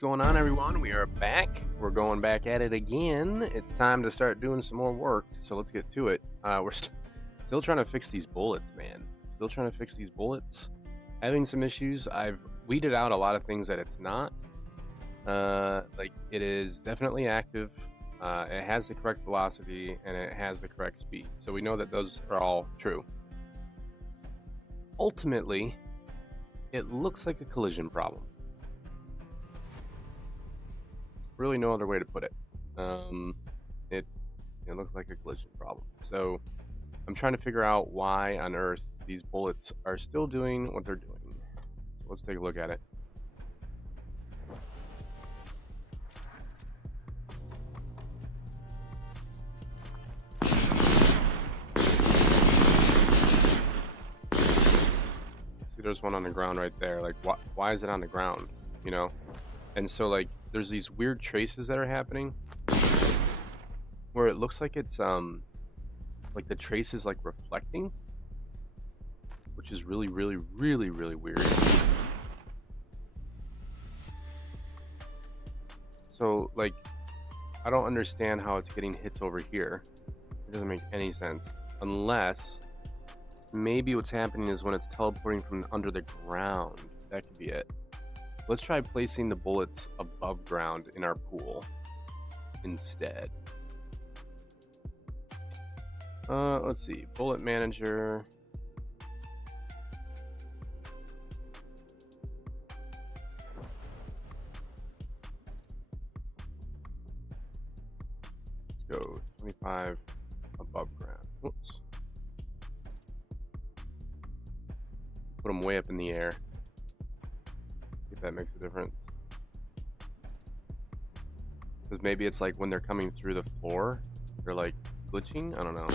going on, everyone? We are back. We're going back at it again. It's time to start doing some more work, so let's get to it. We're still trying to fix these bullets, man. Still trying to fix these bullets. Having some issues. I've weeded out a lot of things that it's not. Like, it is definitely active. It has the correct velocity, and it has the correct speed. So we know that those are all true. Ultimately, it looks like a collision problem. Really no other way to put it. It looks like a collision problem. So I'm trying to figure out why on earth these bullets are still doing what they're doing. So let's take a look at it. See, there's one on the ground right there. Like, why is it on the ground? You know? And so, like, there's these weird traces that are happening where it looks like it's like the trace is like reflecting, which is really weird. So, like, I don't understand how it's getting hits over here. It doesn't make any sense, unless maybe what's happening is when it's teleporting from under the ground. That could be it. Let's try placing the bullets above ground in our pool instead. Let's see. Bullet manager. Let's go 25 above ground. Whoops. Put them way up in the air. If that makes a difference. Because maybe it's like when they're coming through the floor, they're like glitching. I don't know.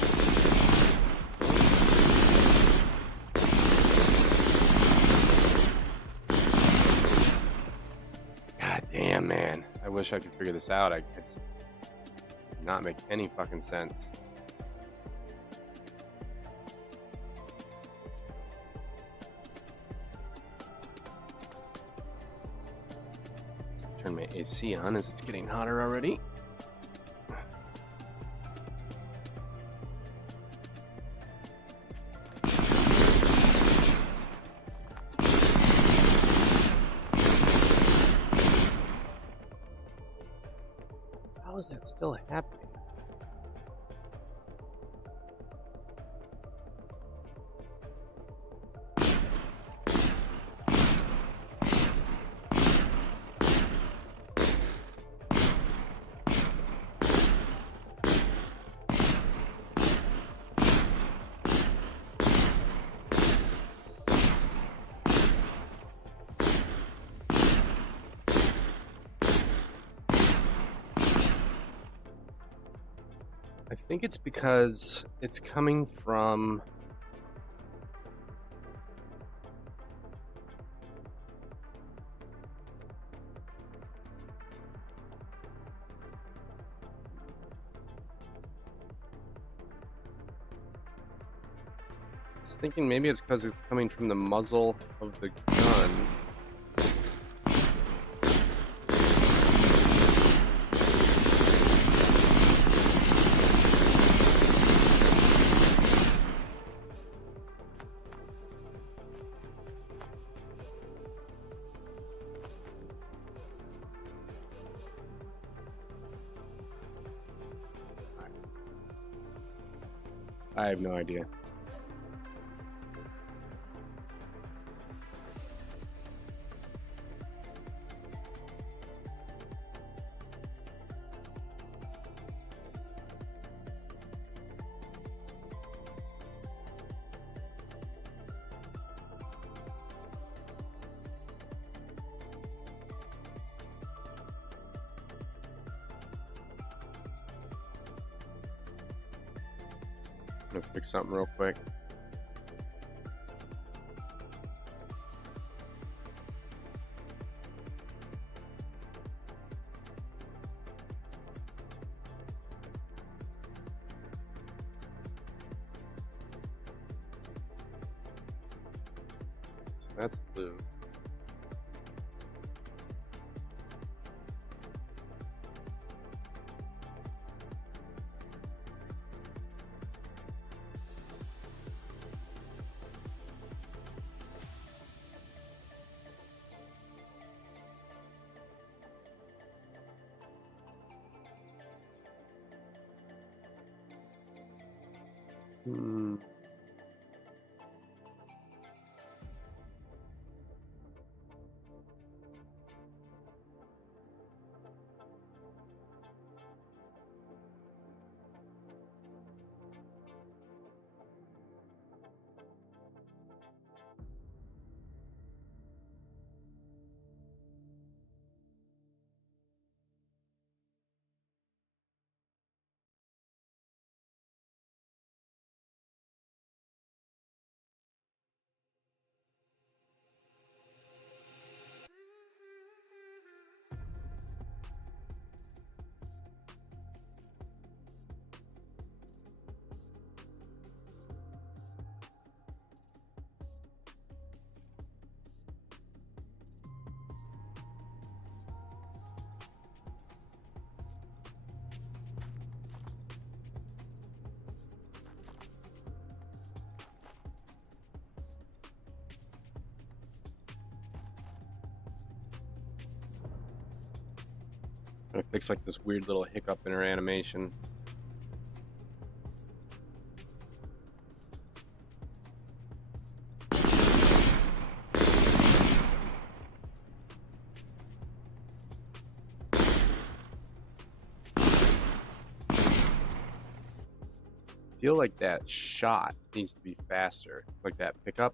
God damn, man. I wish I could figure this out. I just does not make any fucking sense. Turn my AC on as it's getting hotter already. How is that still happening? I think it's because it's coming from I was thinking maybe it's because it's coming from the muzzle of the gun. I have no idea. I'm gonna fix something real quick. So that's blue. Hmm. Gonna fix like this weird little hiccup in her animation. Feel like that shot needs to be faster, like that pickup.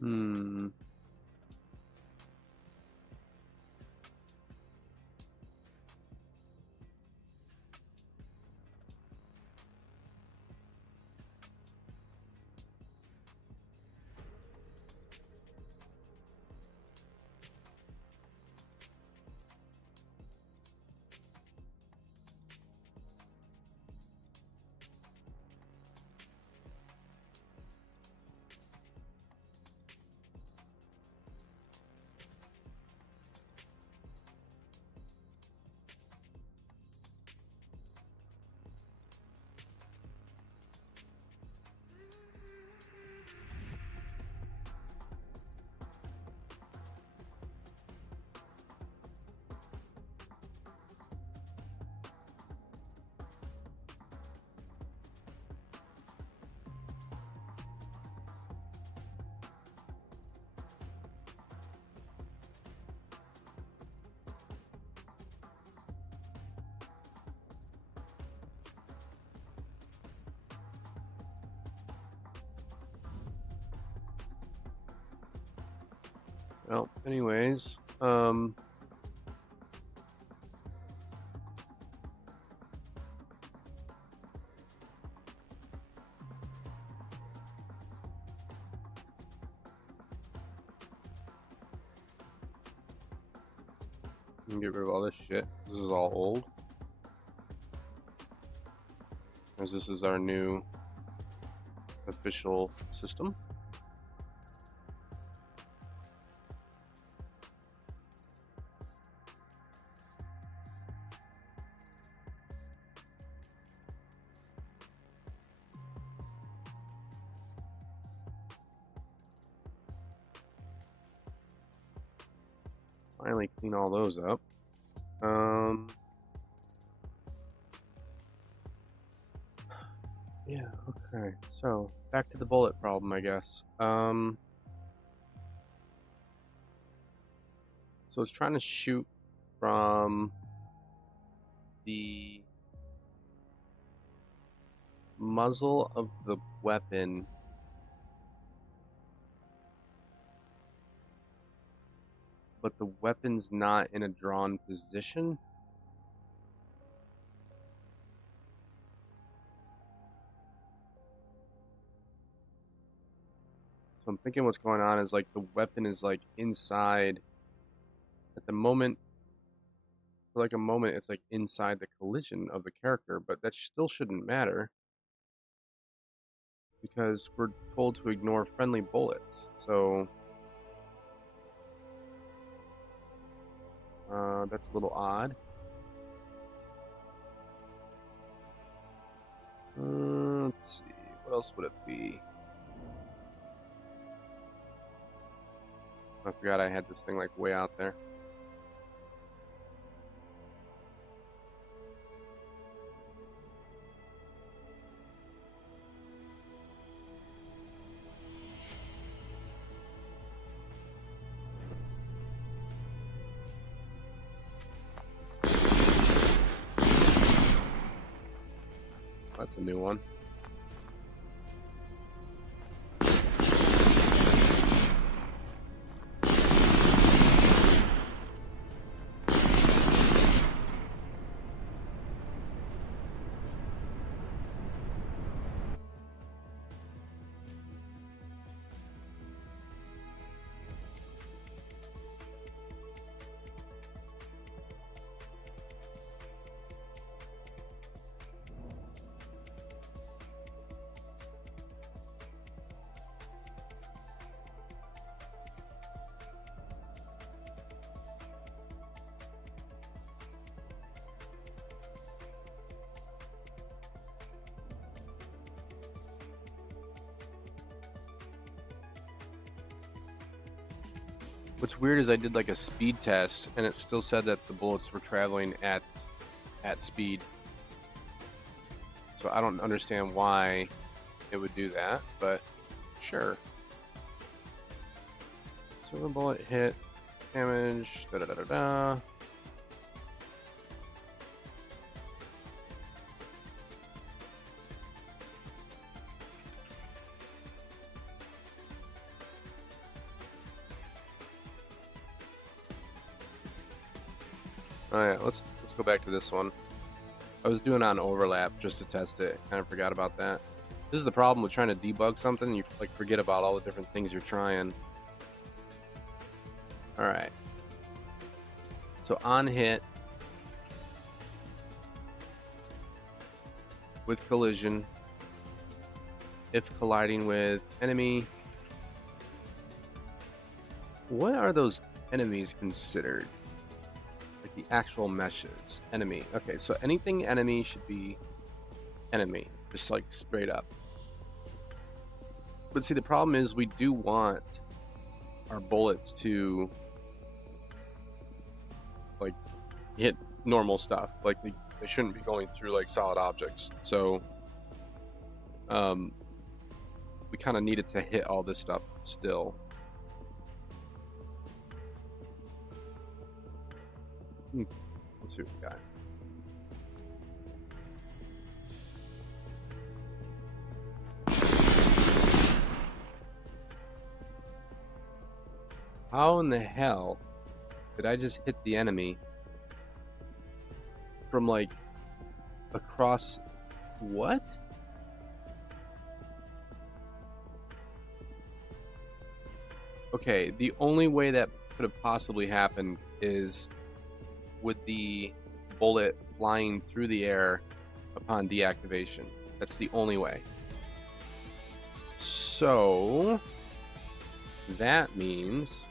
Hmm. Well, anyways, get rid of all this shit. This is all old. as this is our new official system. Finally clean all those up. Yeah, okay. So back to the bullet problem, I guess. So it's trying to shoot from the muzzle of the weapon, but the weapon's not in a drawn position. So I'm thinking what's going on is like the weapon is like inside at the moment. For like a moment, it's like inside the collision of the character, but that still shouldn't matter because we're told to ignore friendly bullets. So that's a little odd. Let's see, what else would it be? I forgot I had this thing like way out there. That's a new one. What's weird is I did like a speed test and it still said that the bullets were traveling at speed. So I don't understand why it would do that, but sure. So the bullet hit, damage, da da da da da. Oh yeah, let's go back to this one. I was doing on overlap just to test it. Kind of forgot about that. This is the problem with trying to debug something. You like forget about all the different things you're trying. All right. So on hit with collision, if colliding with enemy. What are those enemies considered? Like the actual meshes. Enemy. Okay, so anything enemy should be enemy. Just like straight up. But see, the problem is we do want our bullets to like hit normal stuff. Like they shouldn't be going through like solid objects. So we kind of needed to hit all this stuff still. Let's see what we got. How in the hell did I just hit the enemy from like across? What? Okay, the only way that could have possibly happened is with the bullet flying through the air upon deactivation. That's the only way. So that means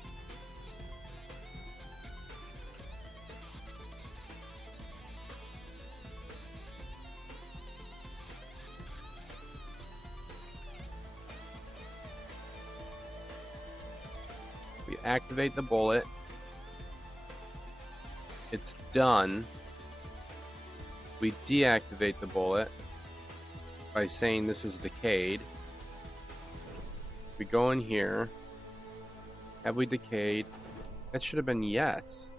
we activate the bullet. It's done. We deactivate the bullet by saying this is decayed. We go in here. Have we decayed? That should have been yes.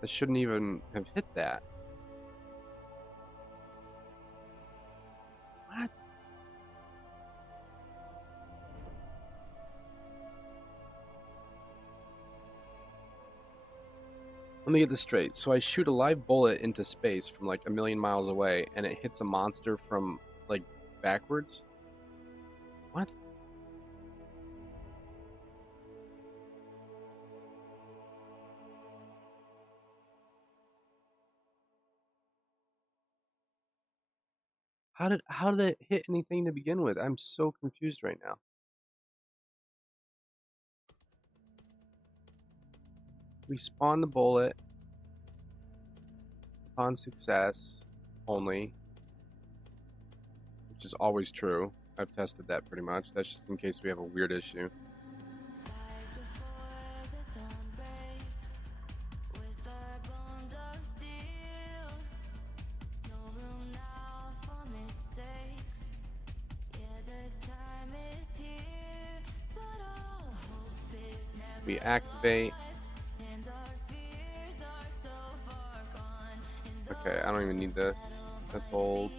That shouldn't even have hit that. What? Let me get this straight. So I shoot a live bullet into space from like a million miles away, and it hits a monster from like backwards? What? How did it hit anything to begin with? I'm so confused right now. We spawn the bullet upon success only, which is always true. I've tested that pretty much. That's just in case we have a weird issue. We activate. Okay, I don't even need this. That's old.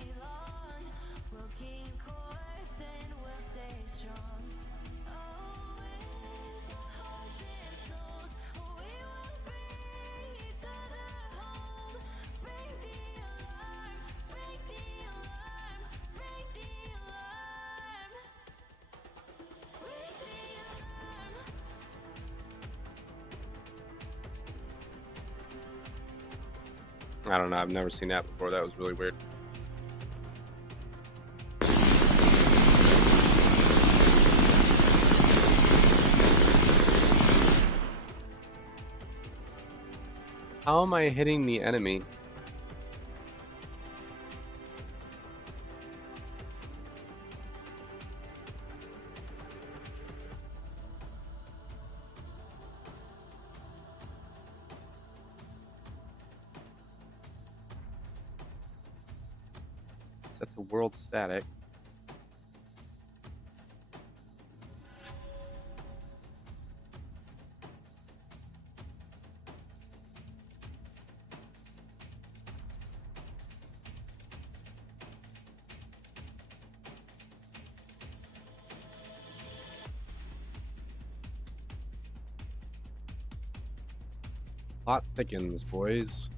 I don't know, I've never seen that before. That was really weird. How am I hitting the enemy? Set to world static. Plot thickens, boys.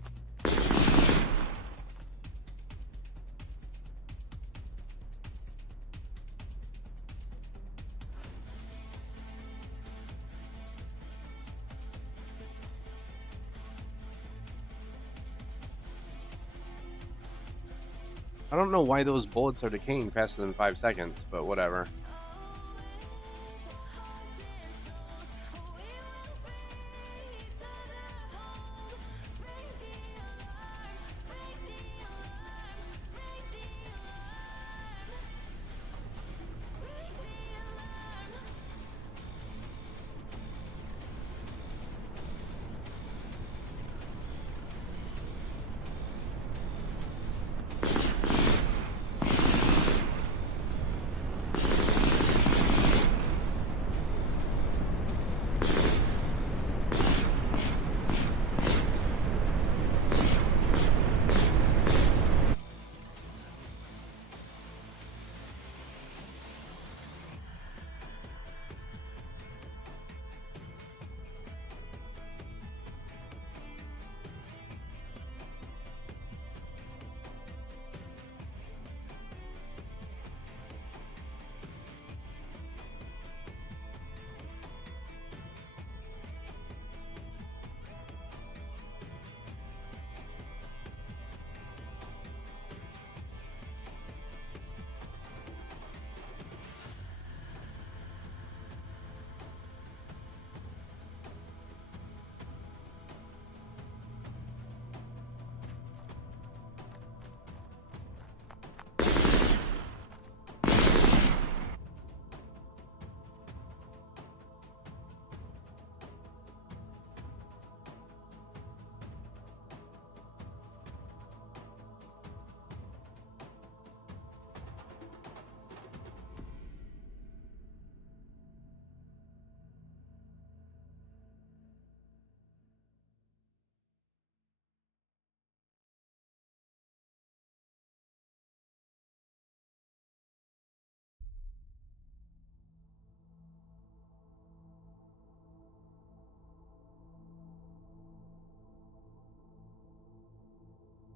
I don't know why those bullets are decaying faster than 5 seconds, but whatever.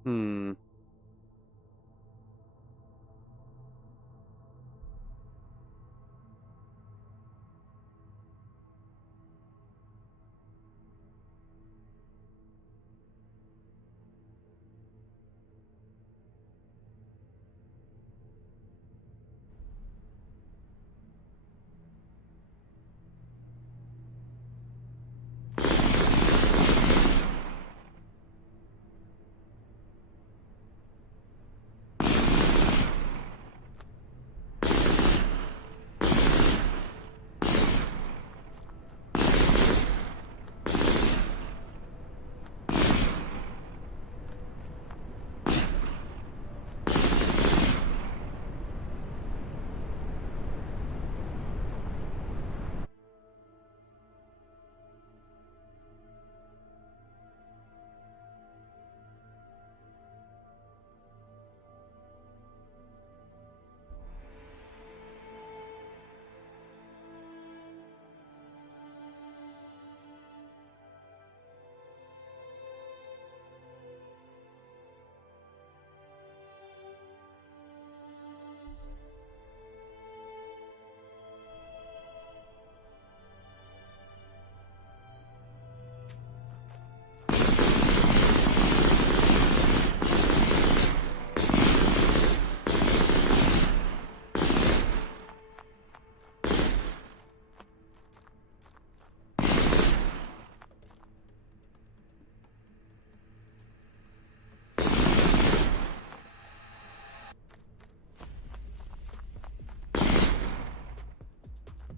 Hmm.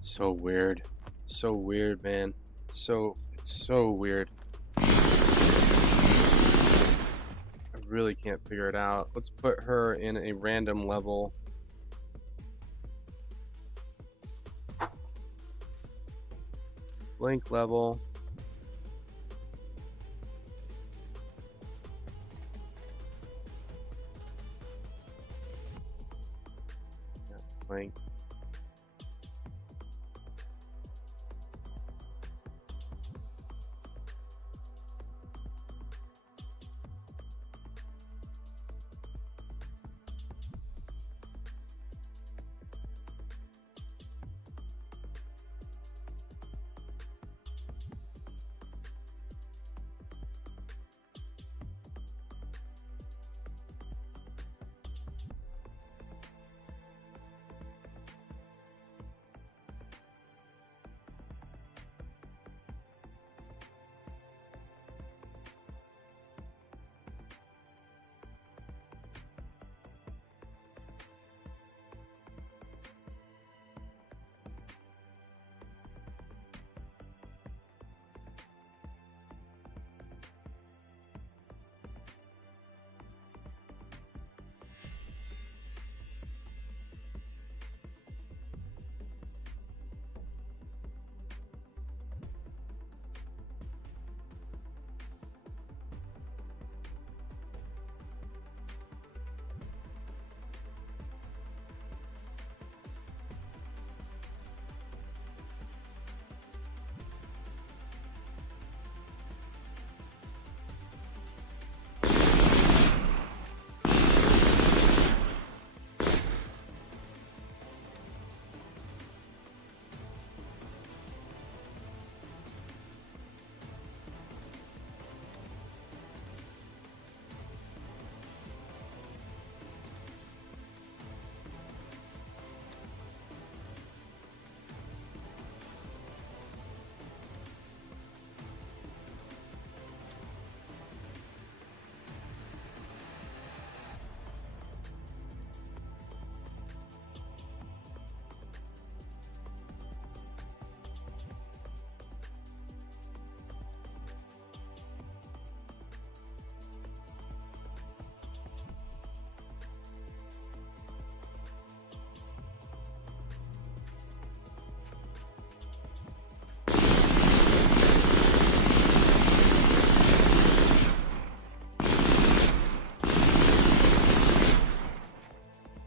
So weird. So weird, man. So weird. I really can't figure it out. Let's put her in a random level. Blank level. Yeah, blank.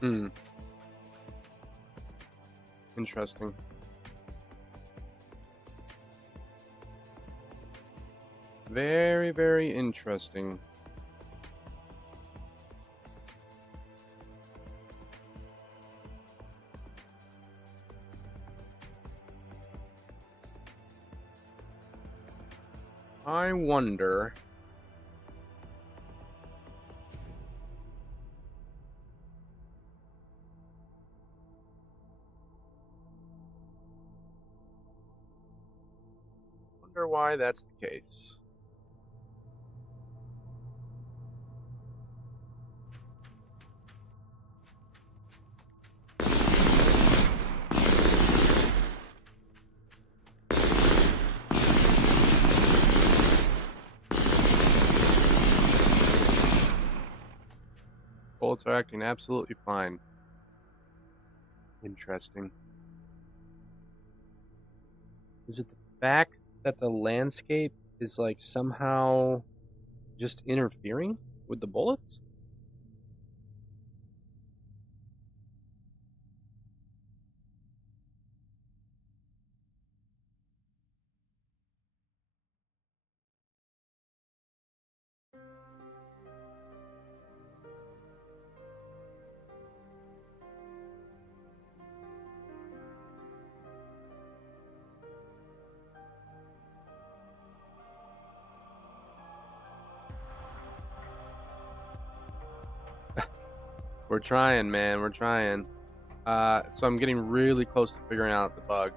Hmm. Interesting. Very, very interesting. I wonder. Wonder why that's the case. Bullets are acting absolutely fine. Interesting. Is it the fact that the landscape is like somehow just interfering with the bullets? We're trying, man. We're trying. So I'm getting really close to figuring out the bug.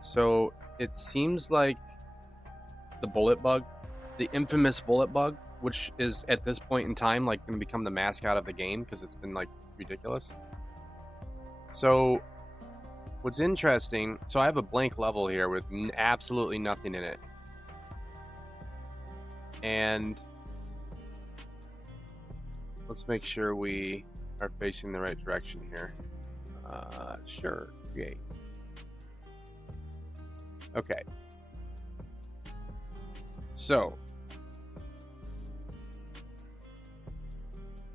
So it seems like the bullet bug, the infamous bullet bug, which is at this point in time like going to become the mascot of the game because it's been like ridiculous. So what's interesting, so I have a blank level here with absolutely nothing in it. And let's make sure we are facing the right direction here. Sure, create. Okay. So,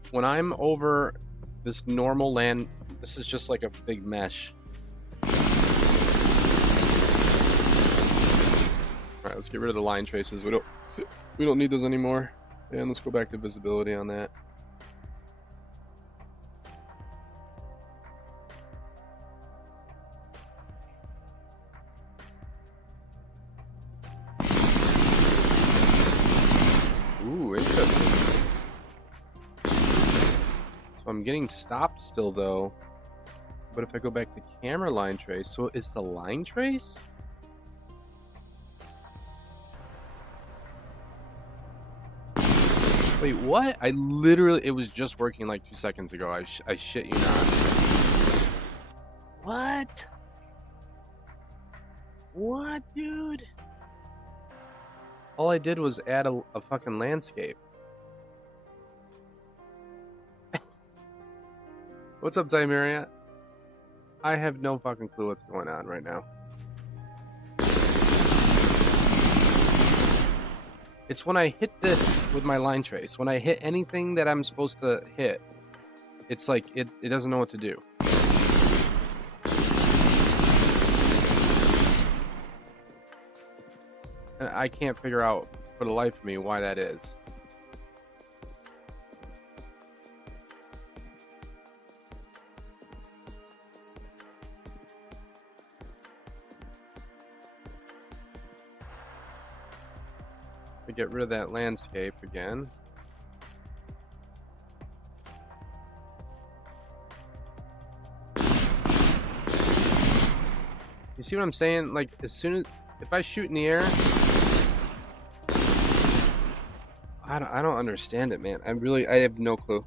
when I'm over this normal land, this is just like a big mesh. All right, let's get rid of the line traces. We don't need those anymore. And let's go back to visibility on that. Ooh, interesting. So I'm getting stopped still though. But if I go back to camera line trace, so is the line trace? Wait, what? I literally, it was just working like 2 seconds ago. I shit you not. What? What, dude? All I did was add a fucking landscape. What's up, Timeria? I have no fucking clue what's going on right now. It's when I hit this with my line trace. When I hit anything that I'm supposed to hit, it's like it doesn't know what to do. And I can't figure out for the life of me why that is. To get rid of that landscape again. You see what I'm saying? Like, as soon as, if I shoot in the air, I don't understand it, man. I have no clue.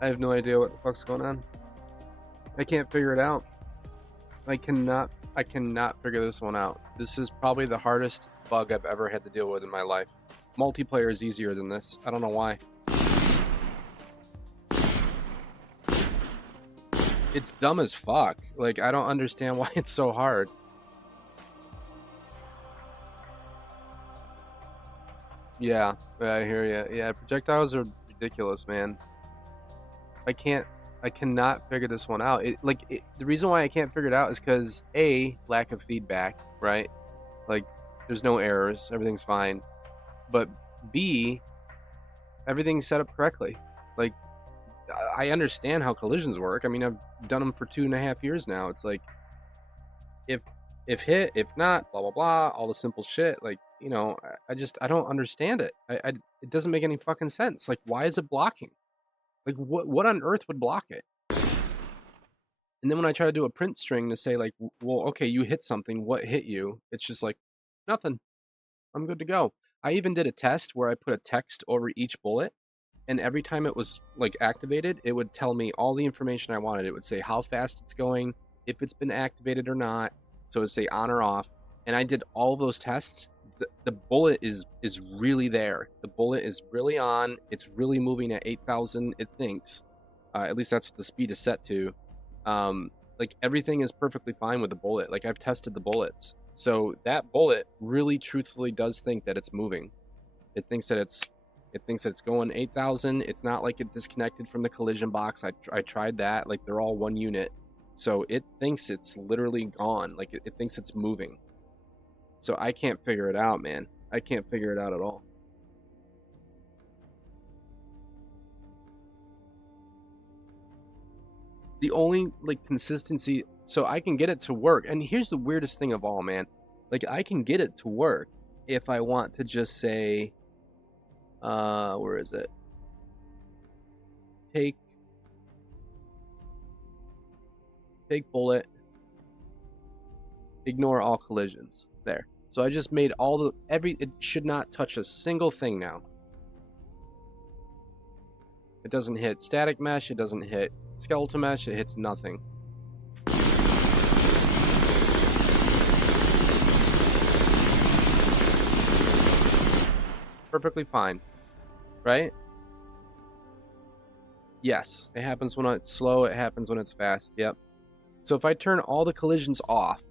I have no idea what the fuck's going on. I can't figure it out. I cannot figure this one out. This is probably the hardest bug I've ever had to deal with in my life. Multiplayer is easier than this. I don't know why. It's dumb as fuck. Like, I don't understand why it's so hard. Yeah, I hear you. Yeah, projectiles are ridiculous, man. I cannot figure this one out. The reason why I can't figure it out is because A, lack of feedback, right? Like, there's no errors, everything's fine. But B, everything's set up correctly. Like, I understand how collisions work. I mean, I've done them for 2.5 years now. It's like, if if hit, if not, blah blah blah, all the simple shit. Like, you know, I don't understand it. It doesn't make any fucking sense. Like, why is it blocking? Like, what on earth would block it? And then when I try to do a print string to say like, well, okay, you hit something, what hit you? It's just like, nothing. I'm good to go. I even did a test where I put a text over each bullet, and every time it was like activated, it would tell me all the information I wanted. It would say how fast it's going, if it's been activated or not. So it would say on or off. And I did all those tests. The bullet is really there. The bullet is really on. It's really moving at 8,000. It thinks. At least that's what the speed is set to. Like everything is perfectly fine with the bullet. Like I've tested the bullets. So that bullet really truthfully does think that it's moving. It thinks that it's going 8,000. It's not like it disconnected from the collision box. I tried that. Like they're all one unit. So it thinks it's literally gone. Like it thinks it's moving. So I can't figure it out, man. I can't figure it out at all. The only like consistency, so I can get it to work. And here's the weirdest thing of all, man. Like I can get it to work if I want to just say, where is it? Take bullet, ignore all collisions. There. So I just made all it should not touch a single thing now. It doesn't hit static mesh, it doesn't hit skeletal mesh, it hits nothing. Perfectly fine, right? Yes, it happens when it's slow, it happens when it's fast, yep. So if I turn all the collisions off,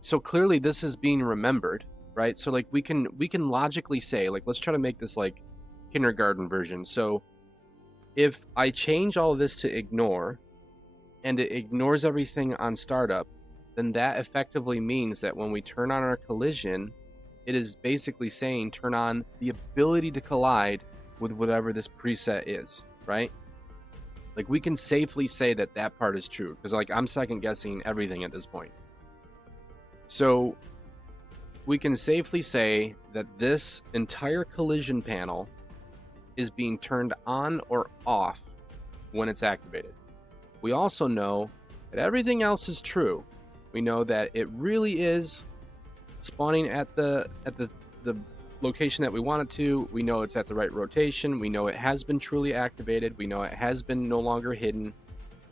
so clearly this is being remembered, right? So like we can logically say, like, let's try to make this like kindergarten version. So if I change all of this to ignore, and it ignores everything on startup, then that effectively means that when we turn on our collision, it is basically saying turn on the ability to collide with whatever this preset is, right? Like we can safely say that that part is true because like I'm second guessing everything at this point. So we can safely say that this entire collision panel is being turned on or off when it's activated. We also know that everything else is true. We know that it really is spawning at the location that we want it to. We know it's at the right rotation. We know it has been truly activated. We know it has been no longer hidden.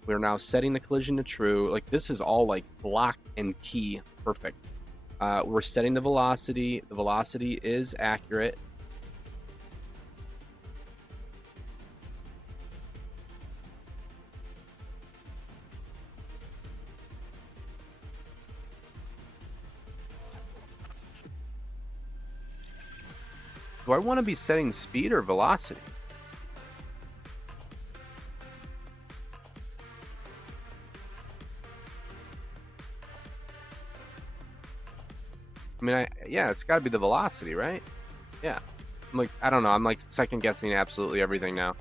We're now setting the collision to true. Like this is all like block and key perfect. We're setting the velocity. The velocity is accurate. Do I want to be setting speed or velocity? I mean, yeah, it's got to be the velocity, right? Yeah. I'm like, I don't know. I'm like second guessing absolutely everything now.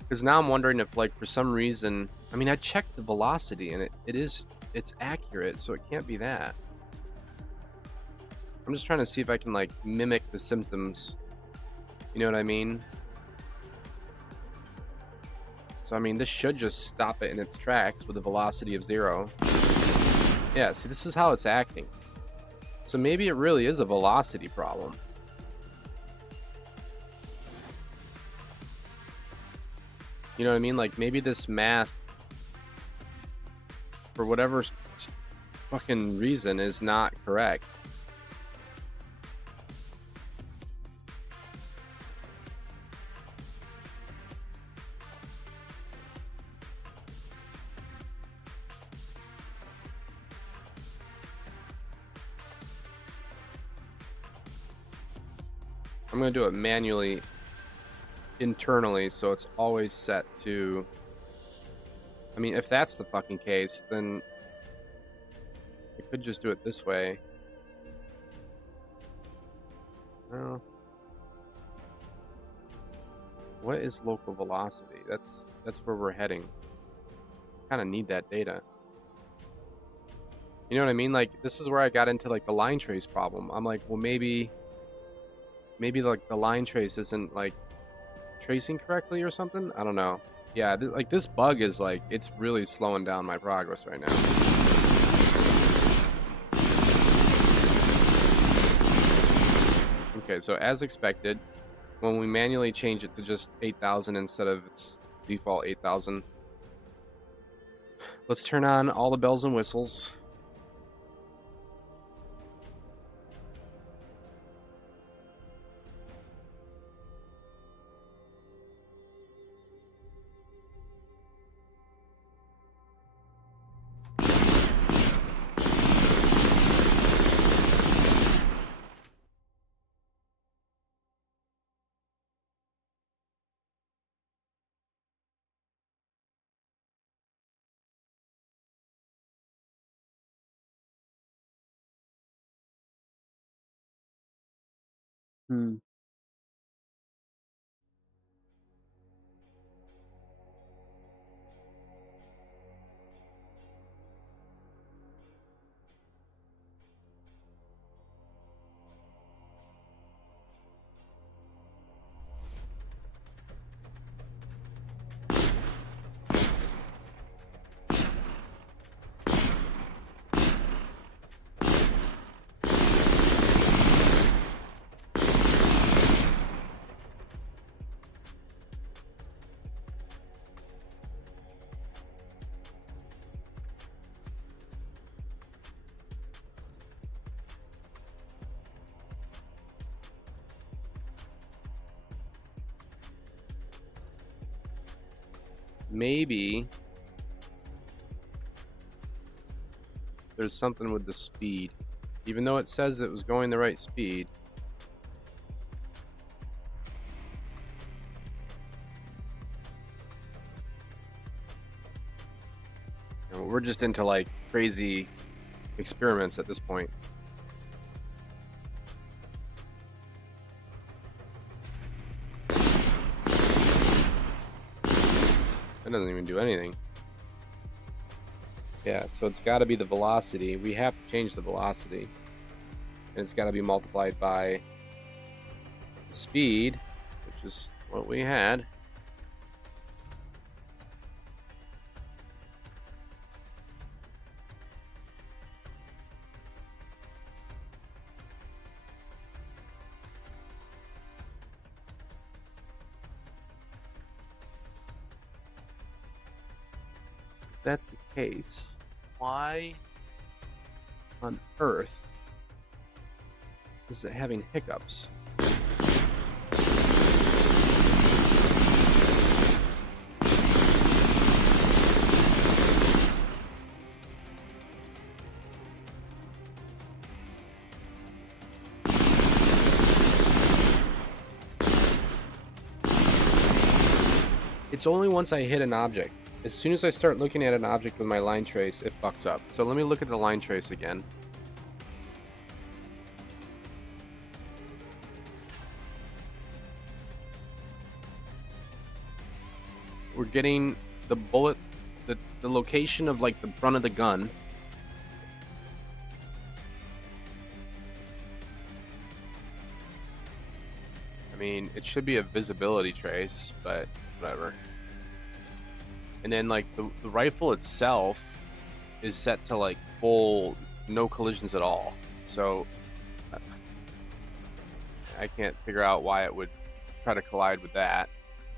Because now I'm wondering if, like, for some reason, I mean, I checked the velocity and it's accurate, so it can't be that. I'm just trying to see if I can, like, mimic the symptoms. You know what I mean? So, I mean, this should just stop it in its tracks with a velocity of 0. Yeah, see, this is how it's acting. So maybe it really is a velocity problem. You know what I mean? Like, maybe this math, for whatever fucking reason, is not correct. I'm going to do it manually internally, so it's always set to... I mean, if that's the fucking case, then I could just do it this way. Oh. What is local velocity? That's where we're heading. Kind of need that data. You know what I mean? Like, this is where I got into like the line trace problem. I'm like, well, maybe like the line trace isn't like tracing correctly or something. I don't know. Yeah, like this bug is like, it's really slowing down my progress right now. Okay, so as expected, when we manually change it to just 8,000 instead of its default 8,000, let's turn on all the bells and whistles. Hmm. Maybe there's something with the speed. Even though it says it was going the right speed. You know, we're just into like crazy experiments at this point. That doesn't even do anything. Yeah, so it's got to be the velocity. We have to change the velocity. And it's got to be multiplied by the speed, which is what we had. If that's the case, why on earth is it having hiccups? It's only once I hit an object. As soon as I start looking at an object with my line trace, it fucks up. So let me look at the line trace again. We're getting the bullet, the location of like the front of the gun. I mean, it should be a visibility trace, but whatever. And then like the rifle itself is set to like full no collisions at all. So I can't figure out why it would try to collide with that.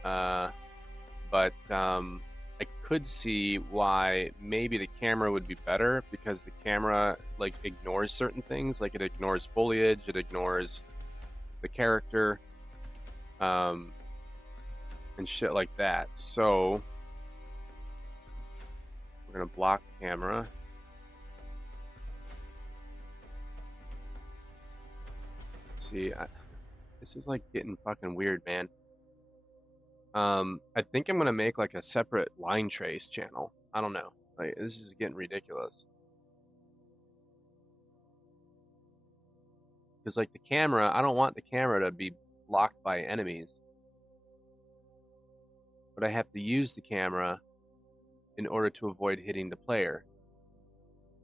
But I could see why maybe the camera would be better, because the camera like ignores certain things, like it ignores foliage, it ignores the character, and shit like that. So we're gonna block camera. See, this is like getting fucking weird, man. I think I'm gonna make like a separate line trace channel. I don't know. Like, this is getting ridiculous. Because, like, the camera, I don't want the camera to be blocked by enemies. But I have to use the camera in order to avoid hitting the player.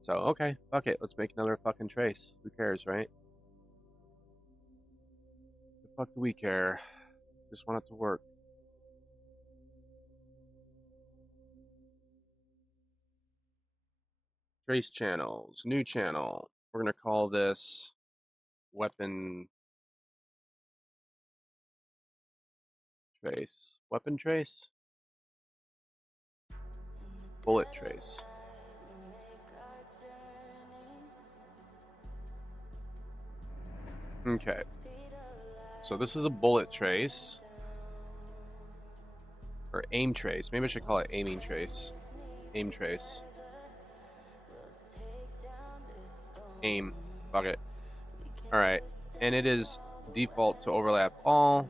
So, okay, fuck it. Let's make another fucking trace. Who cares, right? The fuck do we care? Just want it to work. Trace channels. New channel. We're going to call this weapon trace. Weapon trace? Bullet trace. Okay. So this is a bullet trace. Or aim trace. Maybe I should call it aiming trace. Aim trace. Aim. Fuck it. Alright. And it is default to overlap all.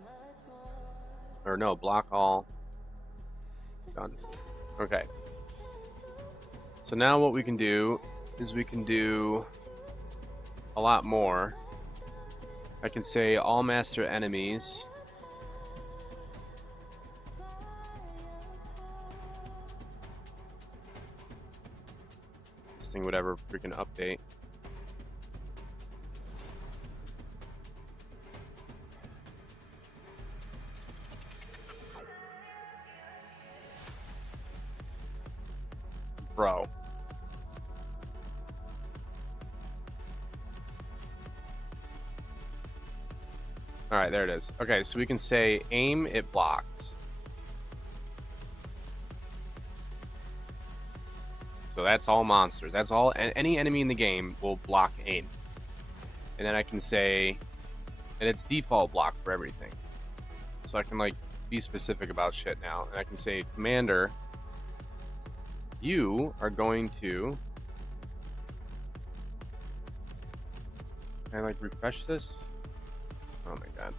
Or no, block all. Done. Okay. So now what we can do is we can do a lot more. I can say all master enemies. This thing would ever freaking update. Bro. Alright, there it is. Okay, so we can say aim, it blocks. So that's all monsters. That's all. Any enemy in the game will block aim. And then I can say, and it's default block for everything. So I can like be specific about shit now. And I can say, Commander, you are going to. Can I like refresh this? Oh my god.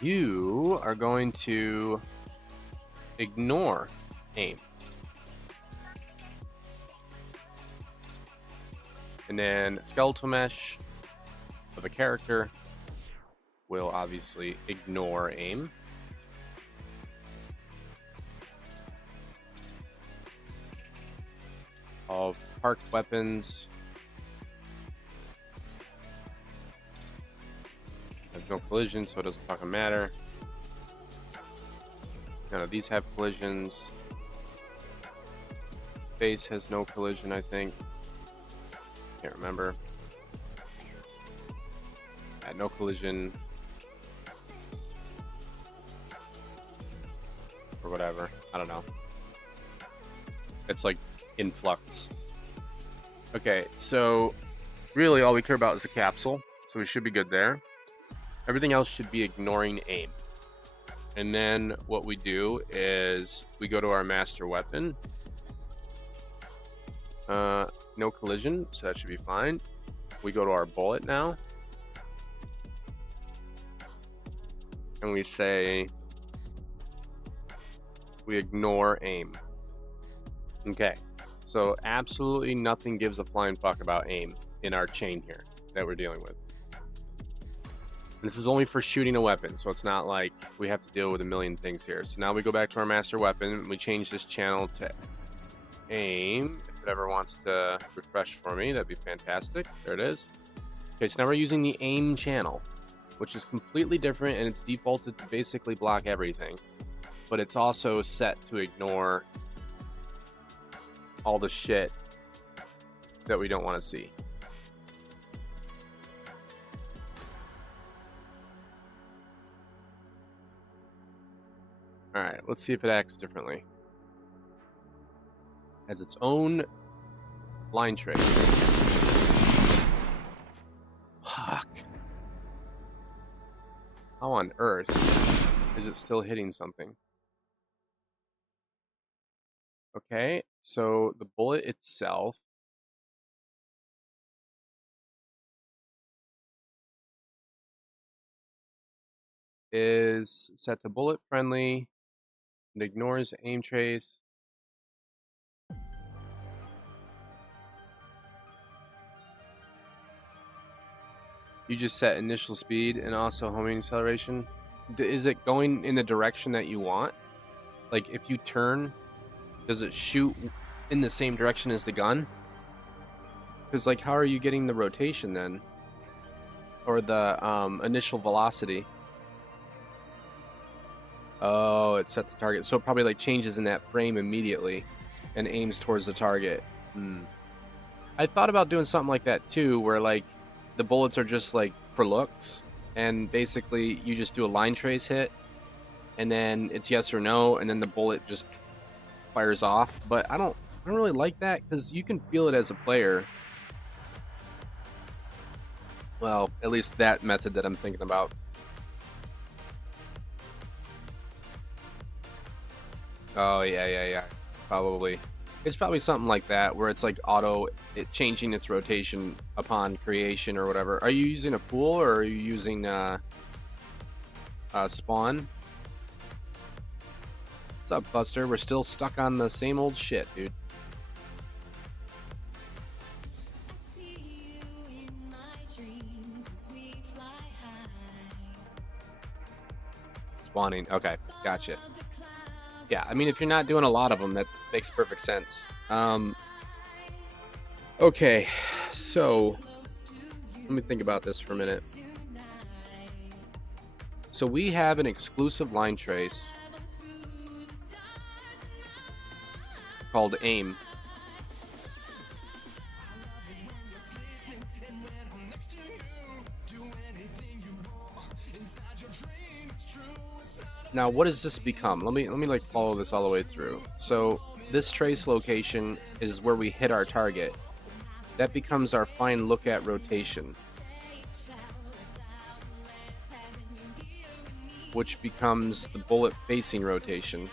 You are going to ignore aim. And then skeletal mesh of a character will obviously ignore aim. All parked weapons have no collision, so it doesn't fucking matter. None of these have collisions. Base has no collision, I think. Can't remember. No collision. Or whatever. I don't know. It's like in flux. Okay, so really all we care about is the capsule. So we should be good there. Everything else should be ignoring aim. And then what we do is we go to our master weapon. No collision, so that should be fine. We go to our bullet now. And we say we ignore aim. Okay, so absolutely nothing gives a flying fuck about aim in our chain here that we're dealing with. This is only for shooting a weapon, so it's not like we have to deal with a million things here. So now we go back to our master weapon, and we change this channel to aim. If it ever wants to refresh for me, that'd be fantastic. There it is. Okay, so now we're using the aim channel, which is completely different, and it's defaulted to basically block everything. But it's also set to ignore all the shit that we don't want to see. Alright, let's see if it acts differently. Has its own line trace. Fuck. How on earth is it still hitting something? Okay, so the bullet itself is set to bullet friendly and ignores aim trace. You just set initial speed and also homing acceleration. Is it going in the direction that you want? Like if you turn, does it shoot in the same direction as the gun? Because like, how are you getting the rotation then? Or the initial velocity? Oh, it sets the target. So it probably like changes in that frame immediately and aims towards the target. I thought about doing something like that too, where like the bullets are just like for looks, and basically you just do a line trace hit, and then it's yes or no, and then the bullet just fires off. But I don't really like that because you can feel it as a player. Well, at least that method that I'm thinking about. Oh yeah. Probably. It's probably something like that where it's like it changing its rotation upon creation or whatever. Are you using a pool or are you using spawn? What's up, Buster? We're still stuck on the same old shit, dude. Spawning. Okay, gotcha. Yeah, I mean, if you're not doing a lot of them, that makes perfect sense. Okay, so let me think about this for a minute. So we have an exclusive line trace called aim. Now, what does this become? Let me like follow this all the way through. So this trace location is where we hit our target. That becomes our fine look at rotation, which becomes the bullet facing rotation.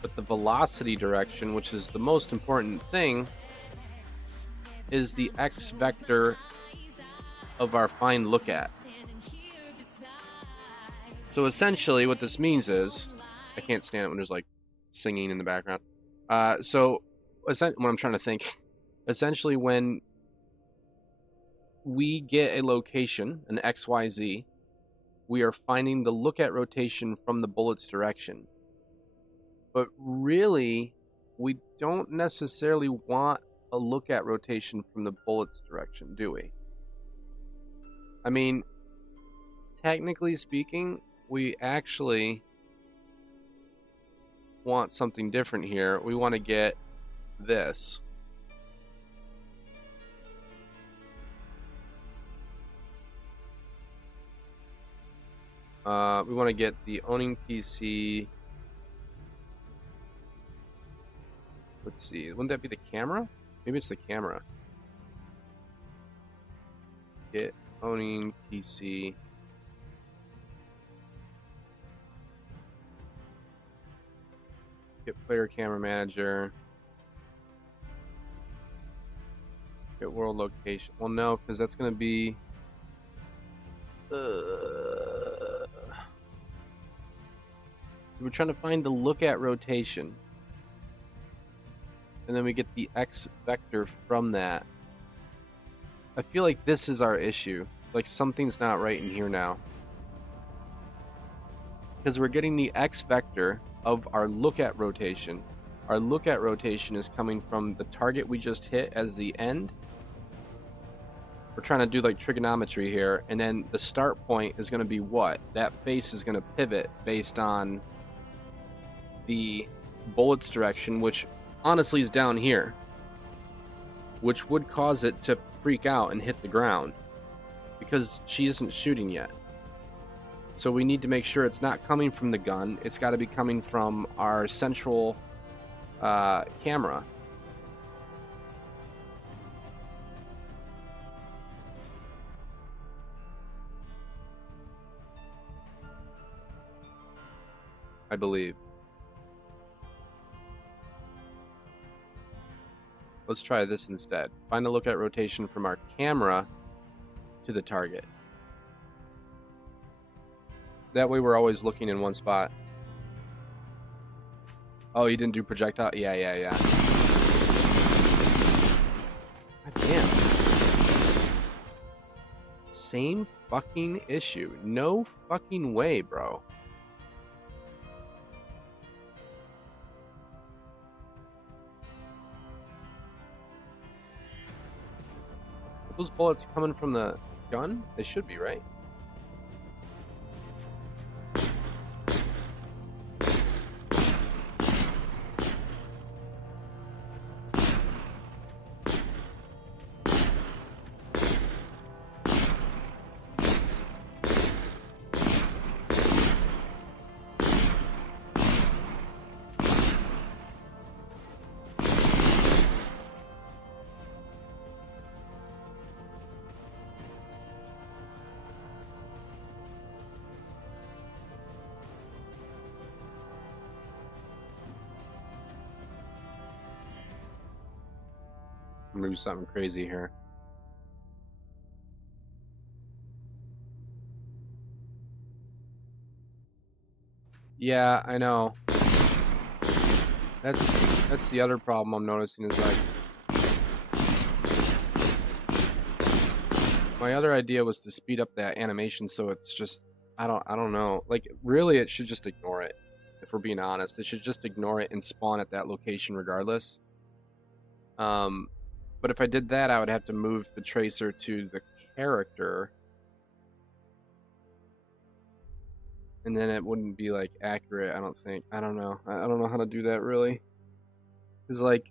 But the velocity direction, which is the most important thing, is the X vector of our fine look at. So essentially what this means is, I can't stand it when there's like singing in the background. So what I'm trying to think, essentially when we get a location, an XYZ, we are finding the look at rotation from the bullet's direction. But really, we don't necessarily want a look at rotation from the bullet's direction, do we? I mean, technically speaking, we actually want something different here. We want to get this. We want to get the owning PC. Let's see. Wouldn't that be the camera? Maybe it's the camera. Get owning PC. Get player camera manager. Get world location. Well, no, because that's going to be... So we're trying to find the look at rotation. And then we get the X vector from that. I feel like this is our issue. Like something's not right in here now. Because we're getting the X vector of our look at rotation. Our look at rotation is coming from the target we just hit as the end. We're trying to do like trigonometry here. And then the start point is going to be what? That face is going to pivot based on the bullet's direction, which honestly is down here, which would cause it to freak out and hit the ground because she isn't shooting yet. So we need to make sure it's not coming from the gun. It's got to be coming from our central camera. I believe. Let's try this instead. Find a look at rotation from our camera to the target. That way we're always looking in one spot. Oh, you didn't do projectile? Yeah. God damn. Same fucking issue. No fucking way, bro. Are those bullets coming from the gun? They should be, right? I'm gonna do something crazy here. Yeah, I know. That's the other problem I'm noticing is like my other idea was to speed up that animation so it's just I don't know. Like really it should just ignore it. If we're being honest, it should just ignore it and spawn at that location regardless. But if I did that, I would have to move the tracer to the character. And then it wouldn't be like accurate, I don't think. I don't know. I don't know how to do that really. It's like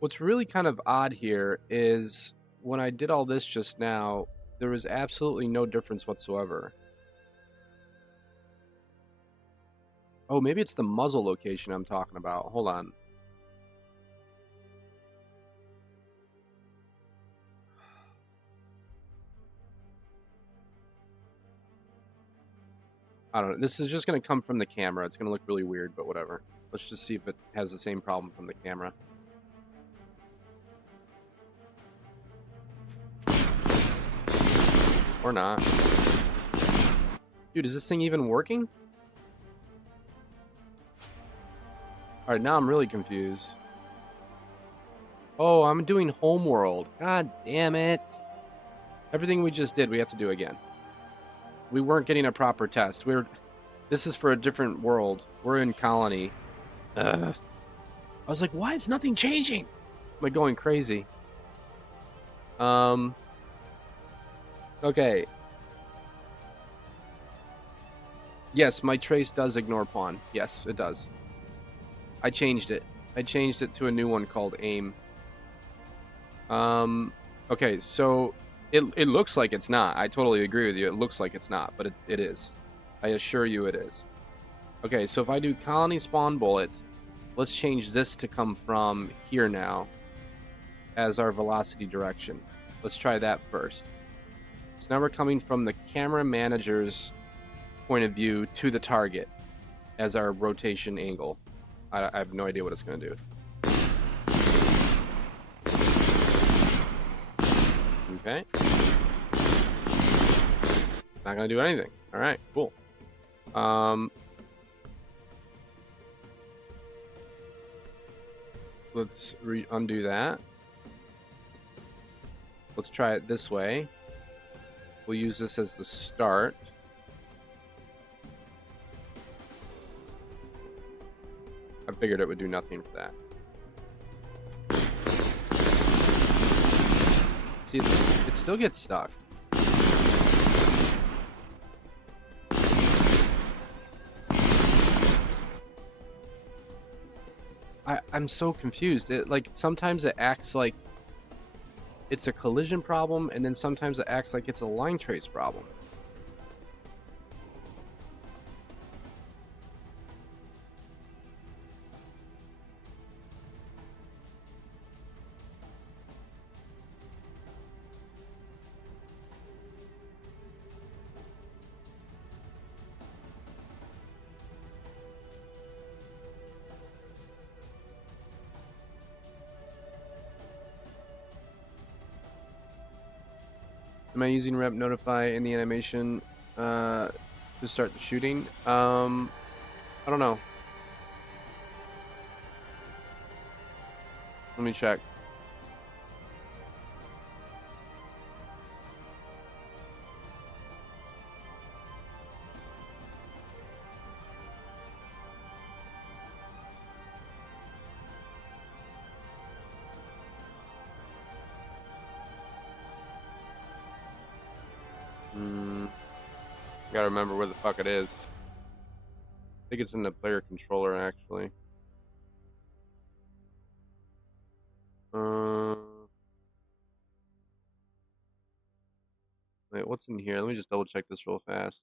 what's really kind of odd here is when I did all this just now, there was absolutely no difference whatsoever. Oh, maybe it's the muzzle location I'm talking about. Hold on. I don't know. This is just going to come from the camera. It's going to look really weird, but whatever. Let's just see if it has the same problem from the camera. Or not. Dude, is this thing even working? Alright, now I'm really confused. Oh, I'm doing Homeworld. God damn it. Everything we just did, we have to do again. We weren't getting a proper test. This is for a different world. We're in Colony. I was like, why is nothing changing? Am I going crazy? Okay. Yes, my trace does ignore pawn. Yes, it does. I changed it. I changed it to a new one called aim. Okay, so it looks like it's not. I totally agree with you. It looks like it's not, but it is. I assure you it is. Okay, so if I do colony spawn bullet, let's change this to come from here now as our velocity direction. Let's try that first. So now we're coming from the camera manager's point of view to the target as our rotation angle. I have no idea what it's going to do. Okay. Not going to do anything. All right, cool. Let's undo that. Let's try it this way. We'll use this as the start. I figured it would do nothing for that. See, it still gets stuck. I'm so confused. Sometimes it acts like it's a collision problem, and then sometimes it acts like it's a line trace problem. Am I using rep notify in the animation to start the shooting? I don't know. Let me check. Gotta remember where the fuck it is. I think it's in the player controller, actually. Wait, what's in here? Let me just double check this real fast.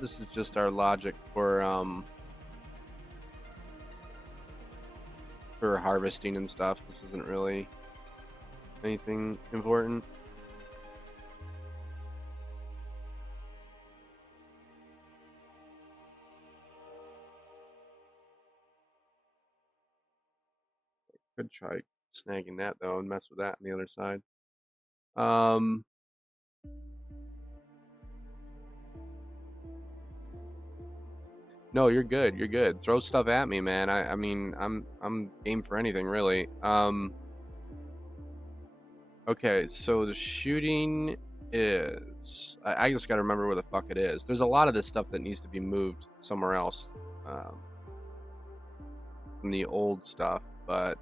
This is just our logic for harvesting and stuff. This isn't really anything important. Could try snagging that though and mess with that on the other side. No, you're good. You're good. Throw stuff at me, man. I mean, I'm game for anything really. Okay, so the shooting is. I just gotta remember where the fuck it is. There's a lot of this stuff that needs to be moved somewhere else from the old stuff, but.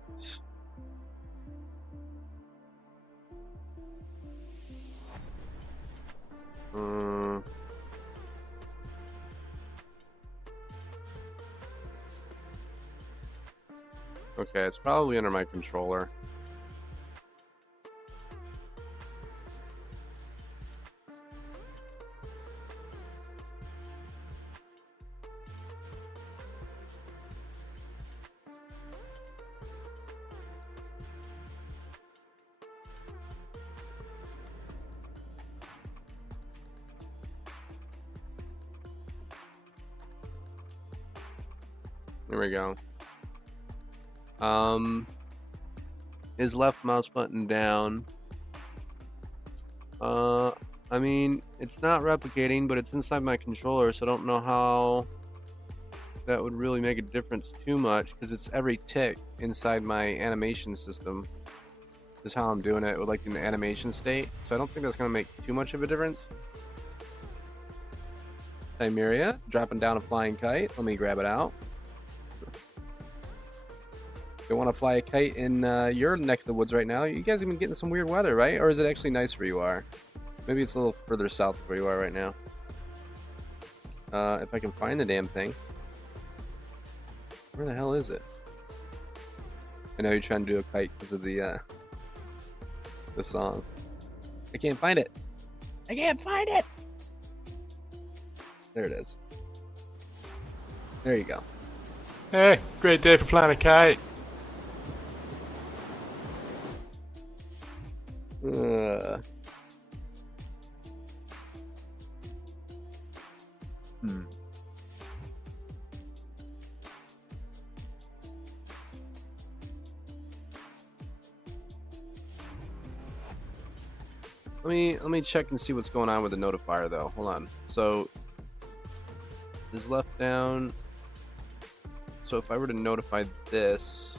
Okay, it's probably under my controller. There we go. Is left mouse button down. I mean, it's not replicating, but it's inside my controller, so I don't know how that would really make a difference too much, because it's every tick inside my animation system is how I'm doing it with like an animation state, so I don't think that's going to make too much of a difference. Timeria, dropping down a flying kite. Let me grab it out. You want to fly a kite in your neck of the woods right now? You guys have been getting some weird weather, right? Or is it actually nice where you are? Maybe it's a little further south where you are right now. If I can find the damn thing. Where the hell is it? I know you're trying to do a kite because of the song. I can't find it. I can't find it! There it is. There you go. Hey, great day for flying a kite. Let me check and see what's going on with the notifier though. Hold on. So is left down. So if I were to notify this,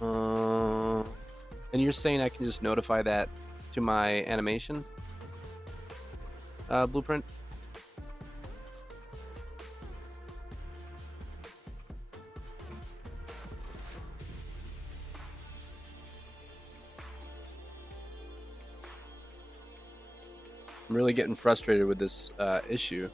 and you're saying I can just notify that to my animation blueprint? I'm really getting frustrated with this issue.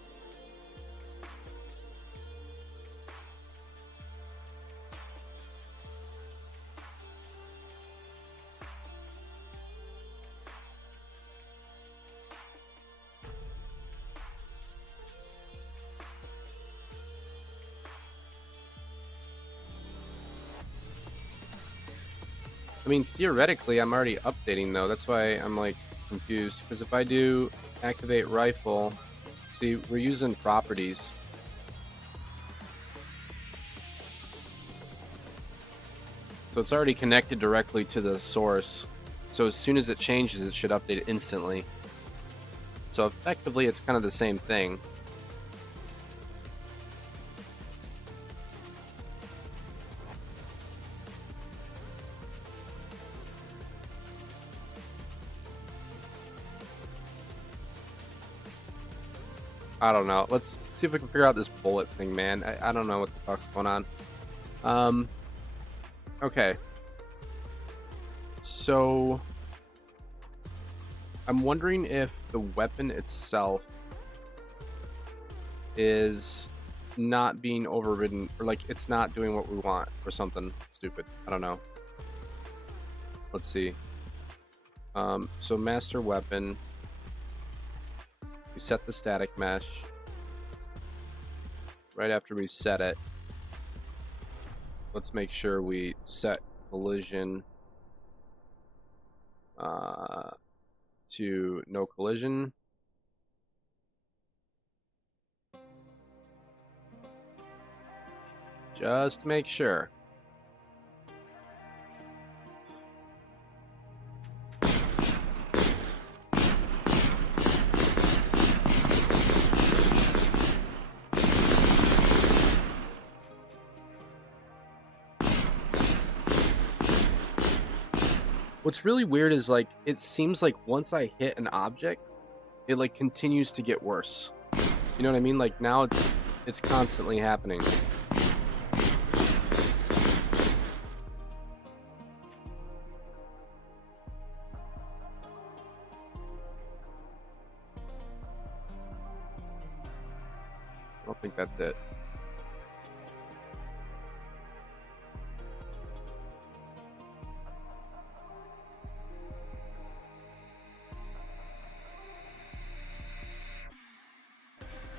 I mean, theoretically, I'm already updating though. That's why I'm like confused. Because if I do activate rifle, see, we're using properties. So it's already connected directly to the source. So as soon as it changes, it should update it instantly. So effectively, it's kind of the same thing. I don't know. Let's see if we can figure out this bullet thing, man. I don't know what the fuck's going on. Okay. So I'm wondering if the weapon itself is not being overridden, or like it's not doing what we want, or something stupid. I don't know. Let's see. So master weapon. We set the static mesh. Right after we set it, let's make sure we set collision to no collision. Just to make sure. What's really weird is like it seems like once I hit an object, it like continues to get worse. You know what I mean? Like now it's constantly happening. I don't think that's it.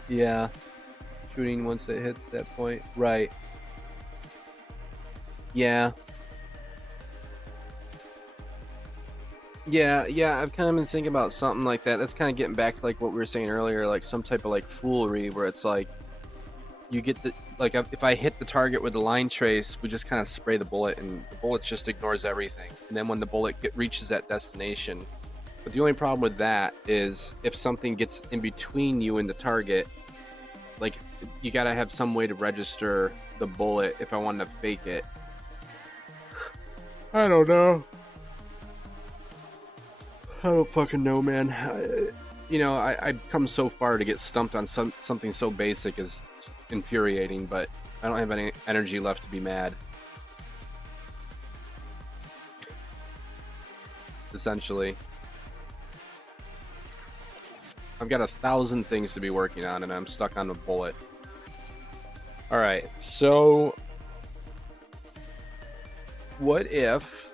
Yeah, shooting once it hits that point. Right. Yeah. Yeah, I've kind of been thinking about something like that. That's kind of getting back to like what we were saying earlier, like some type of like foolery where it's like you get the like if I hit the target with the line trace, we just kind of spray the bullet and the bullet just ignores everything. And then when the bullet reaches that destination, but the only problem with that is if something gets in between you and the target, like you gotta have some way to register the bullet if I wanted to fake it. I don't know. I don't fucking know, man. I've come so far to get stumped on something so basic is infuriating, but I don't have any energy left to be mad. Essentially. I've got 1,000 things to be working on, and I'm stuck on a bullet. Alright, so what if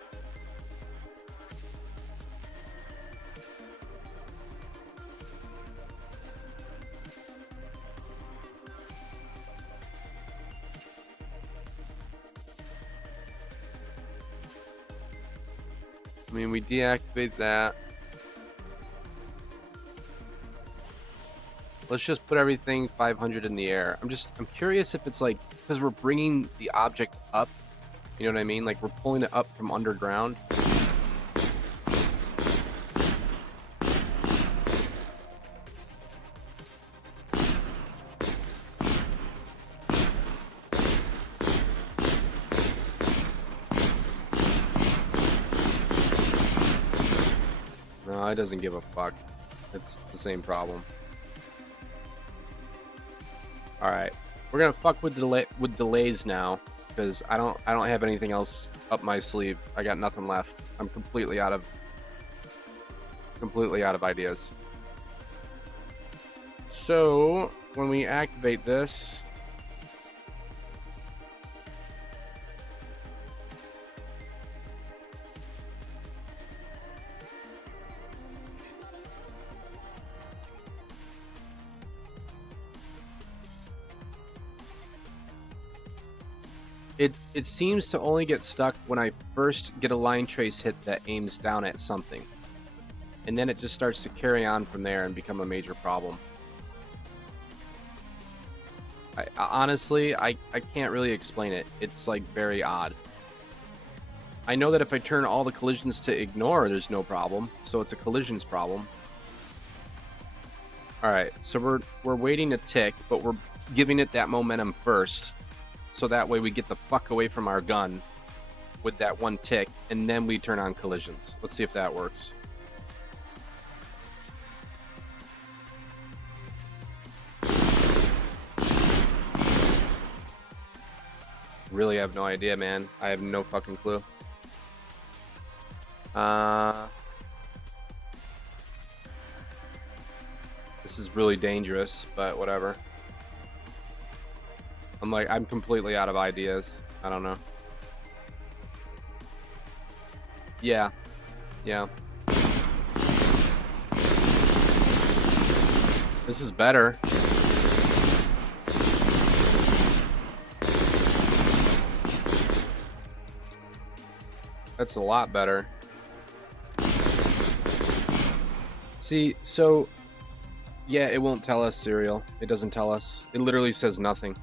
we deactivate that. Let's just put everything 500 in the air. I'm curious if it's like, because we're bringing the object up, you know what I mean? Like we're pulling it up from underground. No, it doesn't give a fuck. It's the same problem. All right, we're gonna fuck with delays now because I don't have anything else up my sleeve. I got nothing left. I'm completely out of ideas. So when we activate this, it seems to only get stuck when I first get a line trace hit that aims down at something. And then it just starts to carry on from there and become a major problem. Honestly, I can't really explain it. It's like very odd. I know that if I turn all the collisions to ignore, there's no problem. So it's a collisions problem. All right, so we're waiting a tick, but we're giving it that momentum first, so that way we get the fuck away from our gun with that one tick, and then we turn on collisions. Let's see if that works. Really have no idea, man. I have no fucking clue. This is really dangerous, but whatever. I'm completely out of ideas. I don't know. Yeah. This is better. That's a lot better. See, so yeah, it won't tell us serial. It doesn't tell us. It literally says nothing.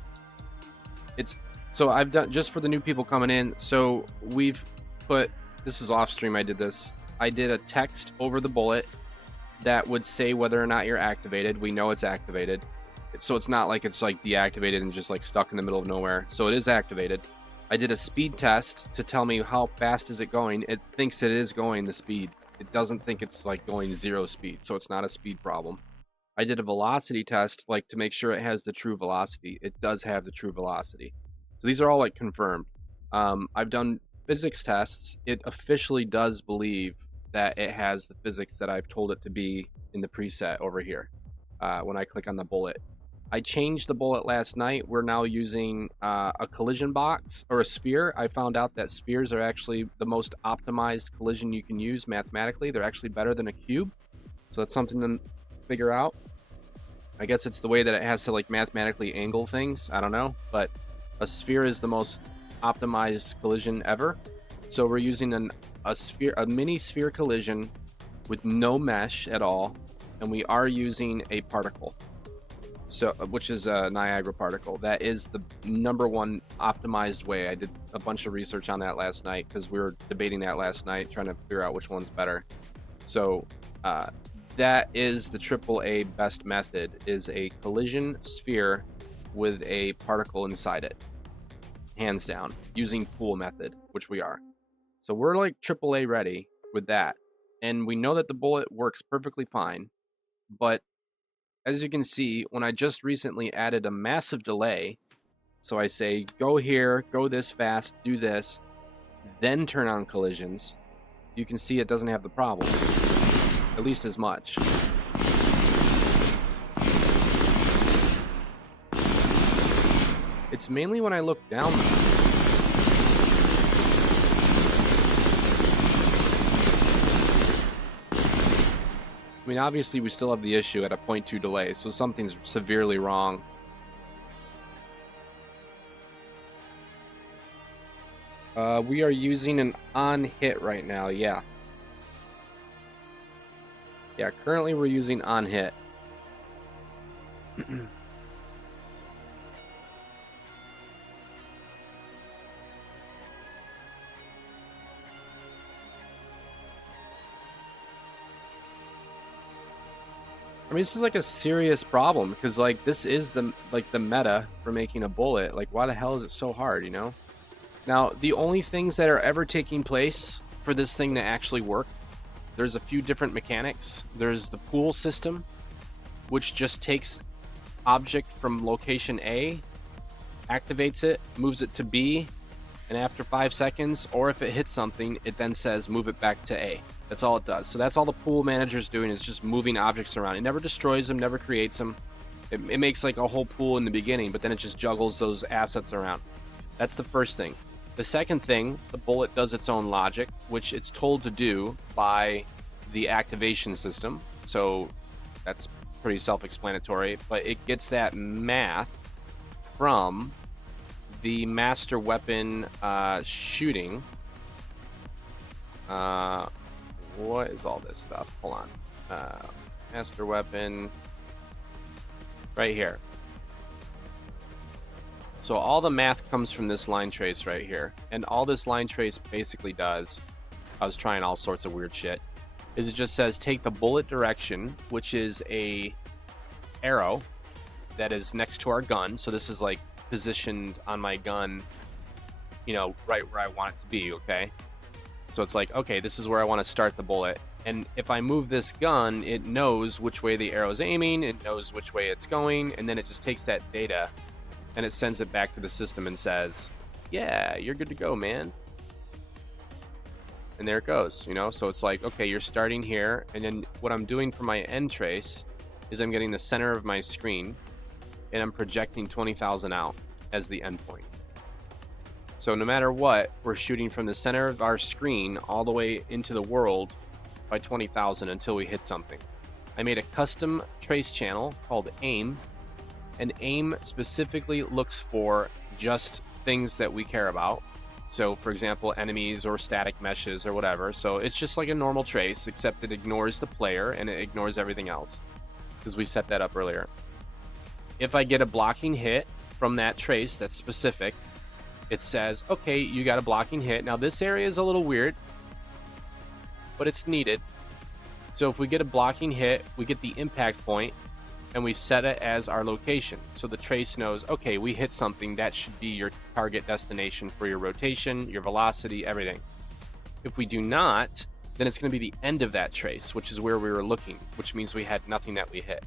So I've done, just for the new people coming in, so we've put, this is off stream, I did this. I did a text over the bullet that would say whether or not you're activated. We know it's activated. So it's not like it's like deactivated and just like stuck in the middle of nowhere. So it is activated. I did a speed test to tell me how fast is it going. It thinks it is going the speed. It doesn't think it's like going 0 speed, so it's not a speed problem. I did a velocity test like to make sure it has the true velocity. It does have the true velocity. So these are all like confirmed. I've done physics tests. It officially does believe that it has the physics that I've told it to be in the preset over here. When I click on the bullet, I changed the bullet last night. We're now using a collision box or a sphere. I found out that spheres are actually the most optimized collision you can use mathematically. They're actually better than a cube. So that's something to figure out. I guess it's the way that it has to like mathematically angle things. I don't know, but a sphere is the most optimized collision ever. So we're using a mini sphere collision with no mesh at all, and we are using a particle. So, which is a Niagara particle. That is the #1 optimized way. I did a bunch of research on that last night because we were debating that last night, trying to figure out which one's better. So that is the AAA best method, is a collision sphere with a particle inside it, hands down, using pool method, which we are. So we're like AAA ready with that, and we know that the bullet works perfectly fine. But as you can see, when I just recently added a massive delay, so I say go here, go this fast, do this, then turn on collisions, you can see it doesn't have the problem, at least as much. It's mainly when I look down. I mean, obviously we still have the issue at a 0.2 delay, so something's severely wrong. We are using an on hit right now, yeah. Yeah, currently we're using on hit. I mean, this is like a serious problem because like this is the meta for making a bullet. Like, why the hell is it so hard, you know? Now, the only things that are ever taking place for this thing to actually work, there's a few different mechanics. There's the pool system, which just takes object from location A, activates it, moves it to B, and after 5 seconds, or if it hits something, it then says move it back to A. That's all it does. So that's all the pool manager's doing, is just moving objects around. It never destroys them, never creates them. It makes like a whole pool in the beginning, but then it just juggles those assets around. That's the first thing. The second thing, the bullet does its own logic, which it's told to do by the activation system. So that's pretty self-explanatory, but it gets that math from the master weapon shooting. What is all this stuff? Hold on. Master weapon right here. So all the math comes from this line trace right here. And all this line trace basically does, I was trying all sorts of weird shit, is it just says take the bullet direction, which is a arrow that is next to our gun. So this is like positioned on my gun, you know, right where I want it to be, okay? So it's like, okay, this is where I want to start the bullet. And if I move this gun, it knows which way the arrow is aiming, it knows which way it's going, and then it just takes that data and it sends it back to the system and says, yeah, you're good to go, man. And there it goes, you know? So it's like, okay, you're starting here, and then what I'm doing for my end trace is I'm getting the center of my screen, and I'm projecting 20,000 out as the endpoint. So no matter what, we're shooting from the center of our screen all the way into the world by 20,000 until we hit something. I made a custom trace channel called AIM, and AIM specifically looks for just things that we care about. So for example, enemies or static meshes or whatever. So it's just like a normal trace, except it ignores the player and it ignores everything else, because we set that up earlier. If I get a blocking hit from that trace that's specific, it says, okay, you got a blocking hit. Now this area is a little weird, but it's needed. So if we get a blocking hit, we get the impact point and we set it as our location. So the trace knows, okay, we hit something, that should be your target destination for your rotation, your velocity, everything. If we do not, then it's going to be the end of that trace, which is where we were looking, which means we had nothing that we hit.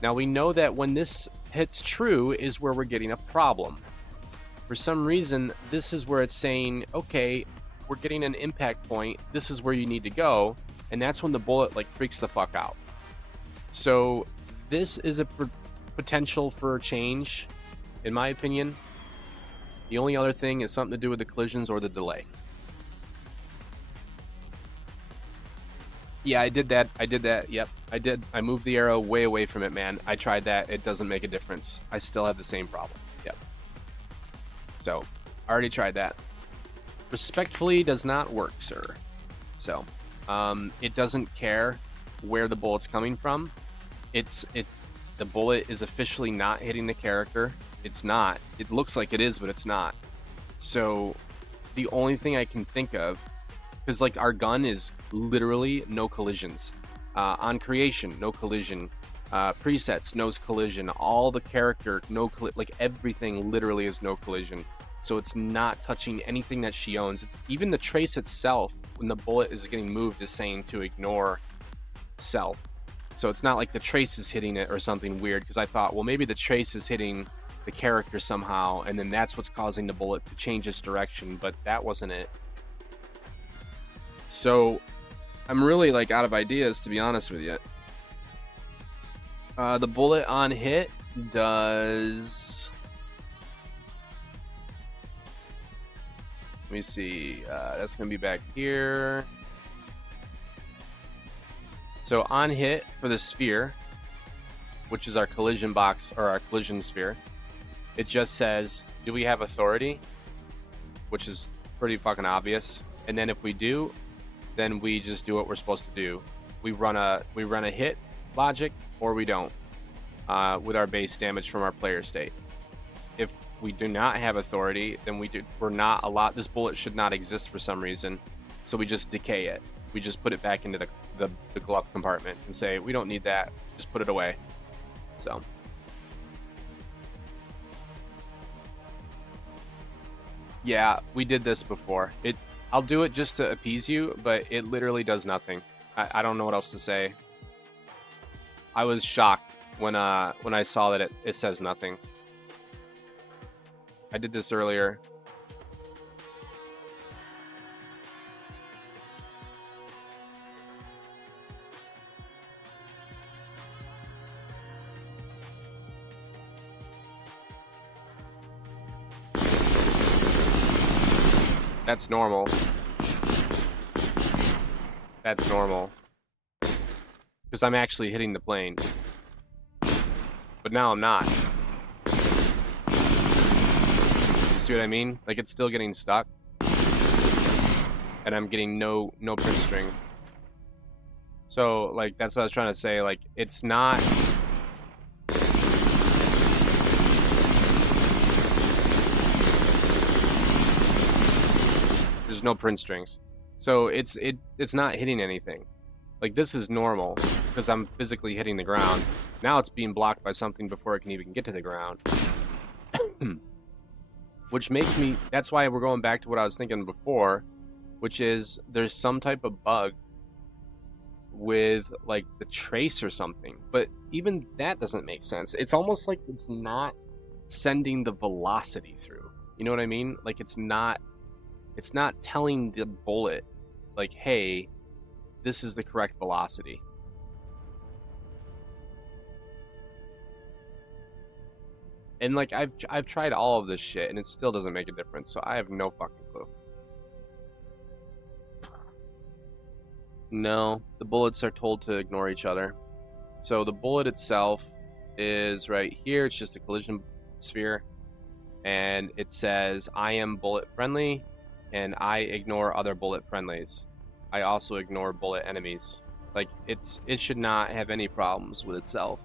Now we know that when this hits true is where we're getting a problem. For some reason, this is where it's saying, okay, we're getting an impact point, this is where you need to go, and that's when the bullet like freaks the fuck out. So this is a potential for change, in my opinion. The only other thing is something to do with the collisions or the delay. Yeah, I did that. Yep, I did. I moved the arrow way away from it, man. I tried that. It doesn't make a difference. I still have the same problem. Yep. So, I already tried that. Respectfully does not work, sir. So, it doesn't care where the bullet's coming from. The bullet is officially not hitting the character. It's not. It looks like it is, but it's not. So, the only thing I can think of, because like our gun is literally no collisions. On creation, no collision. Presets, no collision. All the character, no collision. Like everything literally is no collision. So it's not touching anything that she owns. Even the trace itself, when the bullet is getting moved, is saying to ignore self. So it's not like the trace is hitting it or something weird, because I thought, well, maybe the trace is hitting the character somehow, and then that's what's causing the bullet to change its direction, but that wasn't it. So I'm really like out of ideas, to be honest with you. The bullet on hit does... Let me see. That's going to be back here. So on hit for the sphere, which is our collision box or our collision sphere, it just says, do we have authority? Which is pretty fucking obvious. And then if we do, then we just do what we're supposed to do. We run a hit logic, or we don't, with our base damage from our player state. If we do not have authority, then we're not allowed. This bullet should not exist for some reason, so we just decay it. We just put it back into the glove compartment and say, we don't need that, just put it away. So yeah, we did this before. I'll do it just to appease you, but it literally does nothing. I don't know what else to say. I was shocked when I saw that it says nothing. I did this earlier. That's normal. That's normal. Because I'm actually hitting the plane. But now I'm not. You see what I mean? Like, it's still getting stuck. And I'm getting no print string. So, like, that's what I was trying to say. Like, it's not... no print strings. So it's not hitting anything. Like, this is normal because I'm physically hitting the ground. Now it's being blocked by something before it can even get to the ground. Which makes me, that's why we're going back to what I was thinking before, which is there's some type of bug with like the trace or something. But even that doesn't make sense. It's almost like it's not sending the velocity through. You know what I mean? Like it's not telling the bullet like, hey, this is the correct velocity. And like I've tried all of this shit and it still doesn't make a difference. So I have no fucking clue. No, the bullets are told to ignore each other. So the bullet itself is right here. It's just a collision sphere. And it says, I am bullet friendly, and I ignore other bullet friendlies. I also ignore bullet enemies. Like, it should not have any problems with itself.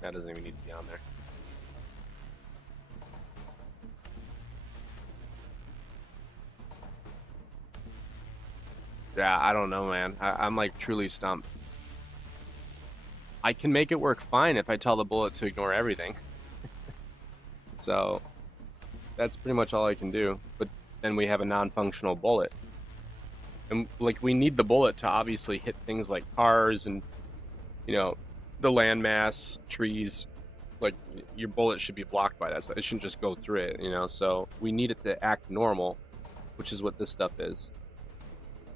That doesn't even need to be on there. Yeah, I don't know, man. I'm like truly stumped. I can make it work fine if I tell the bullet to ignore everything. So that's pretty much all I can do. But then we have a non-functional bullet. And like we need the bullet to obviously hit things like cars and, you know, the landmass, trees. Like your bullet should be blocked by that. So it shouldn't just go through it, you know. So we need it to act normal, which is what this stuff is.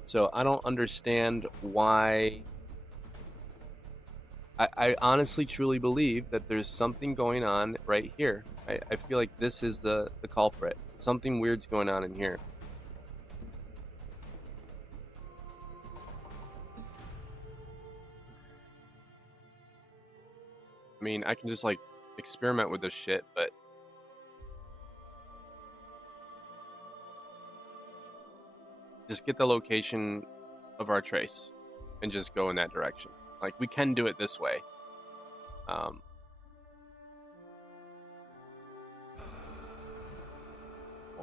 So I don't understand why. I honestly truly believe that there's something going on right here. I feel like this is the culprit. Something weird's going on in here. I mean, I can just like experiment with this shit, but just get the location of our trace and just go in that direction. Like, we can do it this way. Hold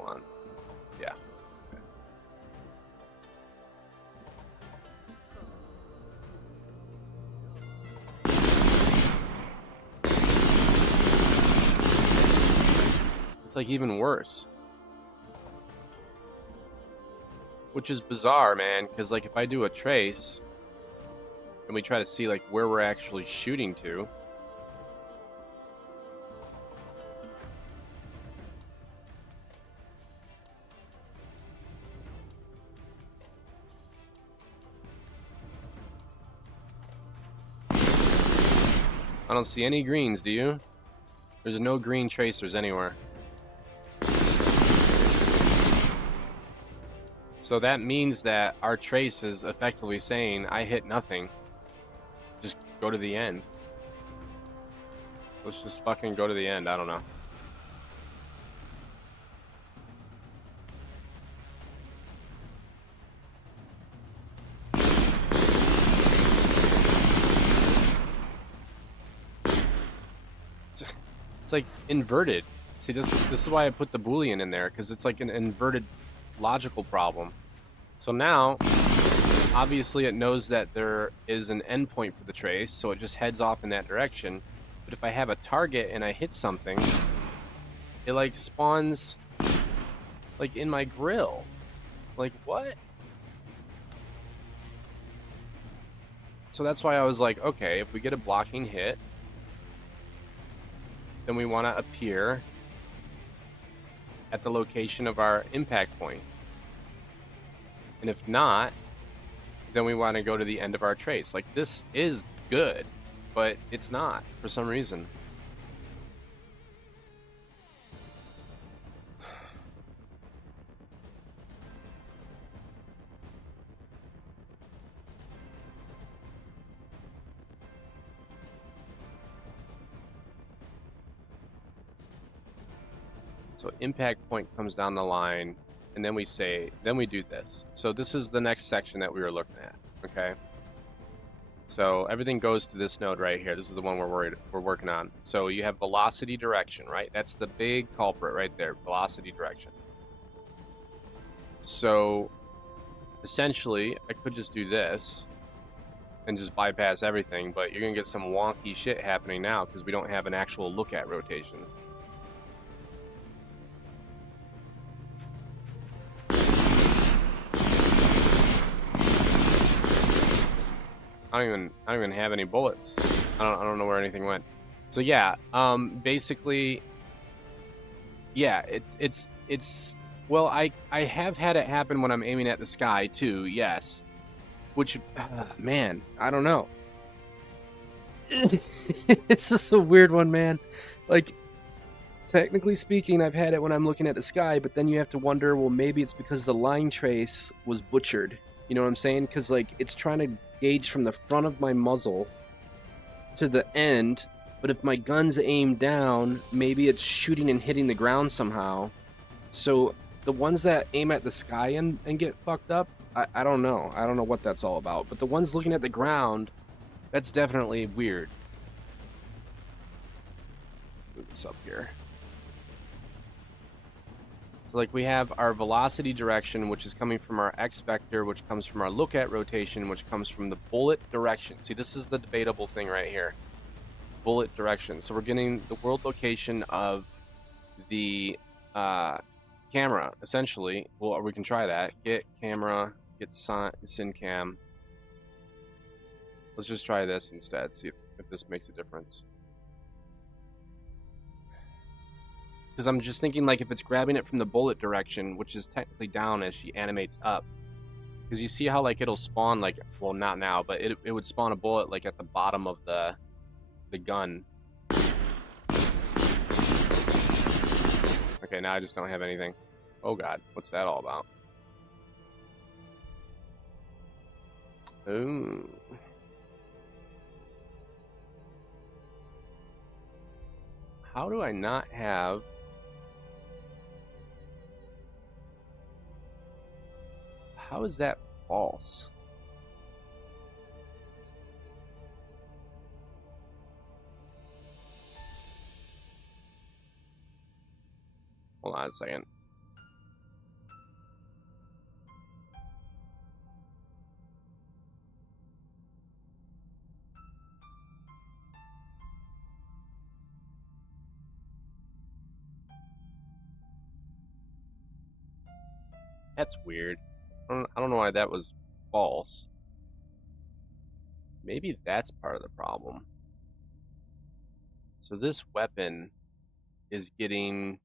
on. Yeah. Okay. It's like even worse. Which is bizarre, man, because like if I do a trace and we try to see like where we're actually shooting to, I don't see any greens, do you? There's no green tracers anywhere. So that means that our trace is effectively saying, I hit nothing. Just go to the end. Let's just fucking go to the end. I don't know. It's like inverted. See, this is why I put the Boolean in there, because it's like an inverted logical problem. So now, obviously it knows that there is an endpoint for the trace, so it just heads off in that direction. But if I have a target and I hit something, it like spawns like in my grill. Like, what? So that's why I was like, okay, if we get a blocking hit, then we want to appear at the location of our impact point. And if not, then we want to go to the end of our trace. Like, this is good, but it's not for some reason. So impact point comes down the line, and then we do this. So this is the next section that we were looking at, okay? So everything goes to this node right here. This is the one we're working on. So you have velocity direction, right? That's the big culprit right there, velocity direction. So essentially, I could just do this and just bypass everything, but you're gonna get some wonky shit happening now because we don't have an actual look at rotation. I don't even have any bullets. I don't know where anything went. So yeah, basically, yeah, it's well, I have had it happen when I'm aiming at the sky too. Yes, which man, I don't know. It's just a weird one, man. Like, technically speaking, I've had it when I'm looking at the sky, but then you have to wonder, well, maybe it's because the line trace was butchered. You know what I'm saying? Because, like, it's trying to gauge from the front of my muzzle to the end, but if my gun's aimed down, maybe it's shooting and hitting the ground somehow. So the ones that aim at the sky and get fucked up, I don't know. I don't know what that's all about. But the ones looking at the ground, that's definitely weird. Move this up here. So like we have our velocity direction, which is coming from our X vector, which comes from our look at rotation, which comes from the bullet direction. See, this is the debatable thing right here. Bullet direction. So we're getting the world location of the camera, essentially. Well, we can try that. Get camera, get SynCam. Let's just try this instead, see if this makes a difference. Because I'm just thinking, like, if it's grabbing it from the bullet direction, which is technically down as she animates up. Because you see how, like, it'll spawn, like, well, not now, but it would spawn a bullet, like, at the bottom of the gun. Okay, now I just don't have anything. Oh, God. What's that all about? Ooh. How do I not have... How is that false? Hold on a second. That's weird. I don't know why that was false. Maybe that's part of the problem. So this weapon is getting...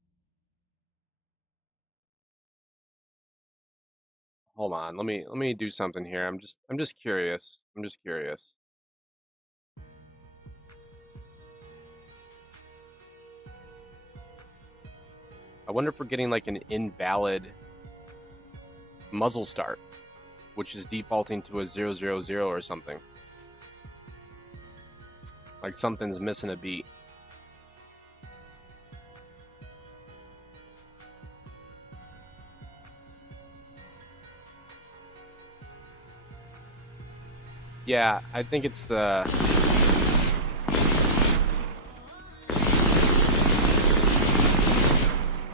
Hold on, let me do something here. I'm just curious. I'm just curious. I wonder if we're getting like an invalid muzzle start, which is defaulting to a 000 or something. Like something's missing a beat. Yeah, I think it's the...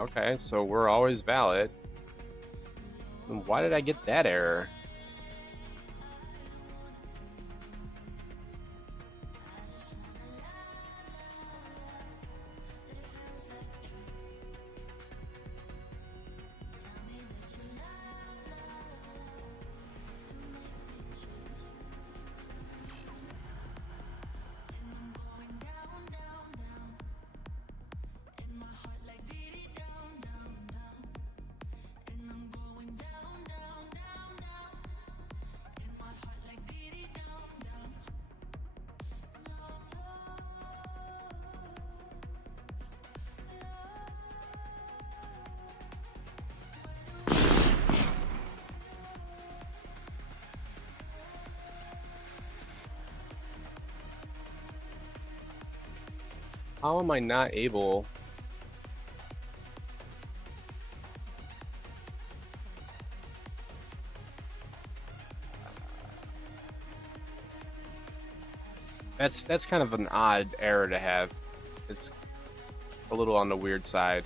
Okay, so we're always valid. Why did I get that error? How am I not able... That's kind of an odd error to have. It's a little on the weird side.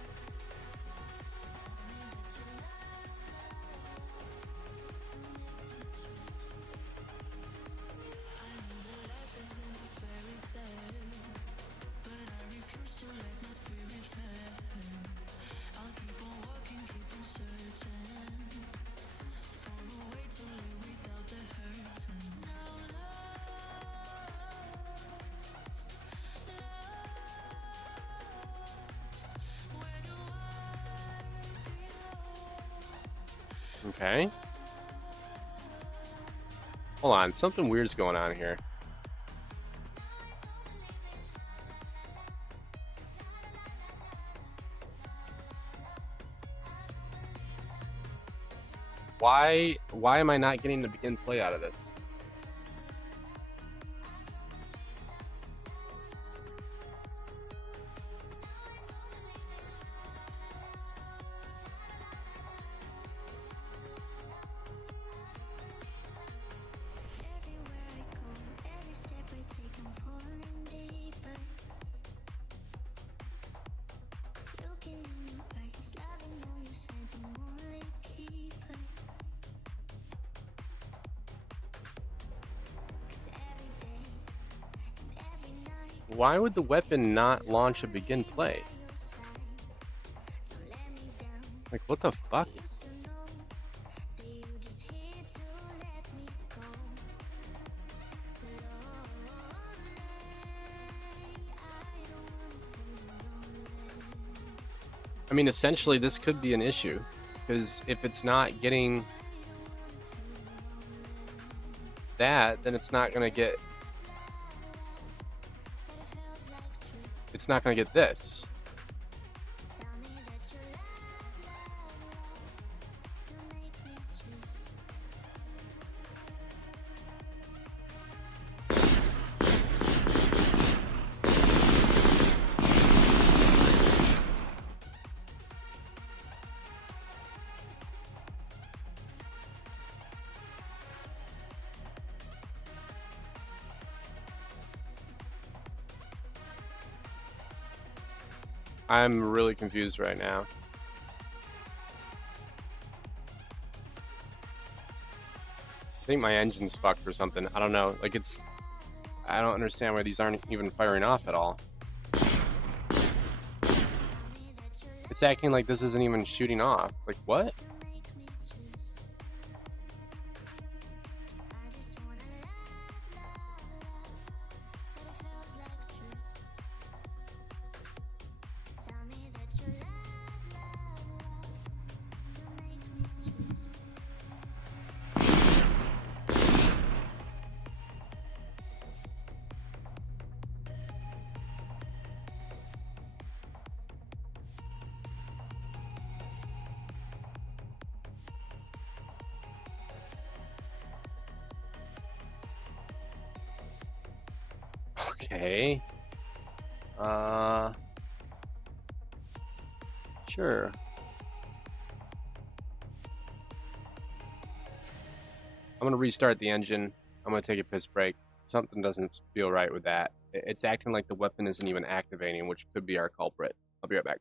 Okay. Hold on, something weird's going on here. Why am I not getting to begin play out of this? Why would the weapon not launch a begin play? Like, what the fuck? I mean, essentially, this could be an issue, because if it's not getting that, then it's not going to get... It's not going to get this. I'm really confused right now. I think my engine's fucked or something. I don't know. Like, it's... I don't understand why these aren't even firing off at all. It's acting like this isn't even shooting off. Like, what? Okay. Sure. I'm gonna restart the engine. I'm gonna take a piss break. Something doesn't feel right with that. It's acting like the weapon isn't even activating, which could be our culprit. I'll be right back.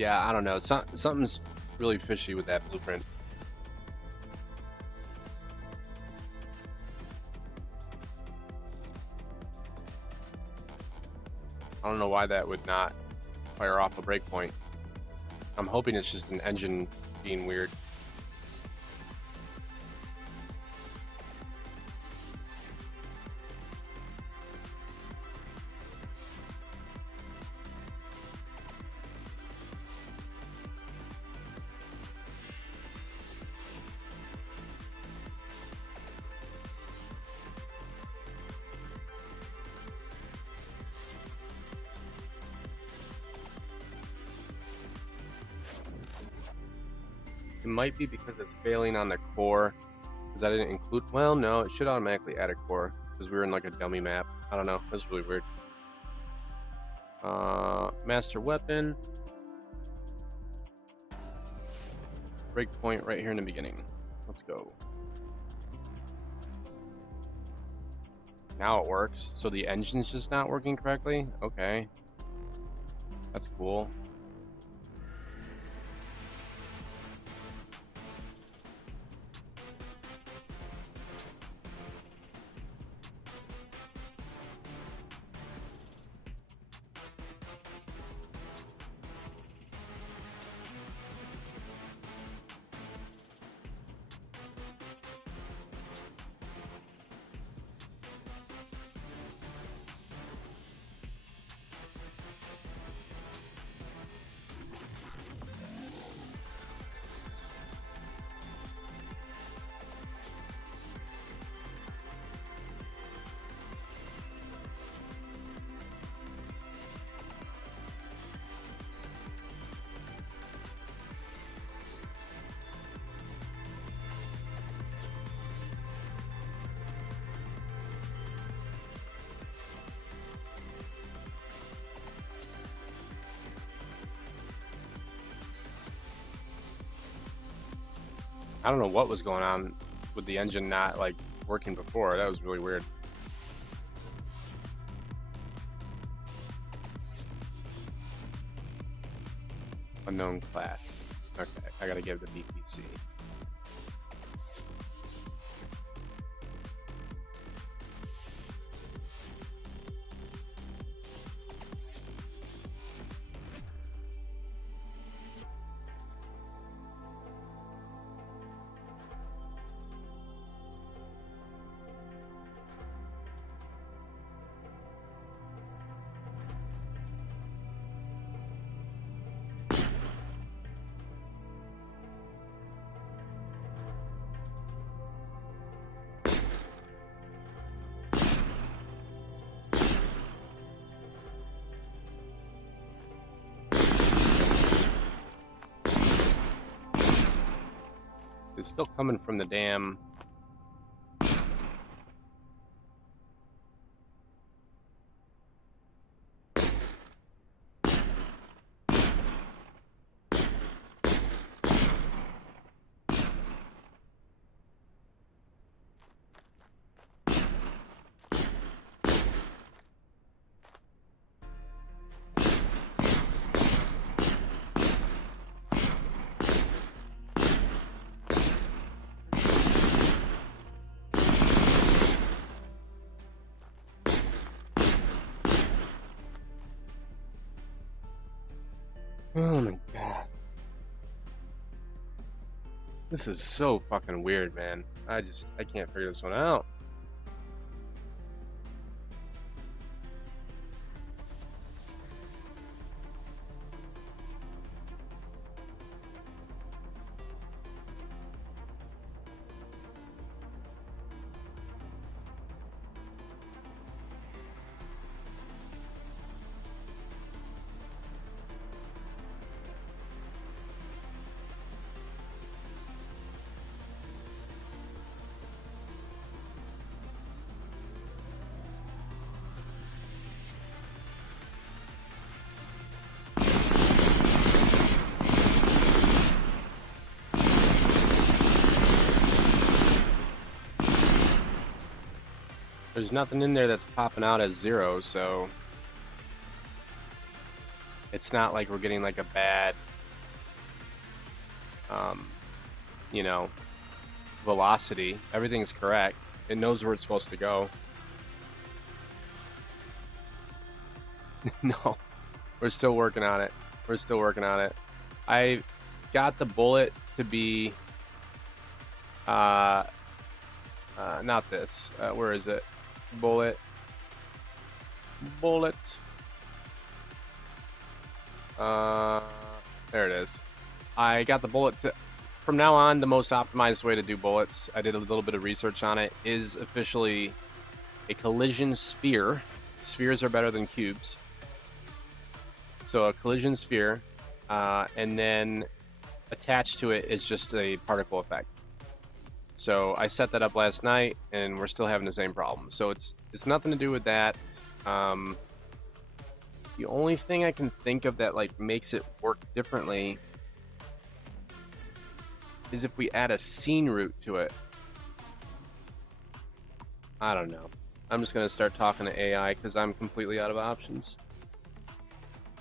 Yeah, I don't know. Something's really fishy with that blueprint. I don't know why that would not fire off a breakpoint. I'm hoping it's just an engine being weird. It might be because it's failing on the core, because I didn't include. Well, no, it should automatically add a core because we were in like a dummy map. I don't know. That's really weird. Master weapon. Breakpoint right here in the beginning. Let's go. Now it works. So the engine's just not working correctly? Okay. That's cool. I don't know what was going on with the engine not like working before. That was really weird. Unknown class. Okay, I gotta give the BPC. It's still coming from the damn. Oh my god. This is so fucking weird, man. I can't figure this one out. There's nothing in there that's popping out as 0, so it's not like we're getting like a bad um, you know, velocity. Everything's correct. It knows where it's supposed to go. No, we're still working on it. We're still working on it. I got the bullet to be uh not this. Where is it? Bullet. Bullet. Uh there it is. I got the bullet to from now on the most optimized way to do bullets. I did a little bit of research on it is officially a collision sphere. Spheres are better than cubes. So a collision sphere, and then attached to it is just a particle effect. So I set that up last night, and we're still having the same problem. So it's nothing to do with that. Um, the only thing I can think of that like makes it work differently is if we add a scene root to it. I don't know. I'm just gonna start talking to AI because I'm completely out of options.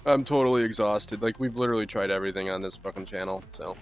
I'm totally exhausted. Like we've literally tried everything on this fucking channel. So.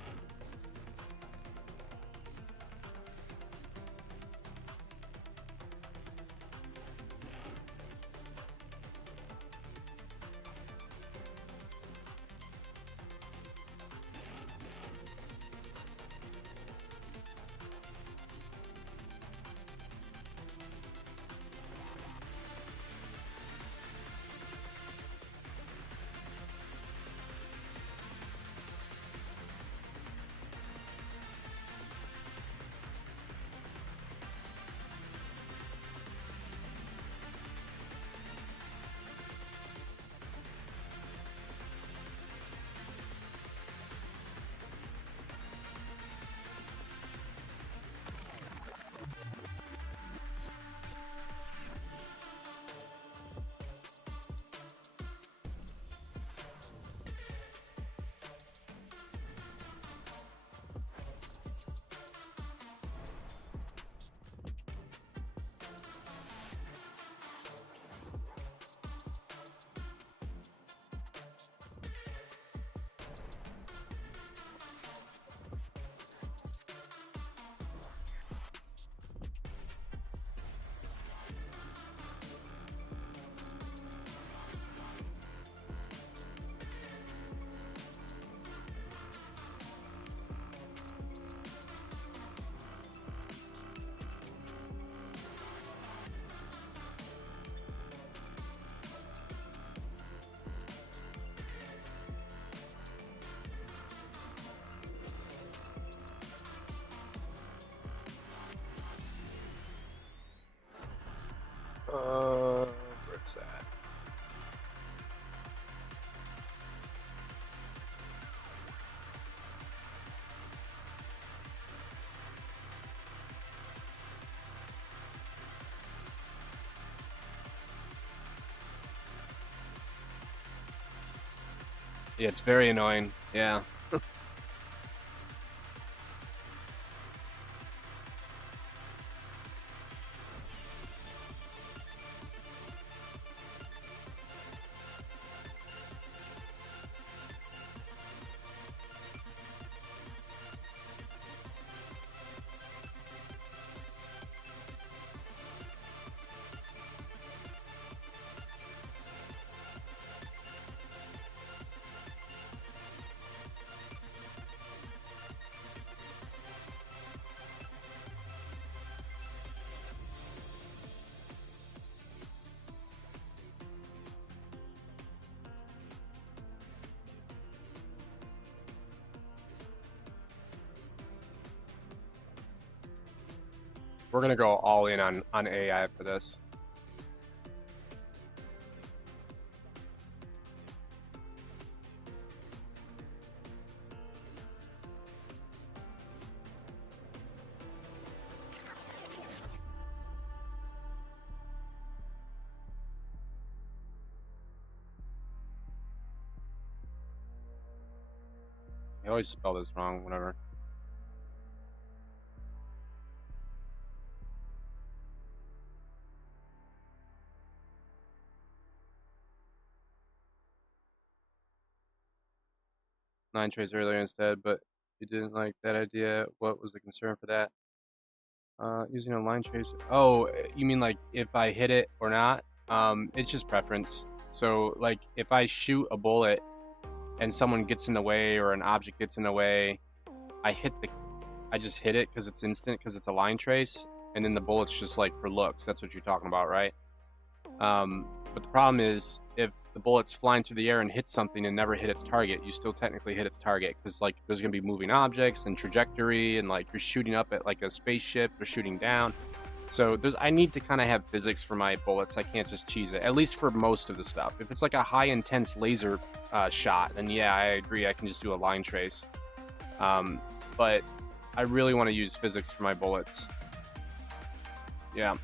Where's that? Yeah, it's very annoying. Yeah. We're gonna go all in on AI for this. I always spell this wrong, whatever. Nine trays earlier instead, but You didn't like that idea. What was the concern for that? Using a line tracer. Oh, you mean like if I hit it or not? It's just preference. So like if I shoot a bullet and someone gets in the way or an object gets in the way, I just hit it because it's instant because it's a line trace, and then the bullet's just like for looks. That's what you're talking about, right? But the problem is if the bullet's flying through the air and hits something and never hit its target, you still technically hit its target because like there's gonna be moving objects and trajectory and like you're shooting up at like a spaceship or shooting down. So I need to kind of have physics for my bullets. I can't just cheese it, at least for most of the stuff. If it's like a high intense laser shot, then yeah, I agree. I can just do a line trace. But I really want to use physics for my bullets. Yeah.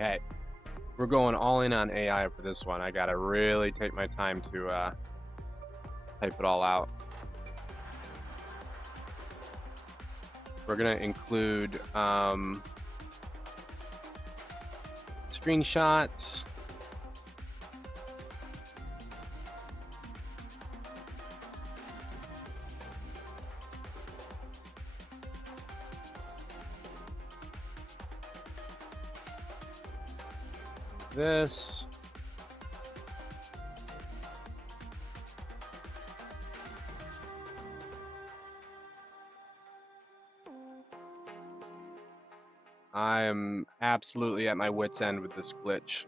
Okay, we're going all in on AI for this one. I gotta really take my time to type it all out. We're gonna include screenshots. This. I am absolutely at my wit's end with this glitch.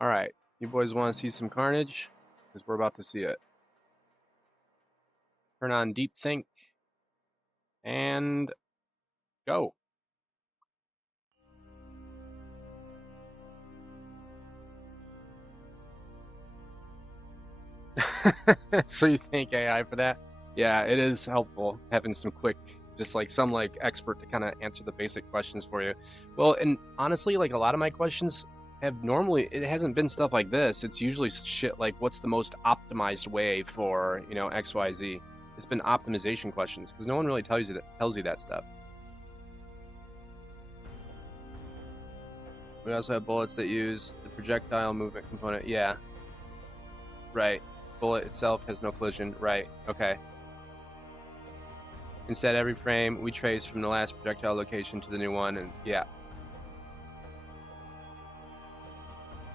All right, you boys want to see some carnage? Because we're about to see it. Turn on Deep Think and go. So you thank AI for that? Yeah, it is helpful having some quick, just like some like expert to kind of answer the basic questions for you. Well, and honestly, like a lot of my questions have normally, it hasn't been stuff like this. It's usually shit like what's the most optimized way for, you know, XYZ. It's been optimization questions because no one really tells you that stuff. We also have bullets that use the projectile movement component. Yeah. Right. Bullet itself has no collision. Right. Okay. Instead, every frame we trace from the last projectile location to the new one, and yeah.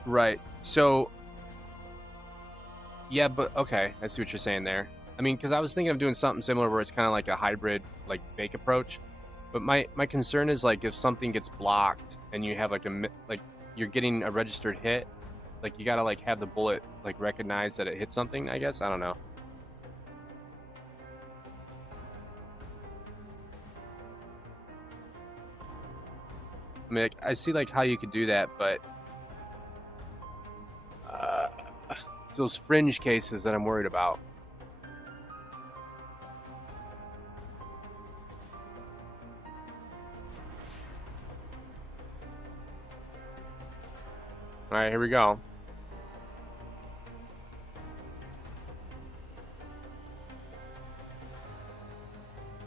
Right. So, yeah, but okay, I see what you're saying there. I mean, because I was thinking of doing something similar where it's kind of like a hybrid, like fake approach. But my concern is like if something gets blocked and you have like like you're getting a registered hit, like you gotta like have the bullet like recognize that it hit something. I guess I don't know. I mean, like, I see like how you could do that, but uh, those fringe cases that I'm worried about. here we go.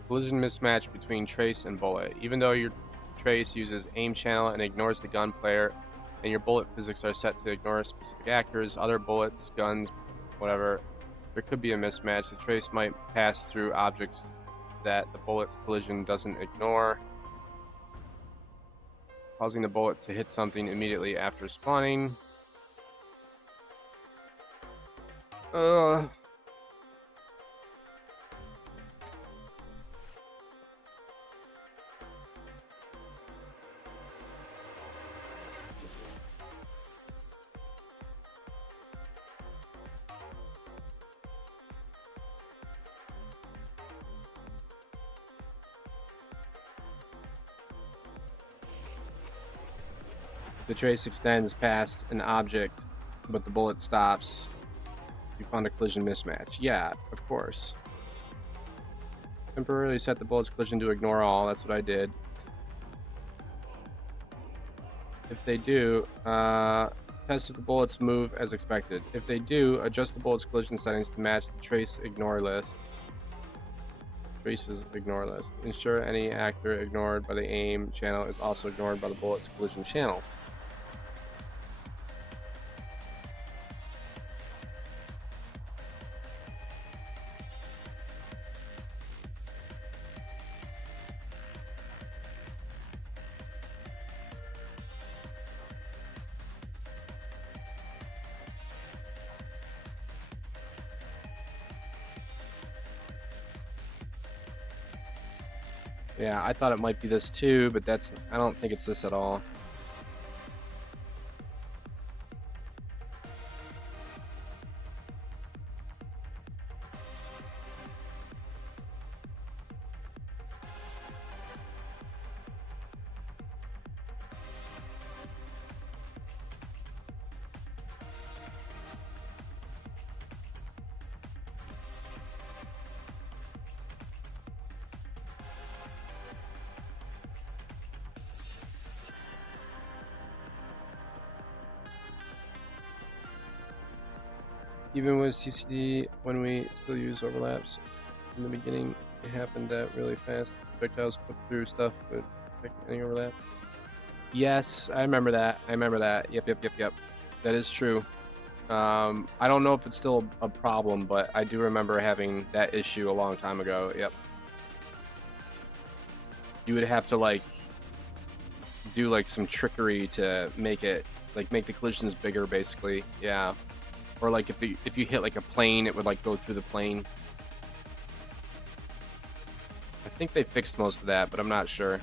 Collision mismatch between trace and bullet. Even though your trace uses aim channel and ignores the gun player, and your bullet physics are set to ignore specific actors, other bullets, guns, whatever, there could be a mismatch. The trace might pass through objects that the bullet's collision doesn't ignore, causing the bullet to hit something immediately after spawning. The trace extends past an object, but the bullet stops. You found a collision mismatch. Yeah, of course. Temporarily set the bullet's collision to ignore all. That's what I did. If they do, test if the bullets move as expected. If they do, adjust the bullet's collision settings to match the trace ignore list. Traces ignore list. Ensure any actor ignored by the aim channel is also ignored by the bullet's collision channel. Yeah, I thought it might be this too, but I don't think it's this at all. Even with CCD, when we still use overlaps, in the beginning, it happened that really fast. Projectiles put through stuff, but any overlap. Yes, I remember that. Yep. That is true. I don't know if it's still a problem, but I do remember having that issue a long time ago. Yep. You would have to like do like some trickery to make it make the collisions bigger, basically. Yeah. Or like if you hit like a plane, it would like go through the plane. I think they fixed most of that, but I'm not sure.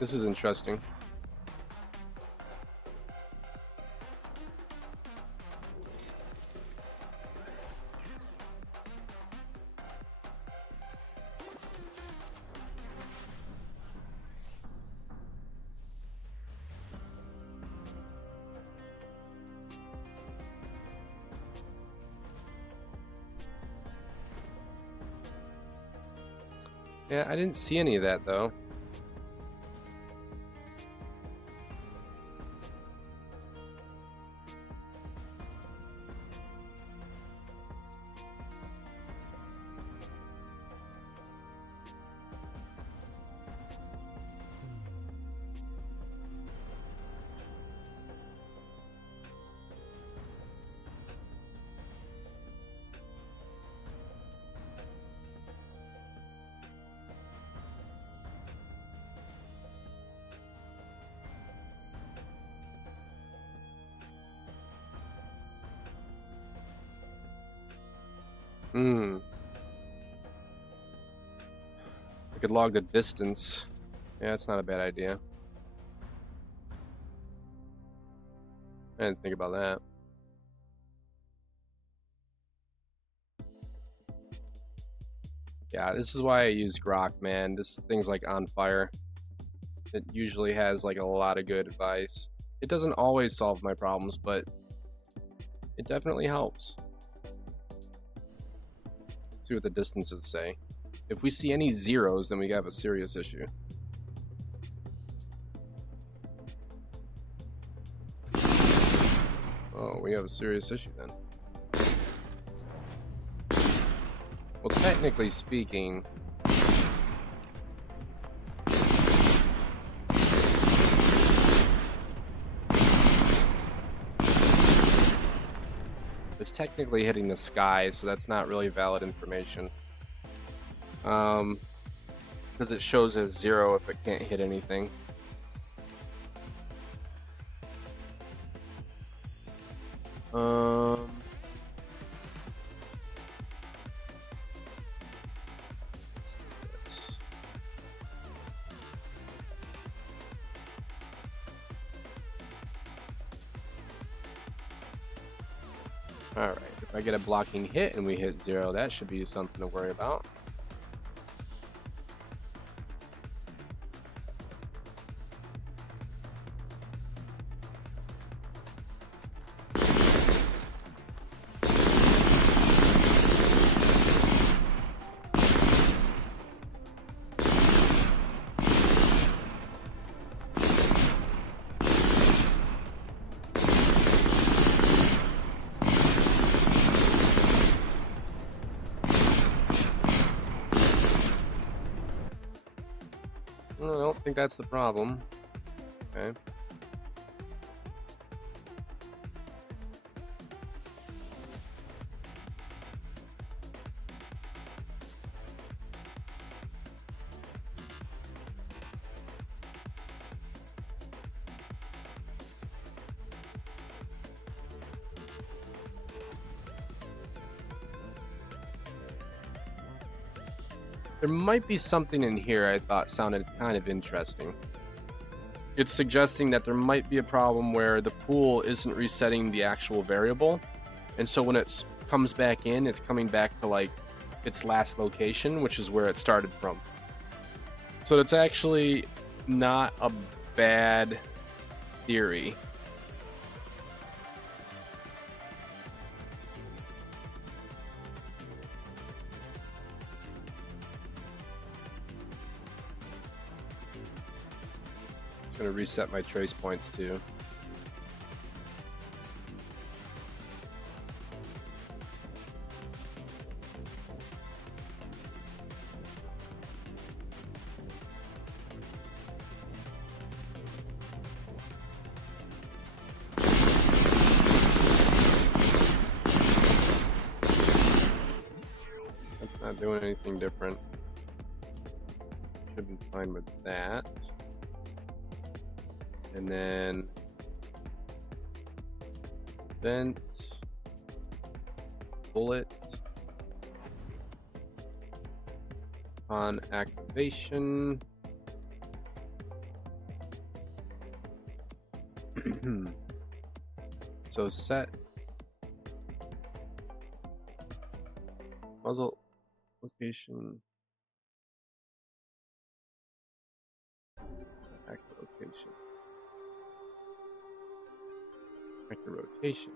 This is interesting. Yeah, I didn't see any of that though. I could log the distance. Yeah, that's not a bad idea. I didn't think about that. Yeah, this is why I use Grok, man. This thing's like on fire. It usually has like a lot of good advice. It doesn't always solve my problems, but it definitely helps. Let's see what the distances say. If we see any zeros, then we have a serious issue. Oh, we have a serious issue then. Well, technically speaking, it's technically hitting the sky, so that's not really valid information. Because it shows as 0 if it can't hit anything. Alright, if I get a blocking hit and we hit 0, that should be something to worry about. I don't think that's the problem. Okay. There might be something in here I thought sounded kind of interesting. It's suggesting that there might be a problem where the pool isn't resetting the actual variable, and so when it comes back in, it's coming back to like its last location, which is where it started from. So it's actually not a bad theory. Going to reset my trace points too. That's not doing anything different. Should be fine with that. And then vent, bullet on activation. So set muzzle location, active location. The rotation.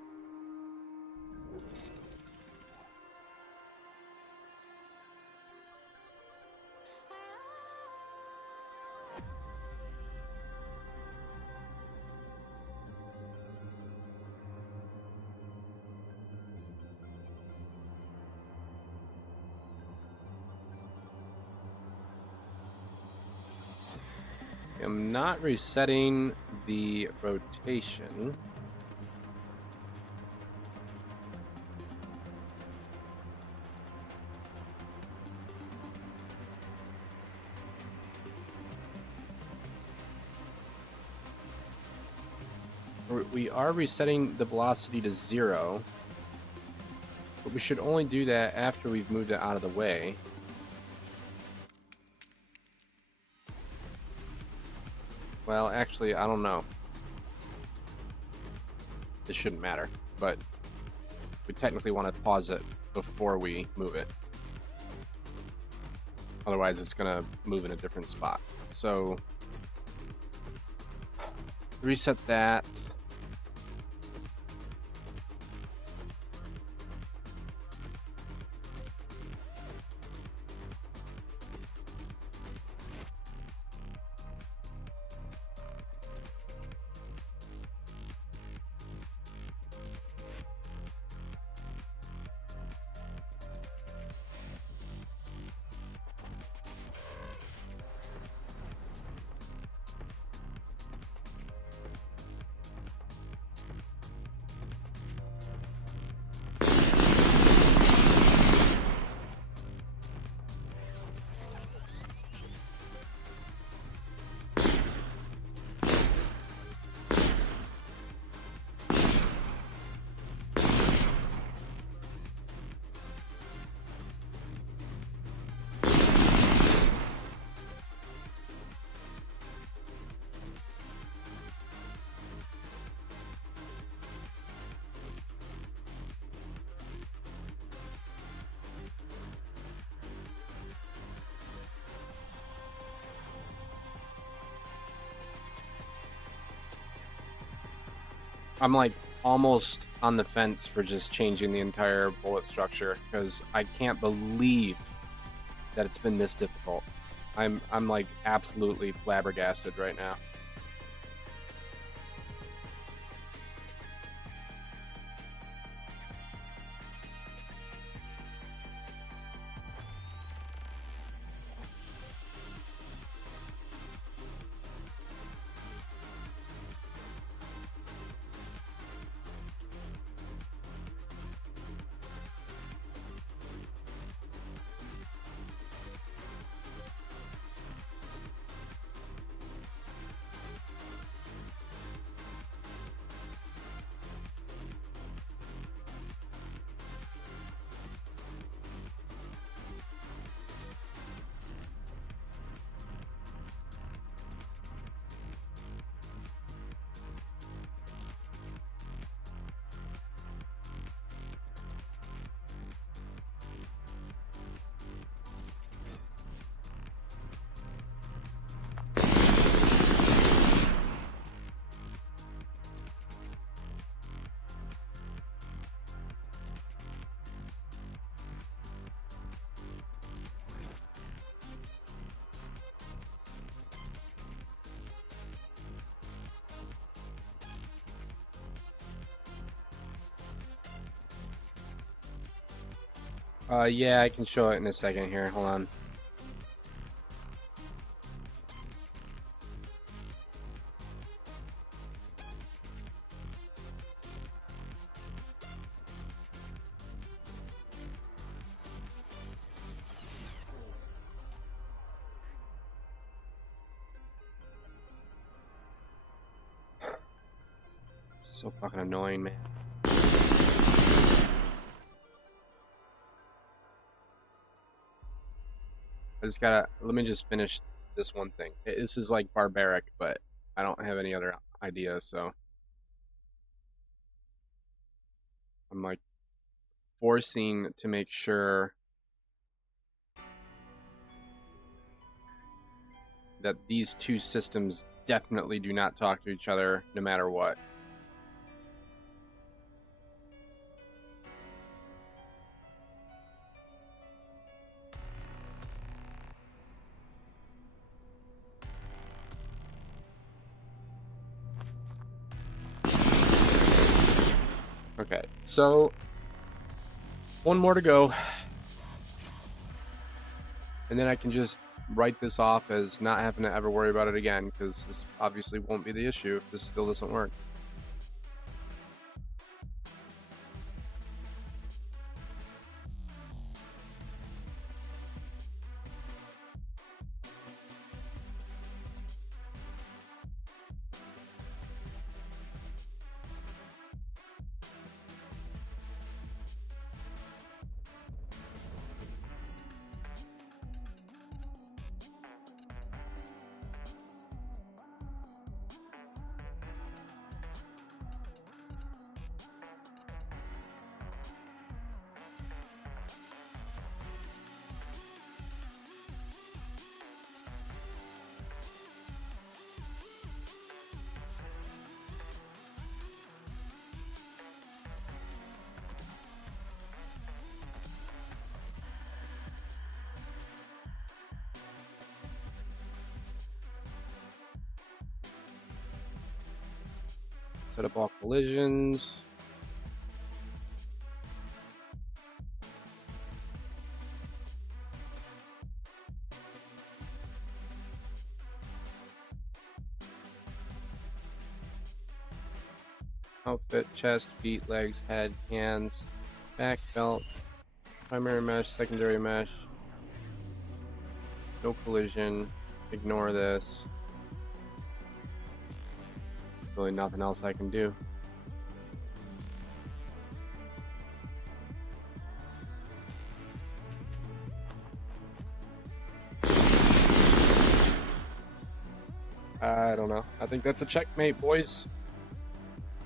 I'm not resetting the rotation. We are resetting the velocity to 0, but we should only do that after we've moved it out of the way. Well, actually, I don't know. this shouldn't matter, but we technically want to pause it before we move it. Otherwise, it's going to move in a different spot. So reset that. I'm like almost on the fence for just changing the entire bullet structure because I can't believe that it's been this difficult. I'm like absolutely flabbergasted right now. Yeah, I can show it in a second here. Hold on. So fucking annoying, man. I just gotta, let me just finish this one thing. This is like barbaric, but I don't have any other idea, so I'm like forcing to make sure that these two systems definitely do not talk to each other no matter what. Okay, so one more to go, and then I can just write this off as not having to ever worry about it again, because this obviously won't be the issue if this still doesn't work. Set up all collisions. Outfit, chest, feet, legs, head, hands, back, belt, primary mesh, secondary mesh. No collision. Ignore this. Really nothing else I can do. I don't know. I think that's a checkmate, boys.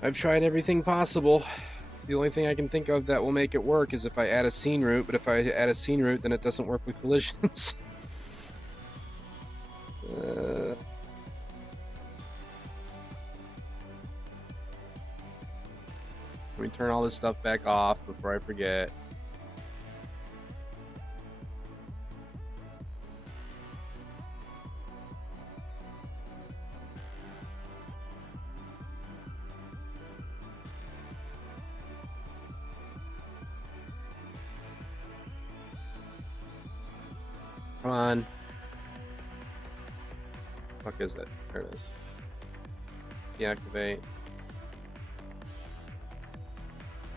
I've tried everything possible. The only thing I can think of that will make it work is if I add a scene route, but if I add a scene route, then it doesn't work with collisions. Let me turn all this stuff back off before I forget. Come on. Fuck is it? There it is. Deactivate.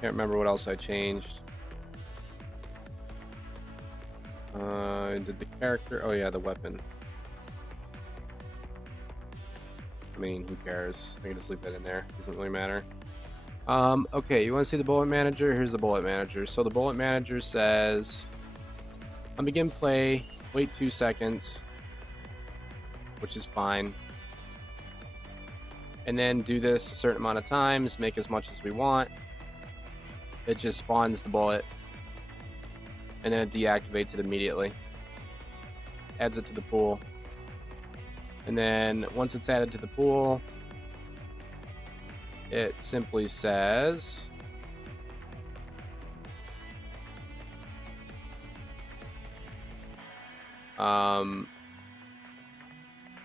Can't remember what else I changed. Did the character? Oh yeah, the weapon. I mean, who cares? I can just leave that in there. Doesn't really matter. Okay, you want to see the bullet manager? Here's the bullet manager. So the bullet manager says, on begin play, wait 2 seconds, which is fine. And then do this a certain amount of times, make as much as we want. It just spawns the bullet, and then it deactivates it immediately. Adds it to the pool. And then once it's added to the pool, it simply says,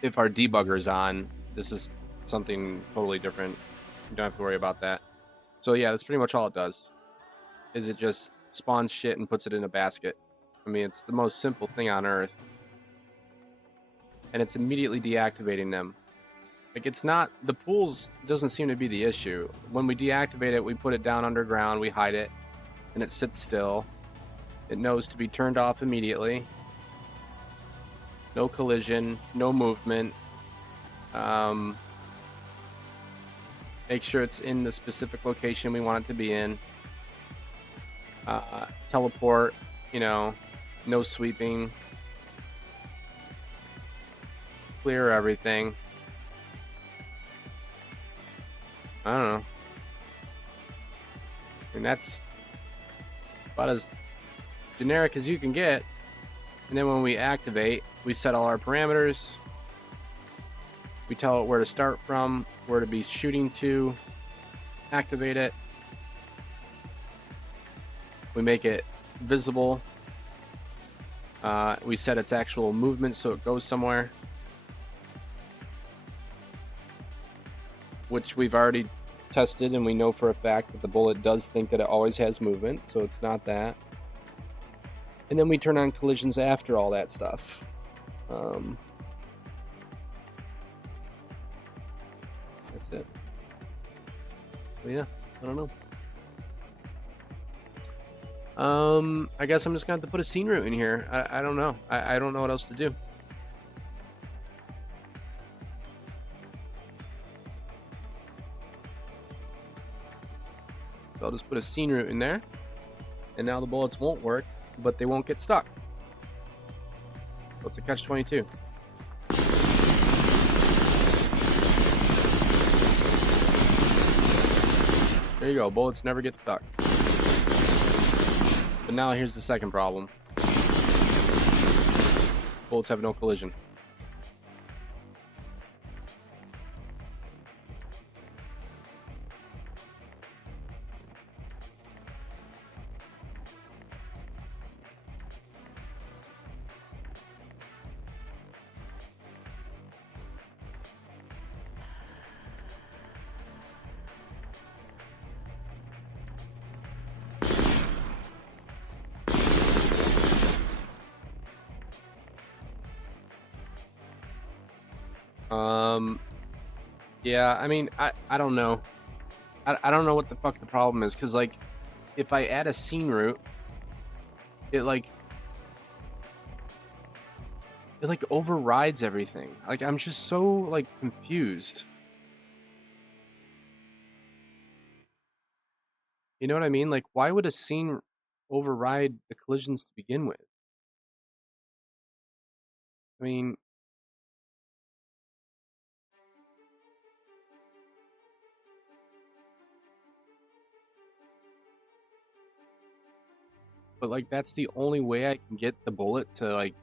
if our debugger is on, this is something totally different. You don't have to worry about that. So yeah, that's pretty much all it does. Is it just spawns shit and puts it in a basket. I mean, it's the most simple thing on earth. And it's immediately deactivating them. Like, it's not, the pools doesn't seem to be the issue. When we deactivate it, we put it down underground, we hide it, and it sits still. It knows to be turned off immediately. No collision, no movement. Make sure it's in the specific location we want it to be in. Teleport, you know, no sweeping. Clear everything. I don't know. And that's about as generic as you can get. And then when we activate, we set all our parameters. We tell it where to start from, where to be shooting to, activate it. We make it visible. We set its actual movement so it goes somewhere, which we've already tested, and we know for a fact that the bullet does think that it always has movement, so it's not that. And then we turn on collisions after all that stuff. That's it. But yeah, I don't know. I guess I'm just gonna have to put a scene route in here. I don't know. I don't know what else to do. So I'll just put a scene route in there, and now the bullets won't work, but they won't get stuck. So it's a catch-22. There you go, bullets never get stuck. But now here's the second problem. Bullets have no collision. Yeah, I mean, I don't know. I don't know what the fuck the problem is, because, like, if I add a scene route, it, like, overrides everything. Like, I'm just so, like, confused. You know what I mean? Like, why would a scene override the collisions to begin with? I mean, but, like, that's the only way I can get the bullet to, like,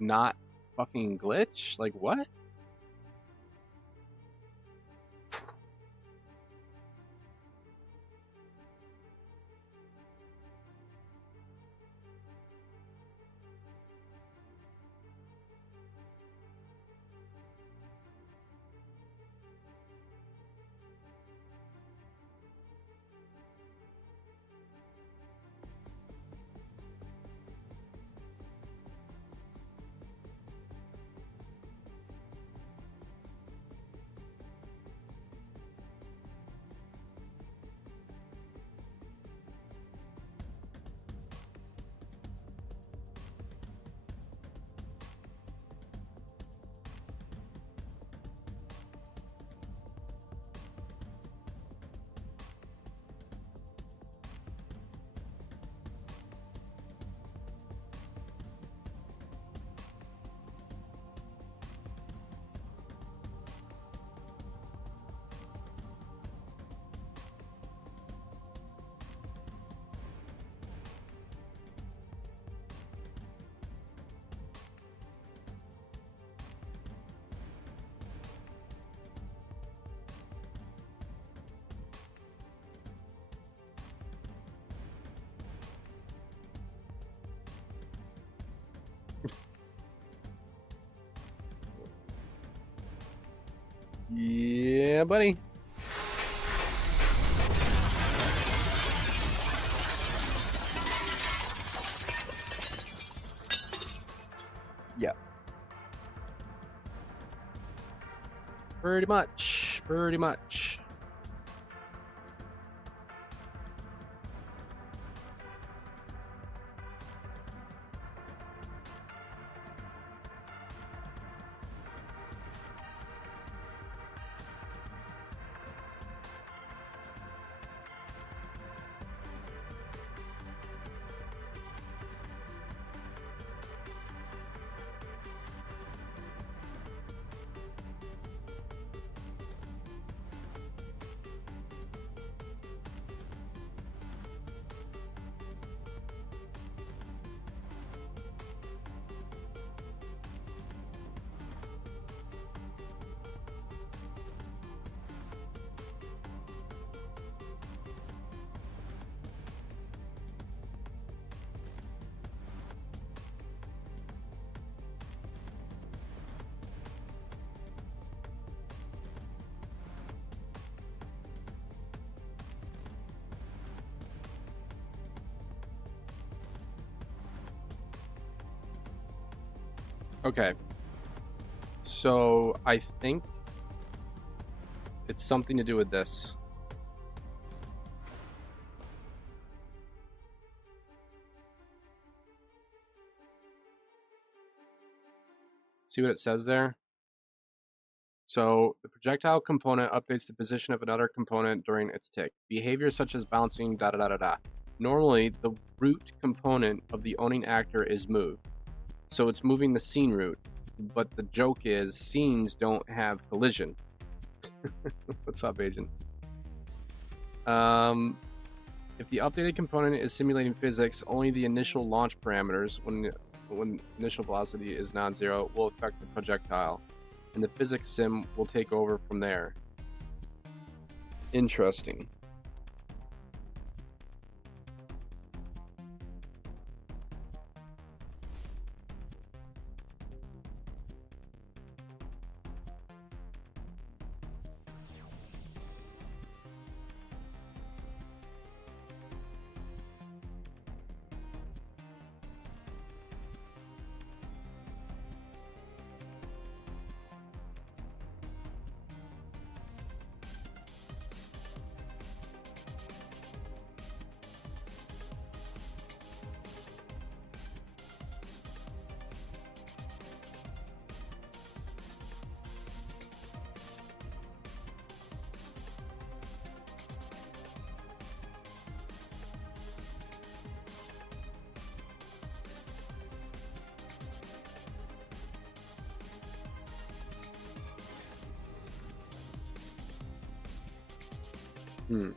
not fucking glitch? Like, what? Yeah, buddy. Yeah. Pretty much. Pretty much. Okay. So I think it's something to do with this. See what it says there? So the projectile component updates the position of another component during its tick. Behavior such as bouncing, da da da da da. Normally, the root component of the owning actor is moved. So it's moving the scene route. But the joke is, scenes don't have collision. What's up, Agent? If the updated component is simulating physics, only the initial launch parameters, when initial velocity is non-zero, will affect the projectile, and the physics sim will take over from there. Interesting. Hmm.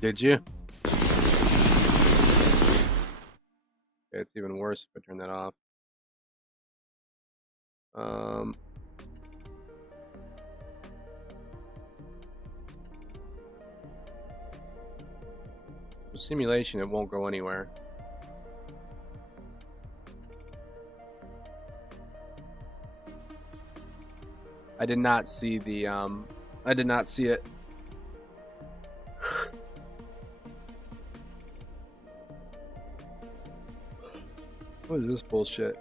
Did you? Okay, it's even worse if I turn that off. With simulation, it won't go anywhere. I did not see the I did not see it. What is this bullshit?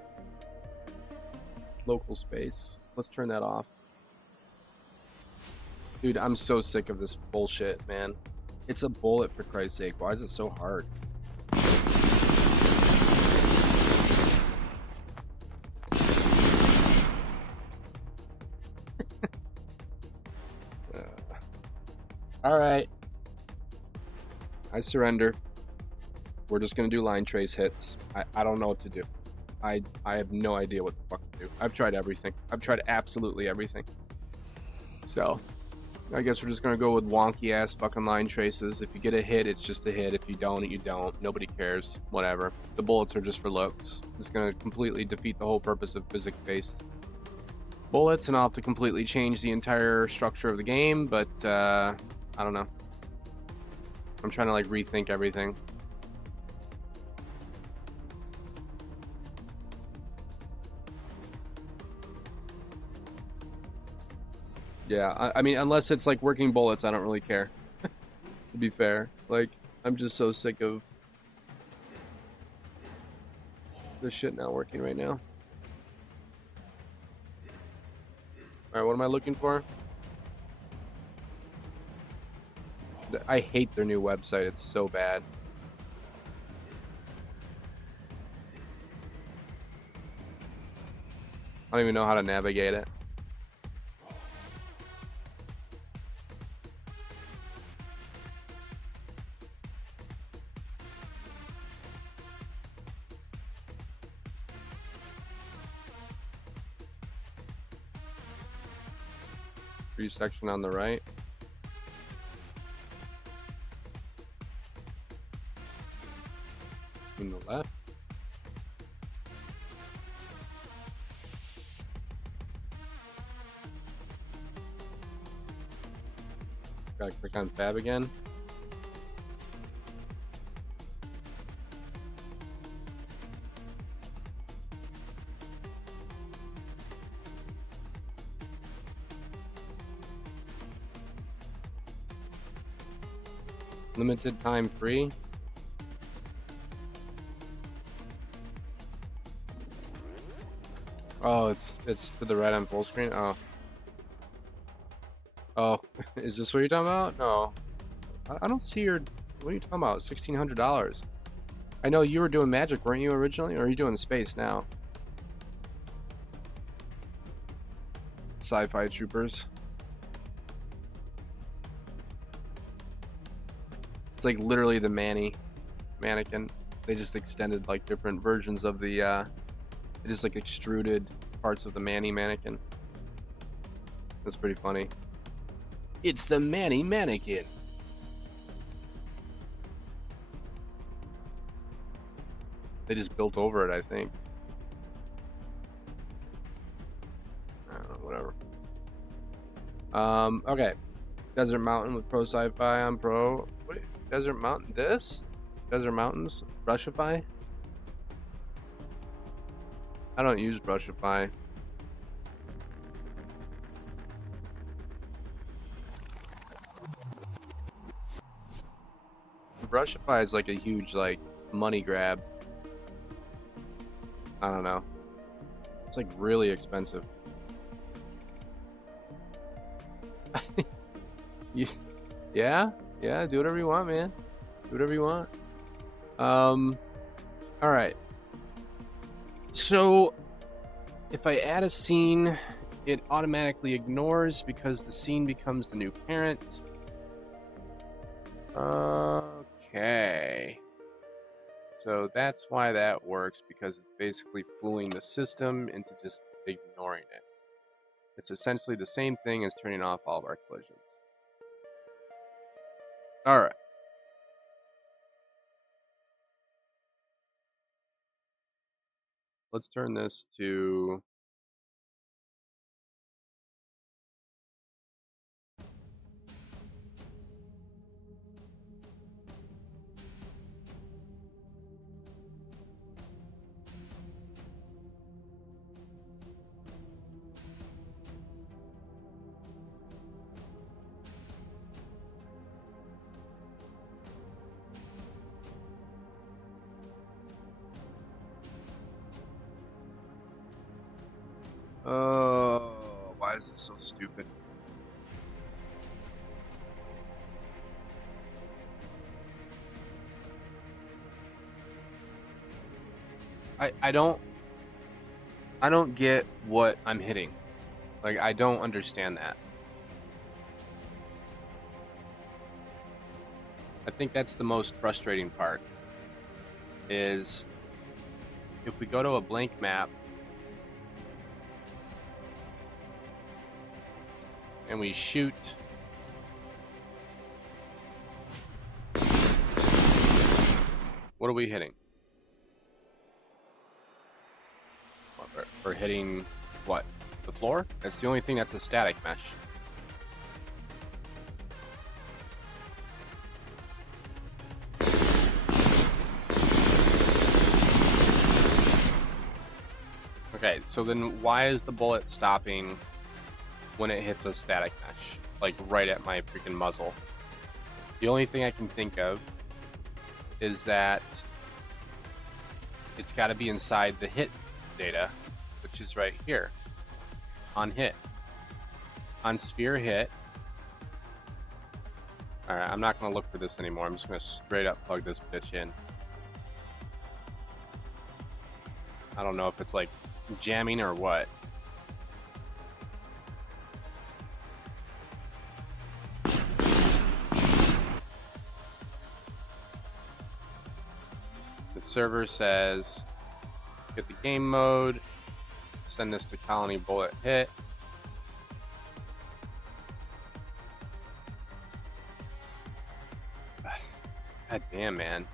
Local space. Let's turn that off. Dude, I'm so sick of this bullshit, man. It's a bullet, for Christ's sake. Why is it so hard? Alright. I surrender. We're just gonna do line trace hits. I don't know what to do. I have no idea what the fuck to do. I've tried everything. I've tried absolutely everything. So, I guess we're just gonna go with wonky ass fucking line traces. If you get a hit, it's just a hit. If you don't, you don't. Nobody cares. Whatever. The bullets are just for looks. It's gonna completely defeat the whole purpose of physics-based bullets, and I'll have to completely change the entire structure of the game, but I don't know. I'm trying to like rethink everything. Yeah, I mean, unless it's like working bullets, I don't really care. To be fair, like, I'm just so sick of this shit not working right now. Alright, what am I looking for? I hate their new website, it's so bad. I don't even know how to navigate it. Free section on the right. On the left. Gotta click on tab again. Limited time free. Oh, it's to the right on full screen. Oh. Oh, is this what you're talking about? No. I don't see your... What are you talking about? $1,600. I know you were doing Magic, weren't you, originally? Or are you doing Space now? Sci-Fi Troopers. It's like literally the mannequin. They just extended like different versions of the... They just like extruded parts of the mannequin. That's pretty funny. It's the mannequin. They just built over it, I think. I don't know, whatever. Okay. Desert Mountain with Pro Sci-Fi on Pro. What? Desert Mountain? This? Desert Mountains? Brushify? I don't use Brushify. Brushify is like a huge like money grab. I don't know. It's like really expensive. Yeah, do whatever you want, man. Do whatever you want. All right. So If I add a scene, it automatically ignores because the scene becomes the new parent. Okay. So that's why that works, because it's basically fooling the system into just ignoring it. It's essentially the same thing as turning off all of our collisions. All right. Let's turn this to... Oh, why is this so stupid? I don't get what I'm hitting. Like, I don't understand that. I think that's the most frustrating part, is if we go to a blank map and we shoot what are we hitting? We're hitting what? The floor? That's the only thing that's a static mesh. Okay, so then why is the bullet stopping when it hits a static mesh? Like right at my freaking muzzle. The only thing I can think of is that it's got to be inside the hit data, which is right here on hit. On sphere hit. Alright, I'm not going to look for this anymore. I'm just going to straight up plug this bitch in. I don't know if it's like jamming or what. The server says get the game mode, send this to colony bullet hit. God damn, man.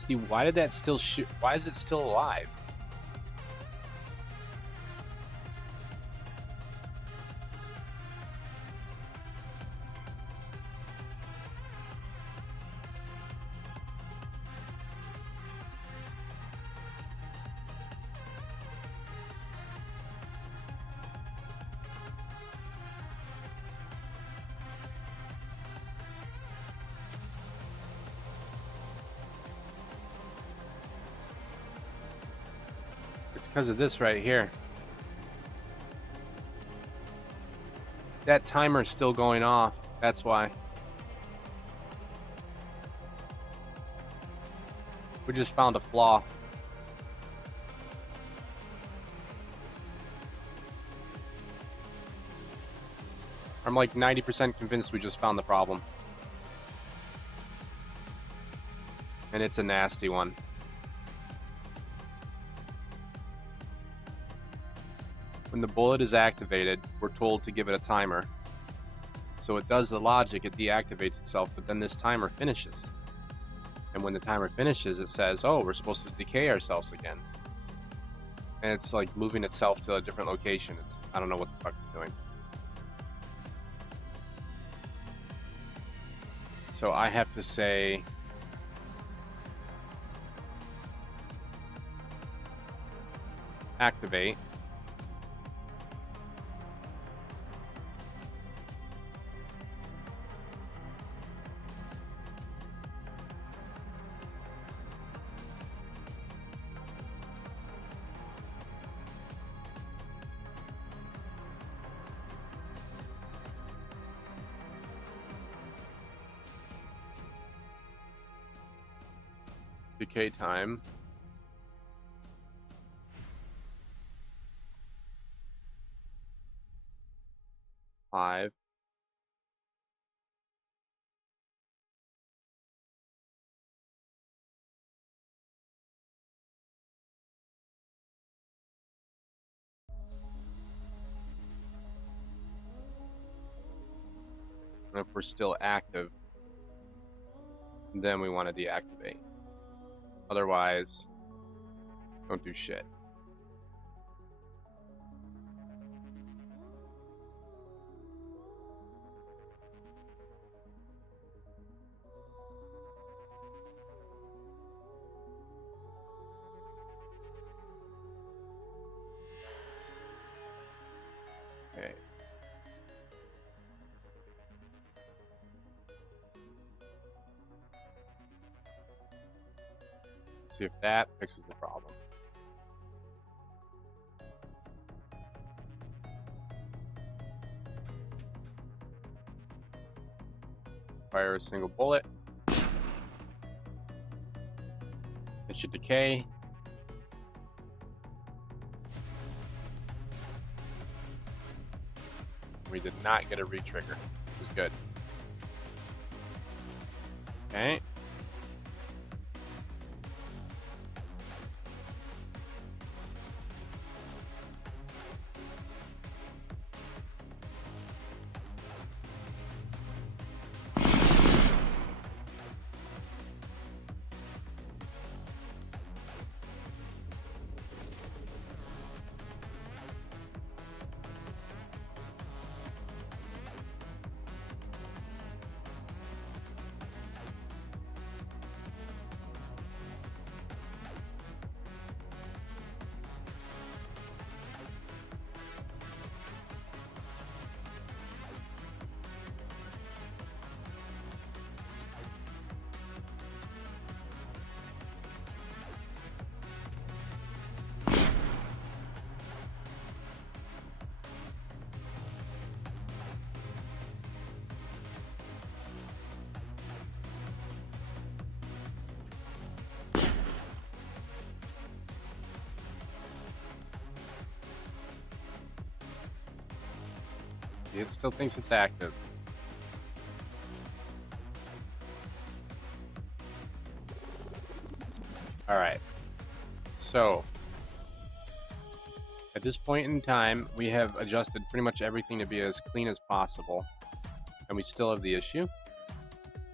See, why did that still shoot? Why is it still alive? It's because of this right here. That timer's still going off. That's why. We just found a flaw. I'm like 90% convinced we just found the problem. And it's a nasty one. When the bullet is activated, we're told to give it a timer. So it does the logic, it deactivates itself, but then this timer finishes. And when the timer finishes, it says, oh, we're supposed to decay ourselves again. And it's like moving itself to a different location. I don't know what the fuck it's doing. So I have to say, activate. Decay time. Five. And if we're still active, then we want to deactivate. Otherwise, don't do shit. Okay. See if that fixes the problem. Fire a single bullet. It should decay. We did not get a retrigger. It was good. Okay. It still thinks it's active. Alright. So, at this point in time, we have adjusted pretty much everything to be as clean as possible. And we still have the issue.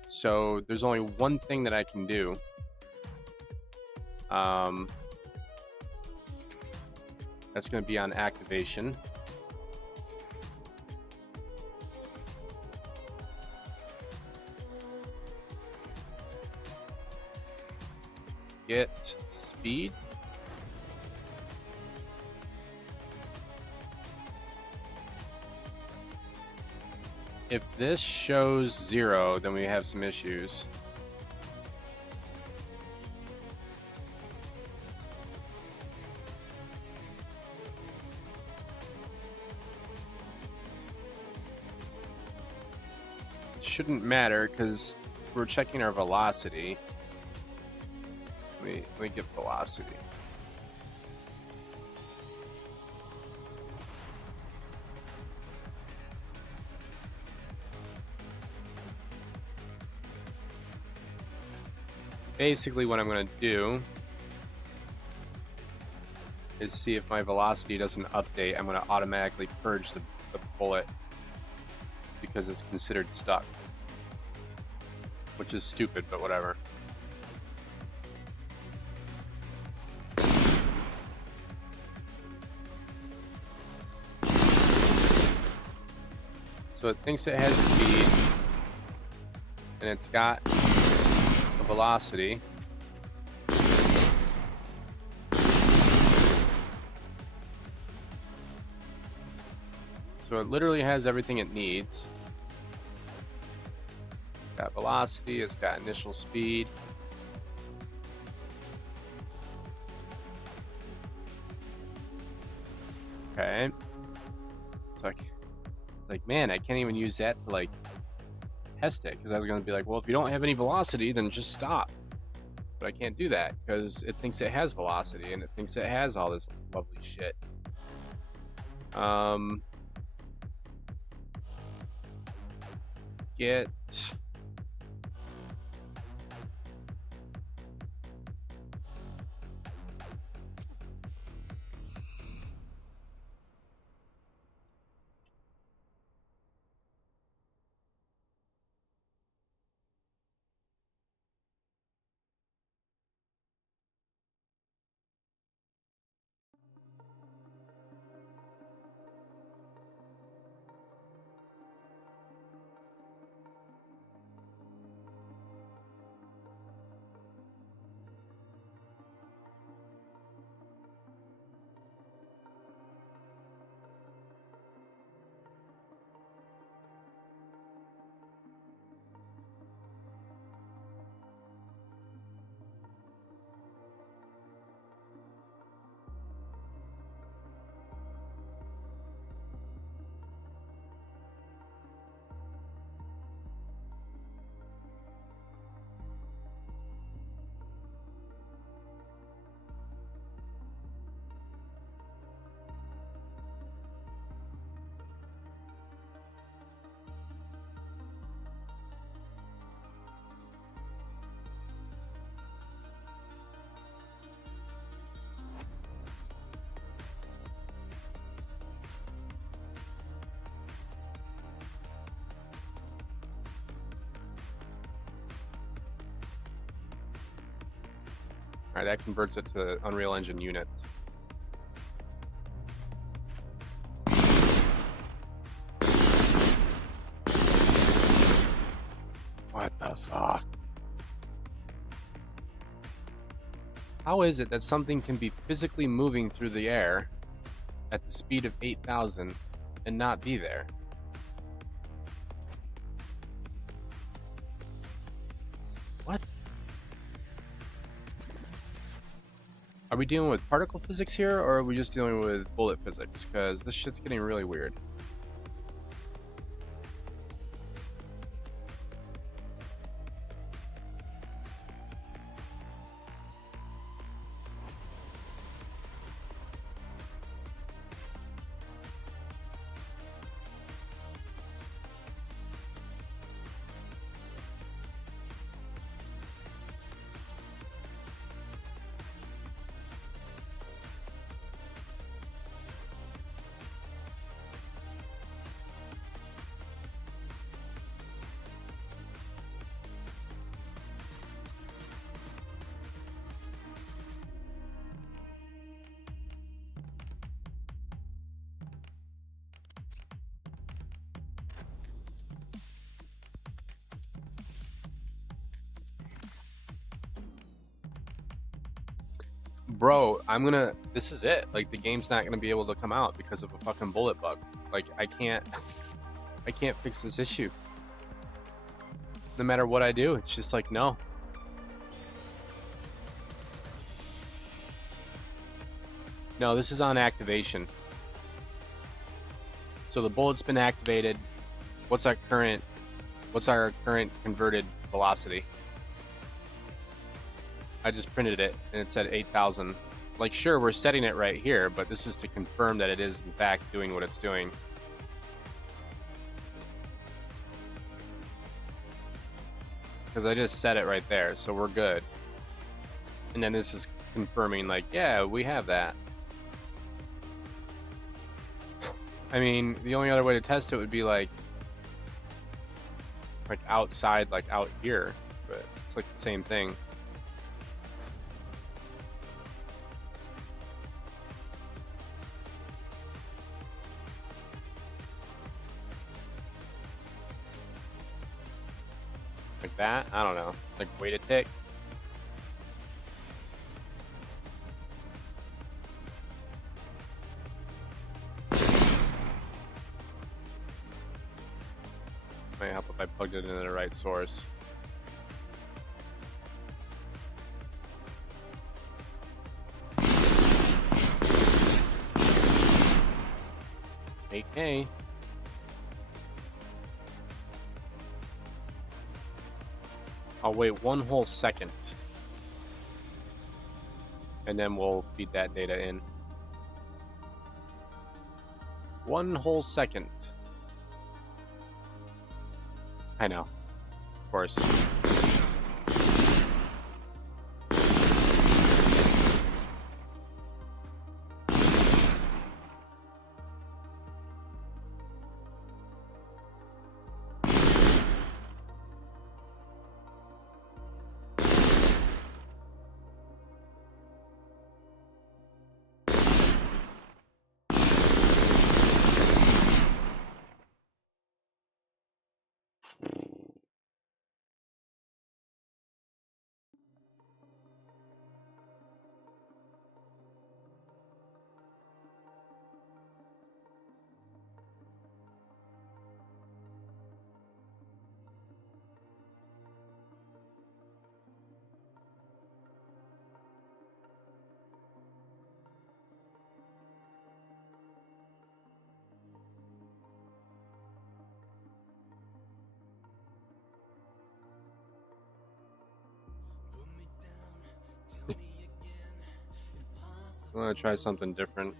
So, there's only one thing that I can do. That's going to be on activation. Get speed. If this shows 0, then we have some issues. It shouldn't matter because we're checking our velocity. Let me get velocity. Basically, what I'm going to do is see if my velocity doesn't update. I'm going to automatically purge the bullet because it's considered stuck, which is stupid, but whatever. So it thinks it has speed, and it's got a velocity. So it literally has everything it needs. It's got velocity, it's got initial speed. Okay. So it's like, man, I can't even use that to like test it, because I was going to be like, well, if you don't have any velocity, then just stop. But I can't do that because it thinks it has velocity and it thinks it has all this lovely shit. Get all right, that converts it to Unreal Engine units. What the fuck? How is it that something can be physically moving through the air at the speed of 8,000 and not be there? What? Are we dealing with particle physics here, or are we just dealing with bullet physics? Because this shit's getting really weird. bro, this is it. Like, the game's not gonna be able to come out because of a fucking bullet bug. Like, I can't fix this issue. No matter what I do, it's just like, no. No, this is on activation. So the bullet's been activated. What's our current converted velocity? I just printed it and it said 8,000. Like, sure, we're setting it right here, but this is to confirm that it is in fact doing what it's doing. Because I just set it right there, so we're good. And then this is confirming, like, yeah, we have that. I mean, the only other way to test it would be like outside, like out here, but it's like the same thing. Like that? I don't know. Like, wait a tick. Might help if I plugged it into the right source. $8K. I'll wait one whole second. And then we'll feed that data in. One whole second. I know. Of course. I want to try something different.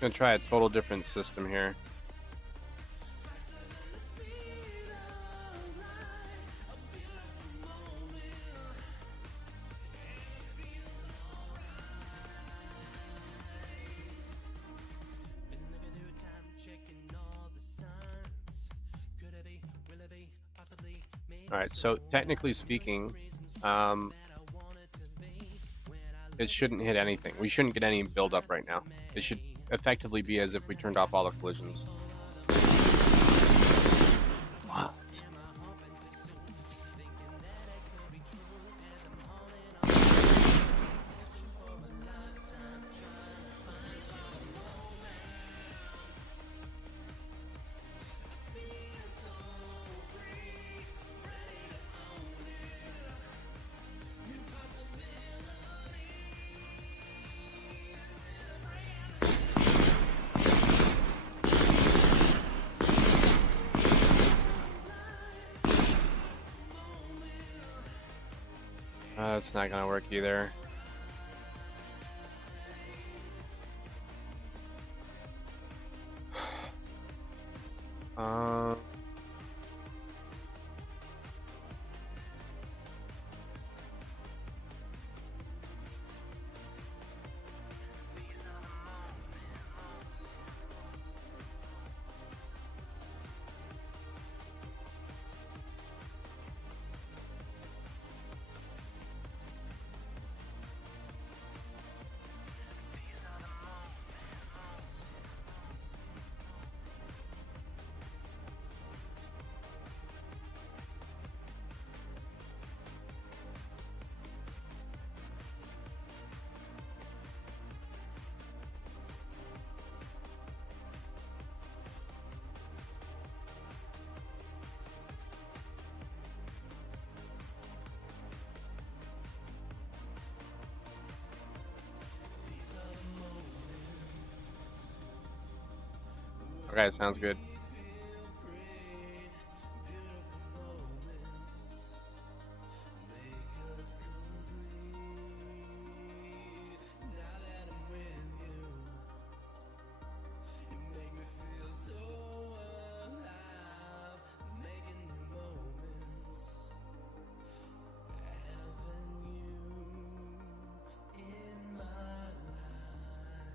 I'm gonna try a total different system here. All right, so technically speaking, um, it shouldn't hit anything. We shouldn't get any buildup right now. It should effectively be as if we turned off all the collisions. What? That's not gonna work either. Uh, okay, sounds good.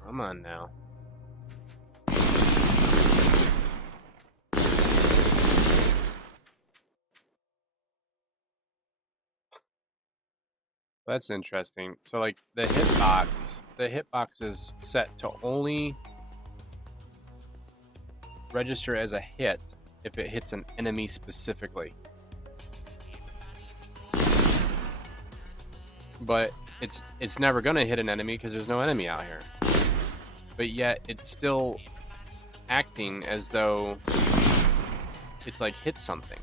Come on now. That's interesting. So like the hitbox is set to only register as a hit if it hits an enemy specifically. But it's never gonna hit an enemy because there's no enemy out here. But yet it's still acting as though it's like hit something.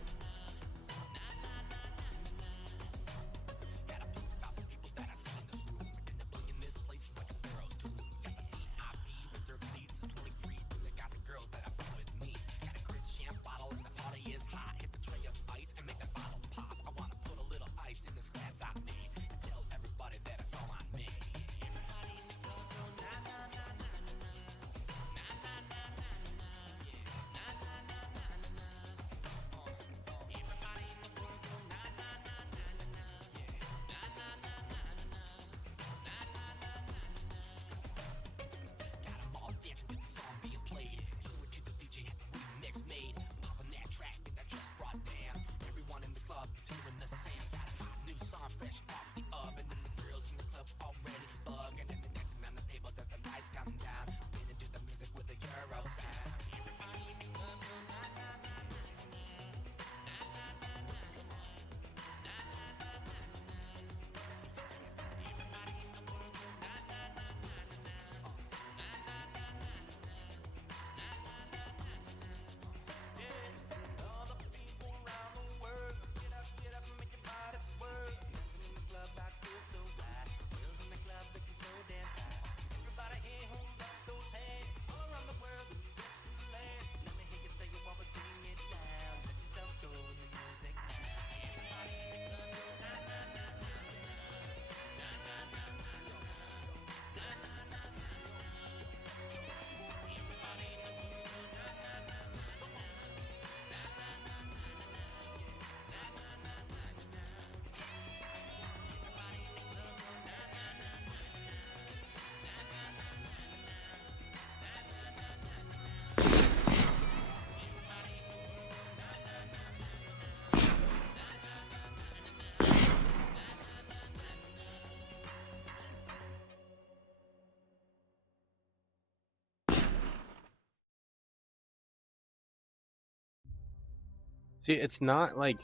See, it's not like...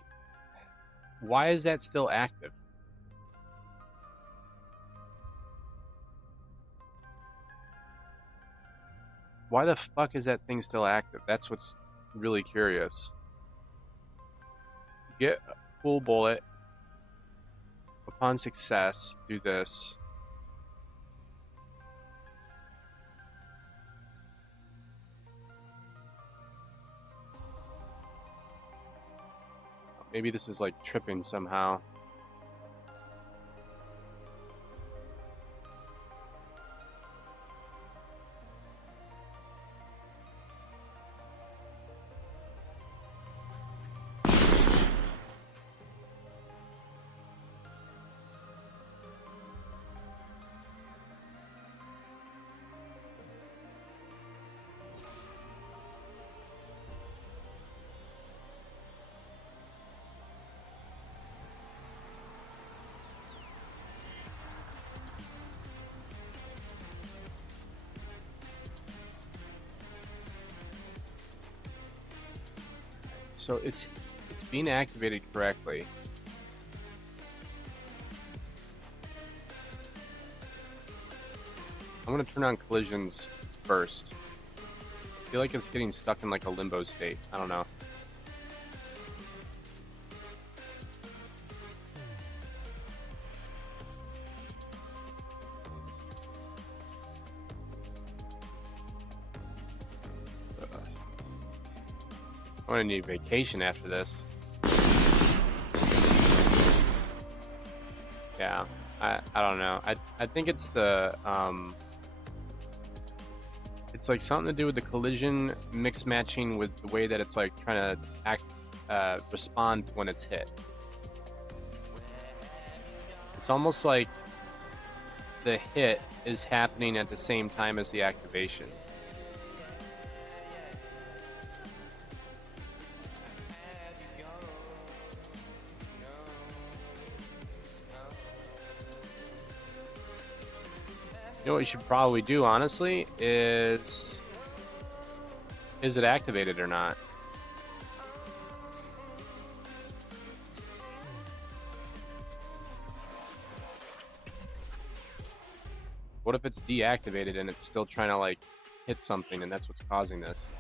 Why is that still active? Why the fuck is that thing still active? That's what's really curious. Get a full bullet. Upon success, do this. Maybe this is like tripping somehow. So it's being activated correctly. I'm gonna turn on collisions first. I feel like it's getting stuck in like a limbo state. I don't know. I'm gonna need vacation after this. Yeah, I don't know. I think it's the it's like something to do with the collision mix matching with the way that it's like trying to respond when it's hit. It's almost like the hit is happening at the same time as the activation. You know what you should probably do, honestly, is it activated or not? What if it's deactivated and it's still trying to like hit something and that's what's causing this?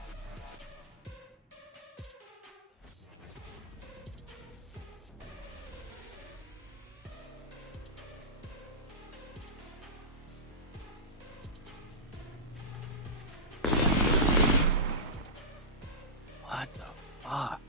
What the fuck?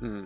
Hmm.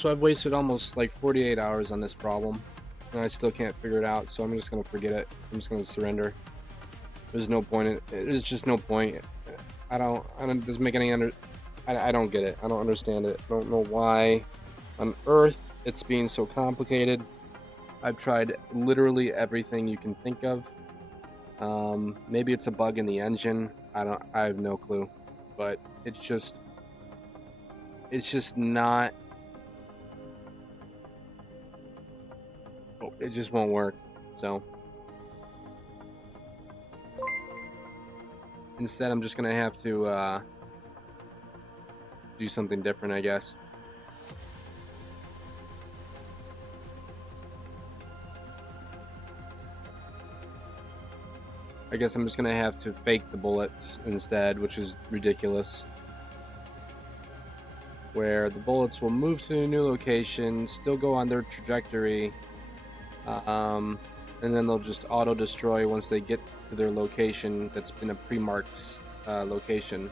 So I've wasted almost like 48 hours on this problem, and I still can't figure it out. So I'm just gonna forget it. I'm just gonna surrender. There's no point. There's just no point. I don't. It doesn't make any under. I don't get it. I don't understand it. I don't know why on earth it's being so complicated. I've tried literally everything you can think of. Maybe it's a bug in the engine. I have no clue, but it's just not. Oh, it just won't work. So instead, I'm just gonna have to do something different, I guess. I guess I'm just gonna have to fake the bullets instead, which is ridiculous. Where the bullets will move to a new location, still go on their trajectory, and then they'll just auto-destroy once they get to their location that's been a pre-marked location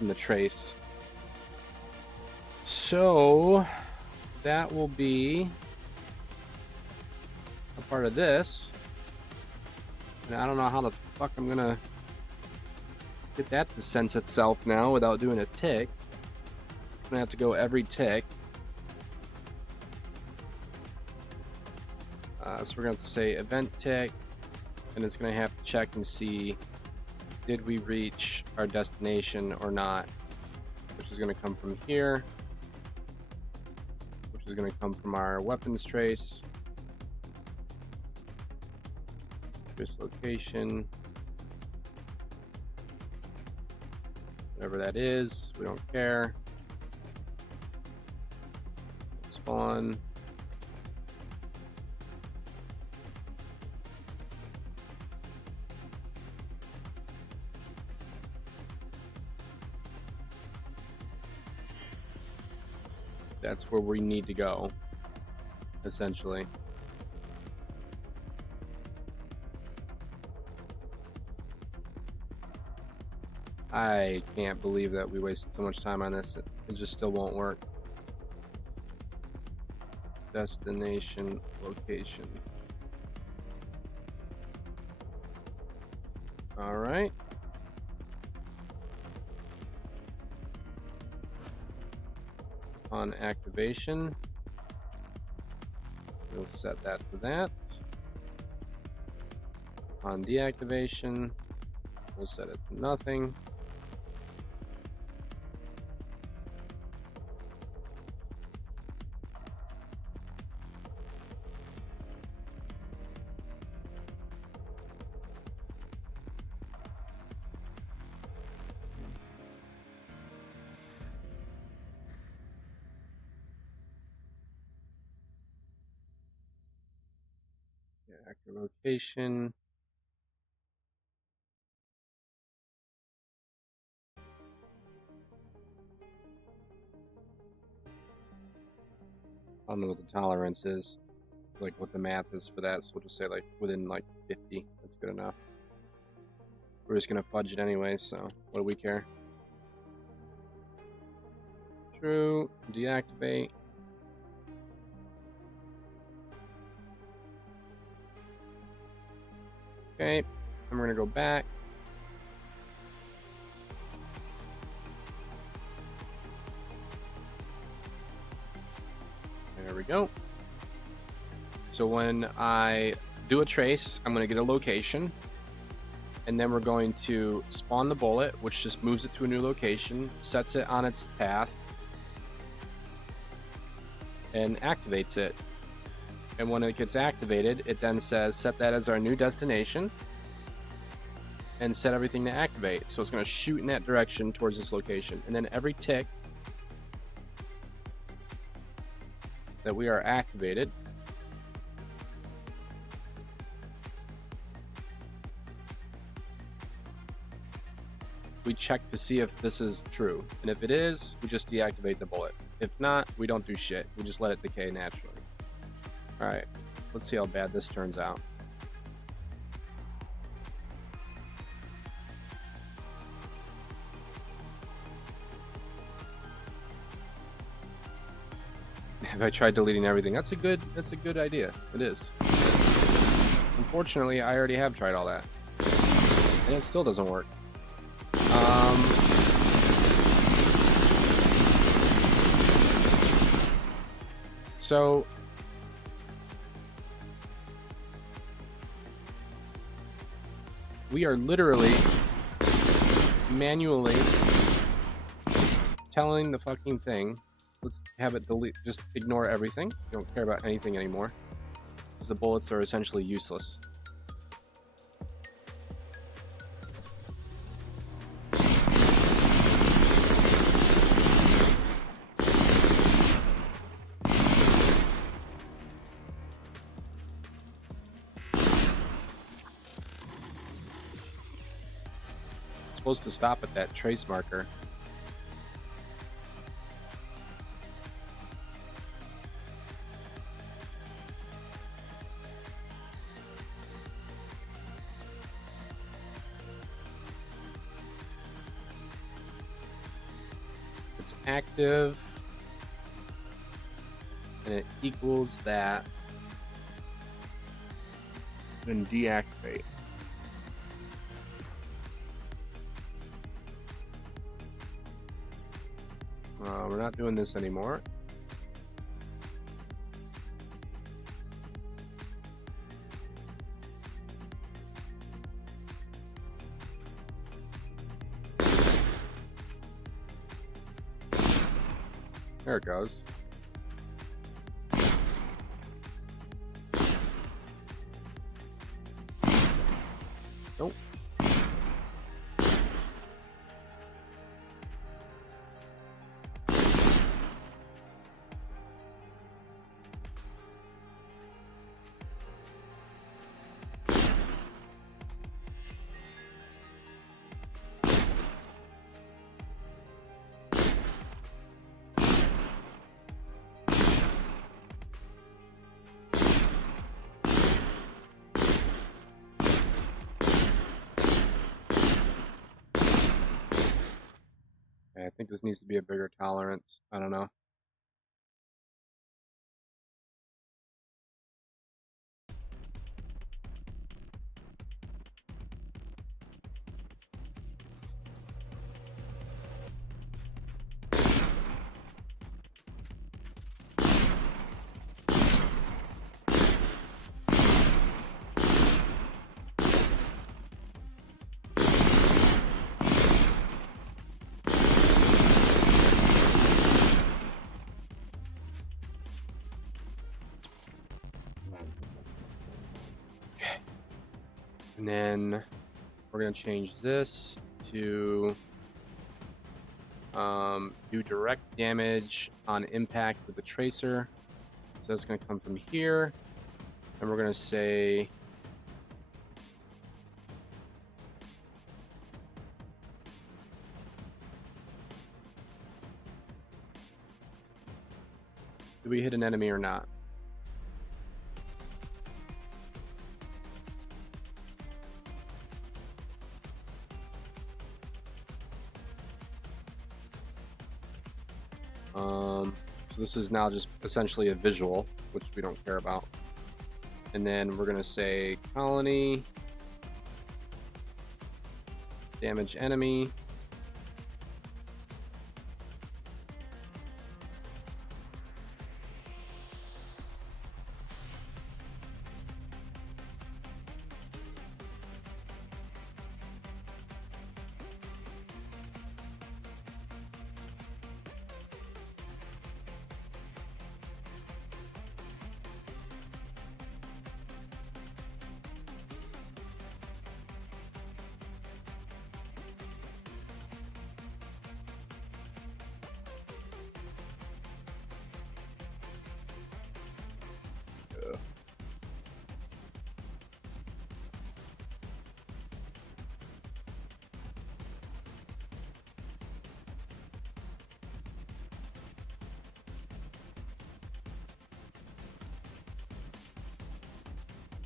in the trace. So that will be a part of this. And I don't know how the fuck I'm gonna get that to sense itself now without doing a tick. I'm gonna have to go every tick. So we're gonna have to say event tick, and it's gonna have to check and see, did we reach our destination or not? Which is gonna come from here, which is gonna come from our weapons trace. This location, whatever that is, we don't care. Spawn. That's where we need to go, essentially. I can't believe that we wasted so much time on this. It just still won't work. Destination location. All right. On activation, we'll set that to that. On deactivation, we'll set it to nothing. Active location. I don't know what the tolerance is, like what the math is for that, so we'll just say like within like 50. That's good enough. We're just gonna fudge it anyway, so what do we care? True, deactivate. Okay, and we're gonna go back. There we go. So when I do a trace, I'm gonna get a location, and then we're going to spawn the bullet, which just moves it to a new location, sets it on its path, and activates it. And when it gets activated, it then says set that as our new destination and set everything to activate. So it's going to shoot in that direction towards this location. And then every tick that we are activated, we check to see if this is true. And if it is, we just deactivate the bullet. If not, we don't do shit. We just let it decay naturally. Alright, let's see how bad this turns out. Have I tried deleting everything? That's a good idea. It is. Unfortunately, I already have tried all that. And it still doesn't work. So we are literally manually telling the fucking thing, let's have it delete, just ignore everything. We don't care about anything anymore, because the bullets are essentially useless. It's supposed to stop at that trace marker. It's active, and it equals that, then deactivate. We're not doing this anymore. There it goes. Nope. I think this needs to be a bigger tolerance. I don't know. And then we're going to change this to do direct damage on impact with the tracer. So that's going to come from here. And we're going to say do we hit an enemy or not? So this is now just essentially a visual, which we don't care about. And then we're going to say colony, damage enemy.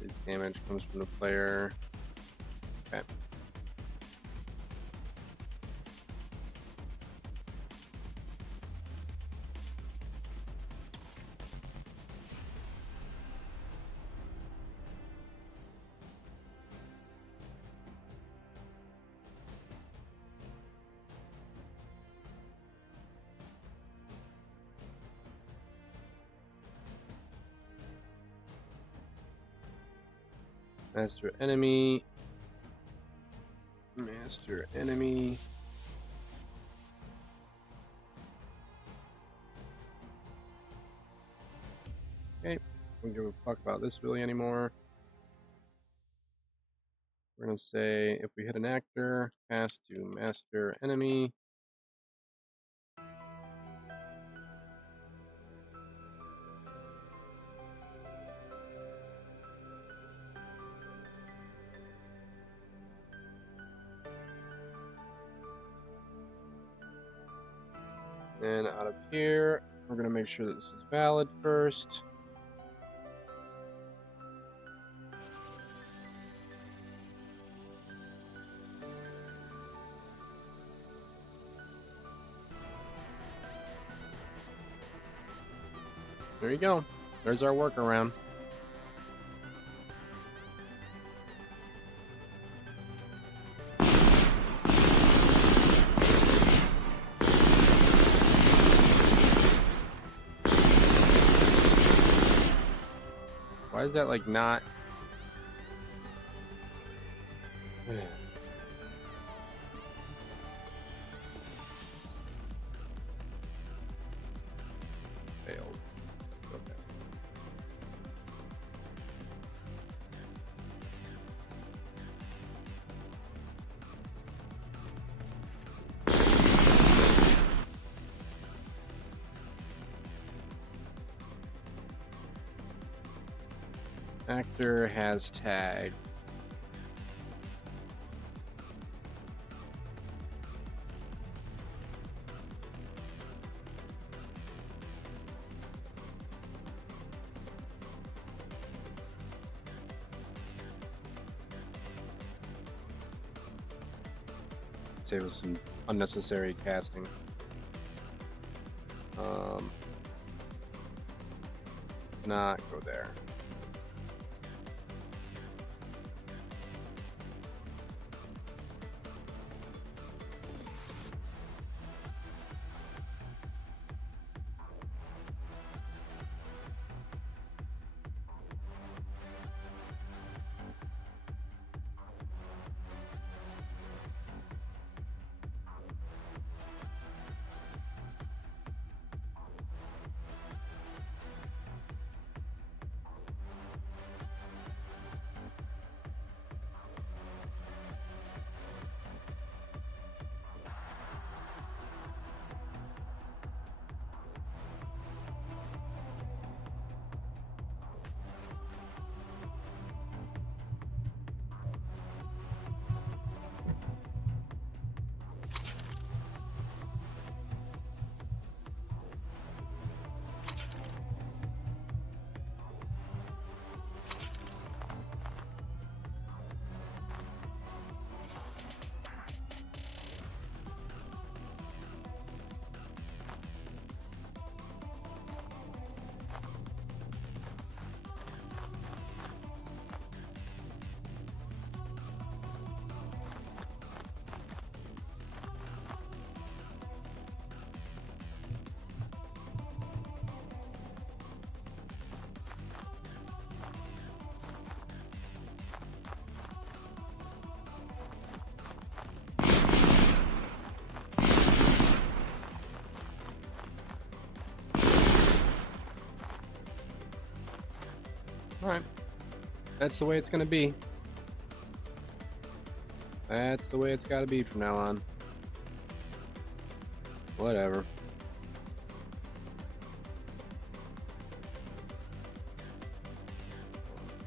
This damage comes from the player. Okay. Master enemy. Master enemy. Okay, we don't give a fuck about this really anymore. We're gonna say if we hit an actor, pass to master enemy. And out of here, we're gonna make sure that this is valid first. There you go. There's our workaround. Why is that like not? Failed. Okay. Actor has tag. Save us some unnecessary casting. Not go there. Alright. That's the way it's gonna be. That's the way it's gotta be from now on. Whatever.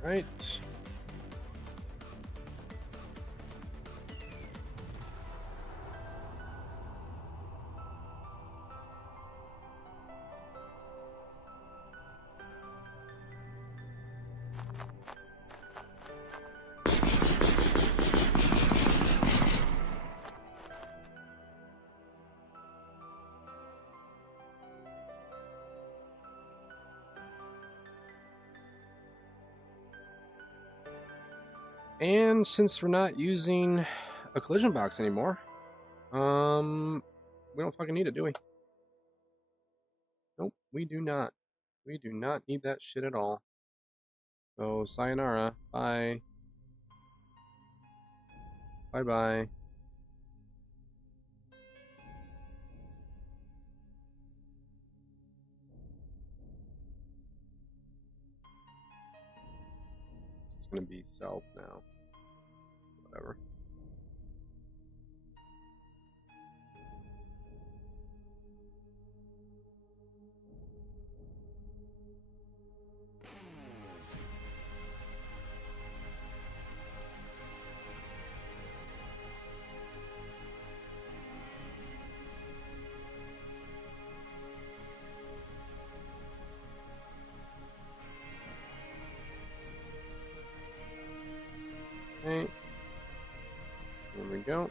Right. And since we're not using a collision box anymore, we don't fucking need it, do we? Nope, we do not. We do not need that shit at all. So, sayonara. Bye. Bye-bye. It's gonna be self now. Whatever. Okay. There we go.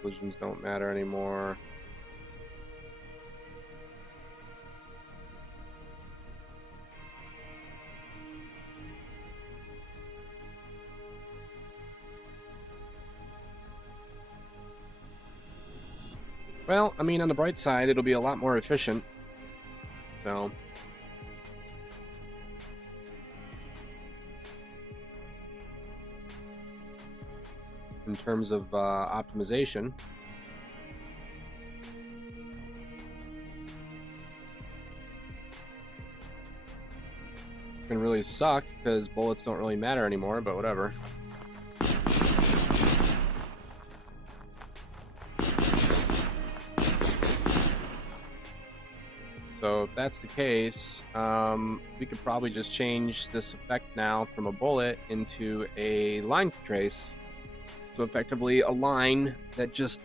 Collisions don't matter anymore. Well, I mean, on the bright side, it'll be a lot more efficient. So, in terms of optimization, it can really suck because bullets don't really matter anymore, but whatever. So if that's the case, we could probably just change this effect now from a bullet into a line trace. So effectively a line that just,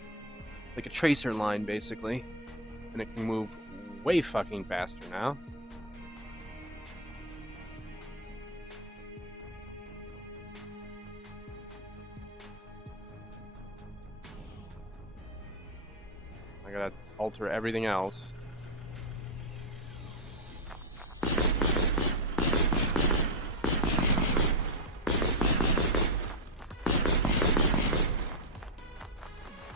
like a tracer line basically, and it can move way fucking faster now. I gotta alter everything else.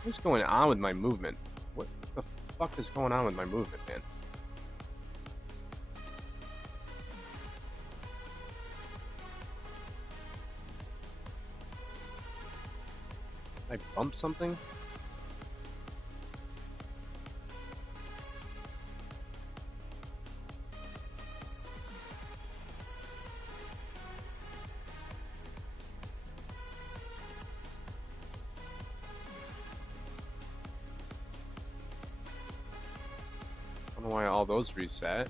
What's going on with my movement? What the fuck is going on with my movement, man? Did I bump something? I don't know why all those reset.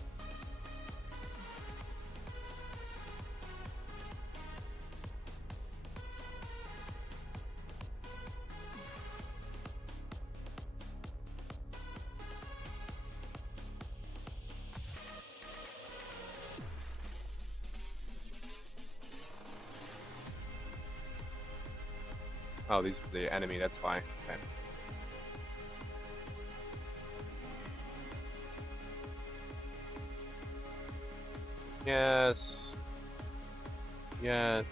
Oh, these are the enemy, that's why. Okay. Yes. Yes.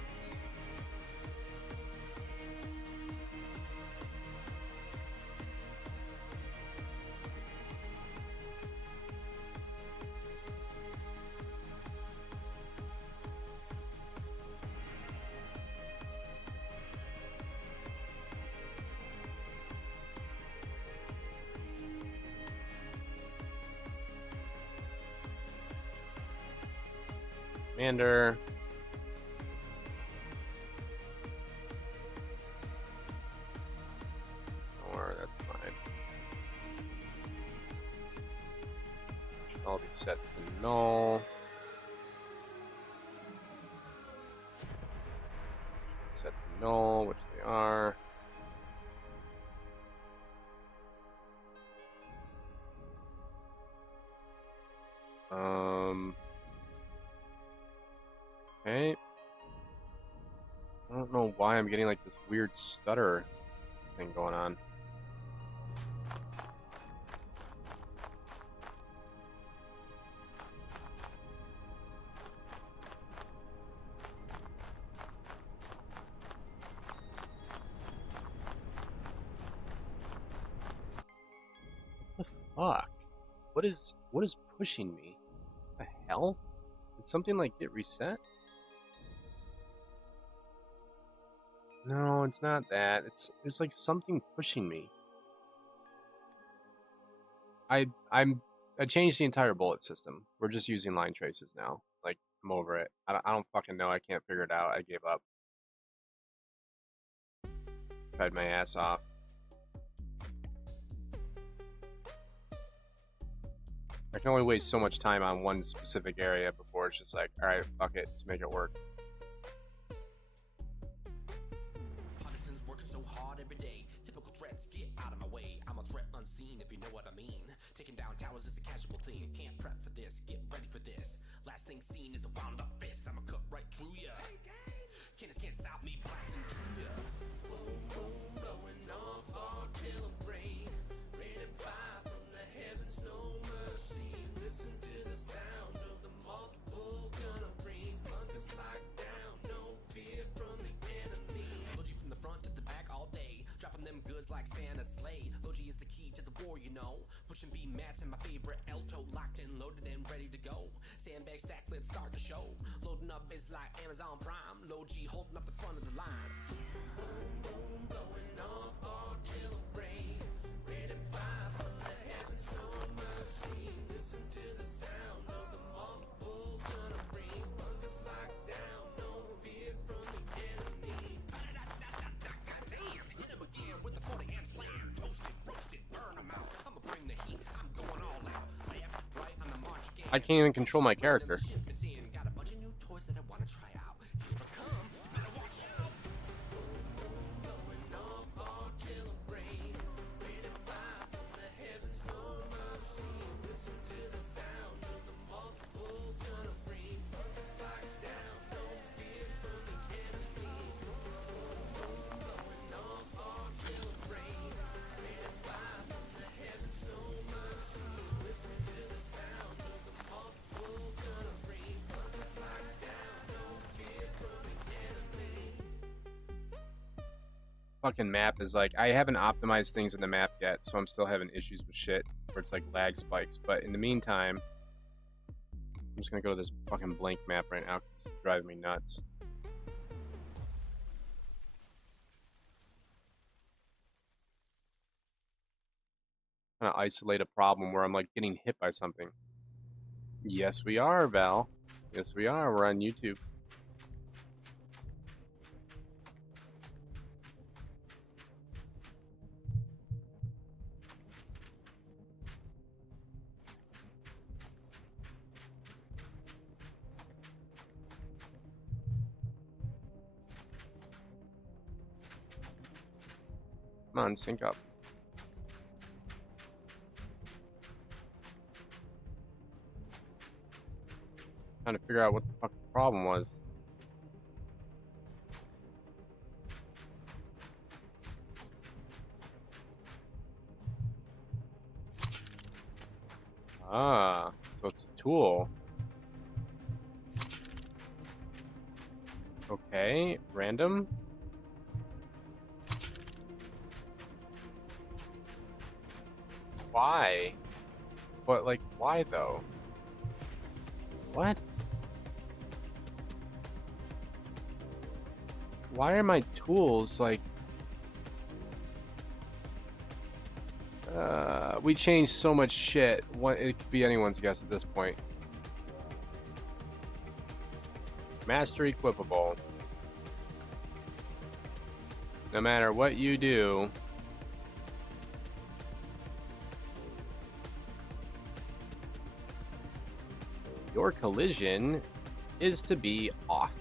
Commander. Or that's fine. Should all be set to null. Set to null, which they are. Okay. I don't know why I'm getting like this weird stutter thing going on. What the fuck? What is pushing me? The hell? Did something like get reset? No, it's not that. There's like something pushing me. I changed the entire bullet system. We're just using line traces now. Like, I'm over it. I don't fucking know. I can't figure it out. I gave up. Tried my ass off. I can only waste so much time on one specific area before it's just like, alright, fuck it, just make it work. Partisans working so hard every day. Typical threats, get out of my way. I'm a threat unseen, if you know what I mean. Taking down towers is a casualty. Can't prep for this, get ready for this. Last thing seen is a wound up fist. I'ma cut right through ya. Killers can't stop me blasting through ya. Boom, boom, blowing off artillery. Rain and fire from the heavens, no mercy. Listen to the sound of the multiple gunneries. Bunkers locked down, no fear from the enemy. Logi from the front to the back all day. Dropping them goods like Santa's sleigh. Logi is the key to the war, you know. Pushing B mats and my favorite Alto. Locked and loaded and ready to go. Sandbag stack, let's start the show. Loading up is like Amazon Prime. Logi holding up the front of the lines. Boom, boom, blowing off artillery. Rain and fire from the heavens, no mercy. Listen to the sound of the multiple gunneries. Bunkers locked down, no fear from the enemy. Goddamn, hit him again with the 40 amp slam. Toasted, roasted, burn him out. I'ma bring the heat, I'm going all out. Left, right on the march again. I can't even control my character. Got a bunch of new toys that I wanna try out. Here I come, you better watch out. Boom, boom, blowing off artillery. Rain and fire from the heavens, no mercy. Listen to the sound of the multiple gunneries. Bunkers locked down, no fear from the enemy. Boom, boom, blowing off artillery. Rain and fire from the heavens, no mercy. Listen to the sound of the multiple gunneries. Bunkers locked down, no fear from the enemy. Fucking map is like, I haven't optimized things in the map yet, so I'm still having issues with shit where it's like lag spikes. But in the meantime, I'm just gonna go to this fucking blank map right now because it's driving me nuts. Trying to isolate a problem where I'm like getting hit by something. Yes, we are, Val. Yes, we are. We're on YouTube. Come on, sync up. Trying to figure out what the fuck the problem was. Ah, so it's a tool. Okay, random. Why? But like, why though? What? Why are my tools like... we changed so much shit. It could be anyone's guess at this point. Master equipable. No matter what you do, your collision is to be off.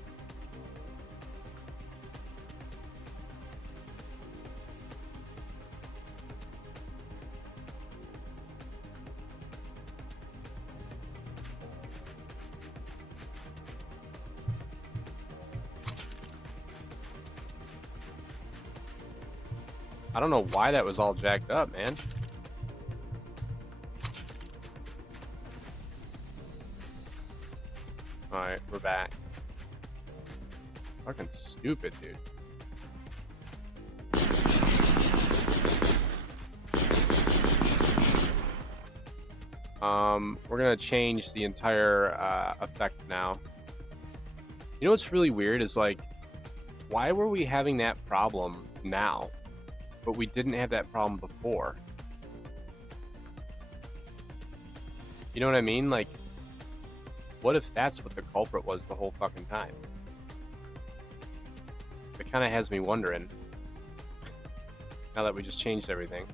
I don't know why that was all jacked up, man. Alright, we're back. Fucking stupid, dude. We're gonna change the entire effect now. You know what's really weird is like, why were we having that problem now, but we didn't have that problem before? You know what I mean? Like, what if that's what the culprit was the whole fucking time? It kind of has me wondering. Now that we just changed everything.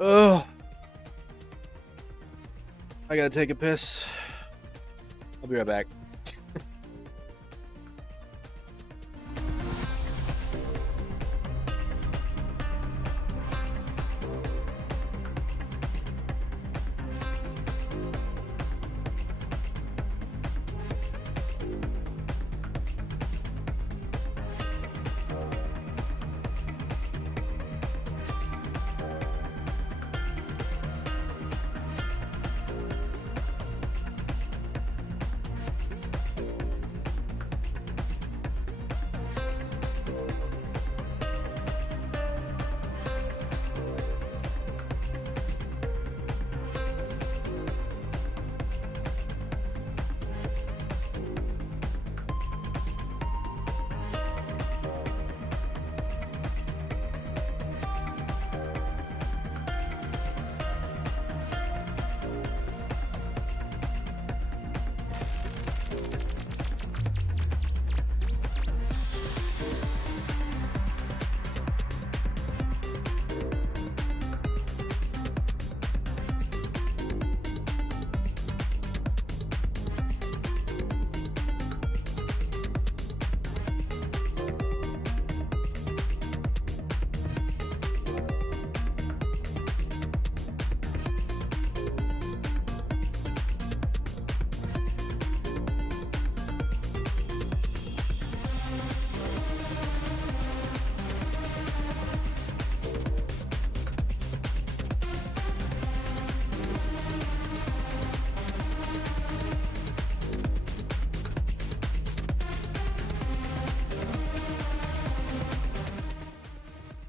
Ugh. I gotta take a piss. I'll be right back.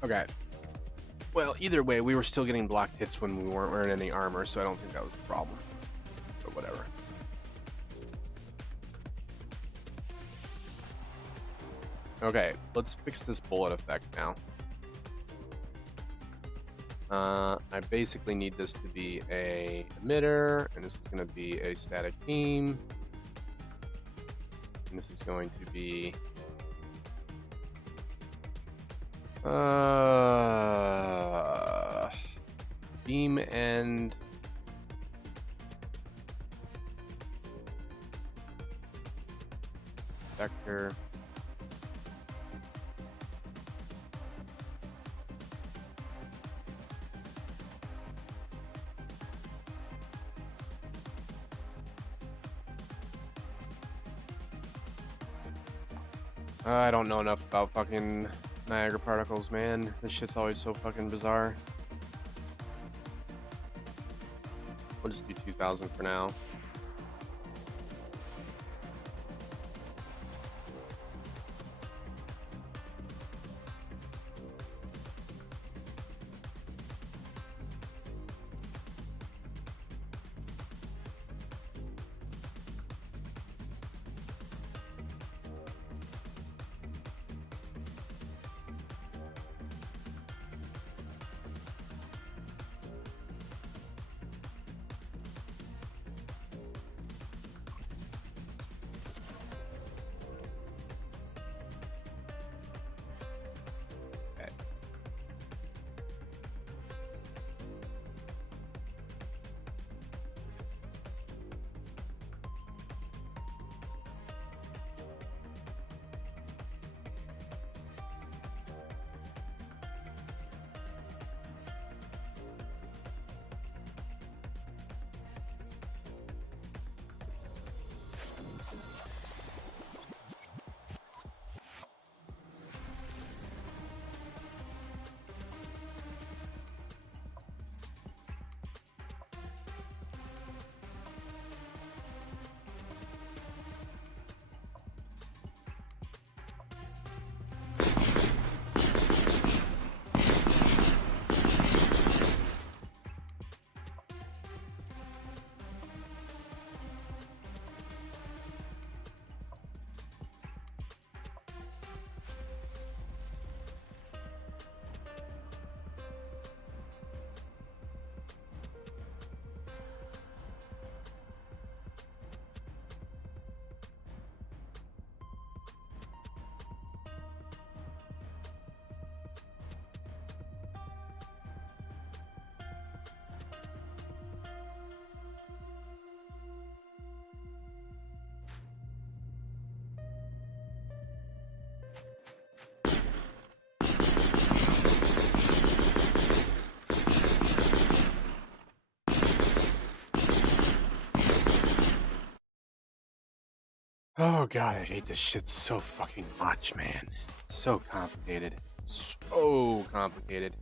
Okay. Well, either way, we were still getting blocked hits when we weren't wearing any armor, so I don't think that was the problem. But whatever. Okay, let's fix this bullet effect now. I basically need this to be a emitter, and this is going to be a static beam. And this is going to be beam and vector. I don't know enough about fucking Niagara particles, man. This shit's always so fucking bizarre. We'll just do 2000 for now. Oh god, I hate this shit so fucking much, man. So complicated. So complicated.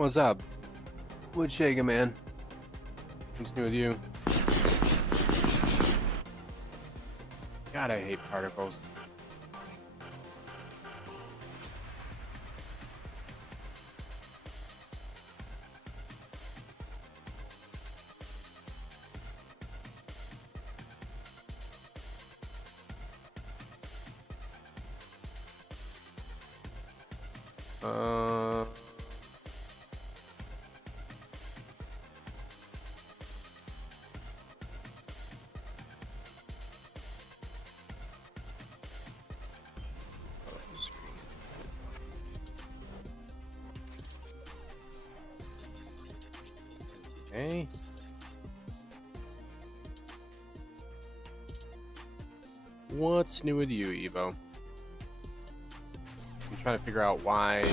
What's up? What's shaking, man? What's new with you? God, I hate particles. Okay. What's new with you, Evo? I'm trying to figure out why I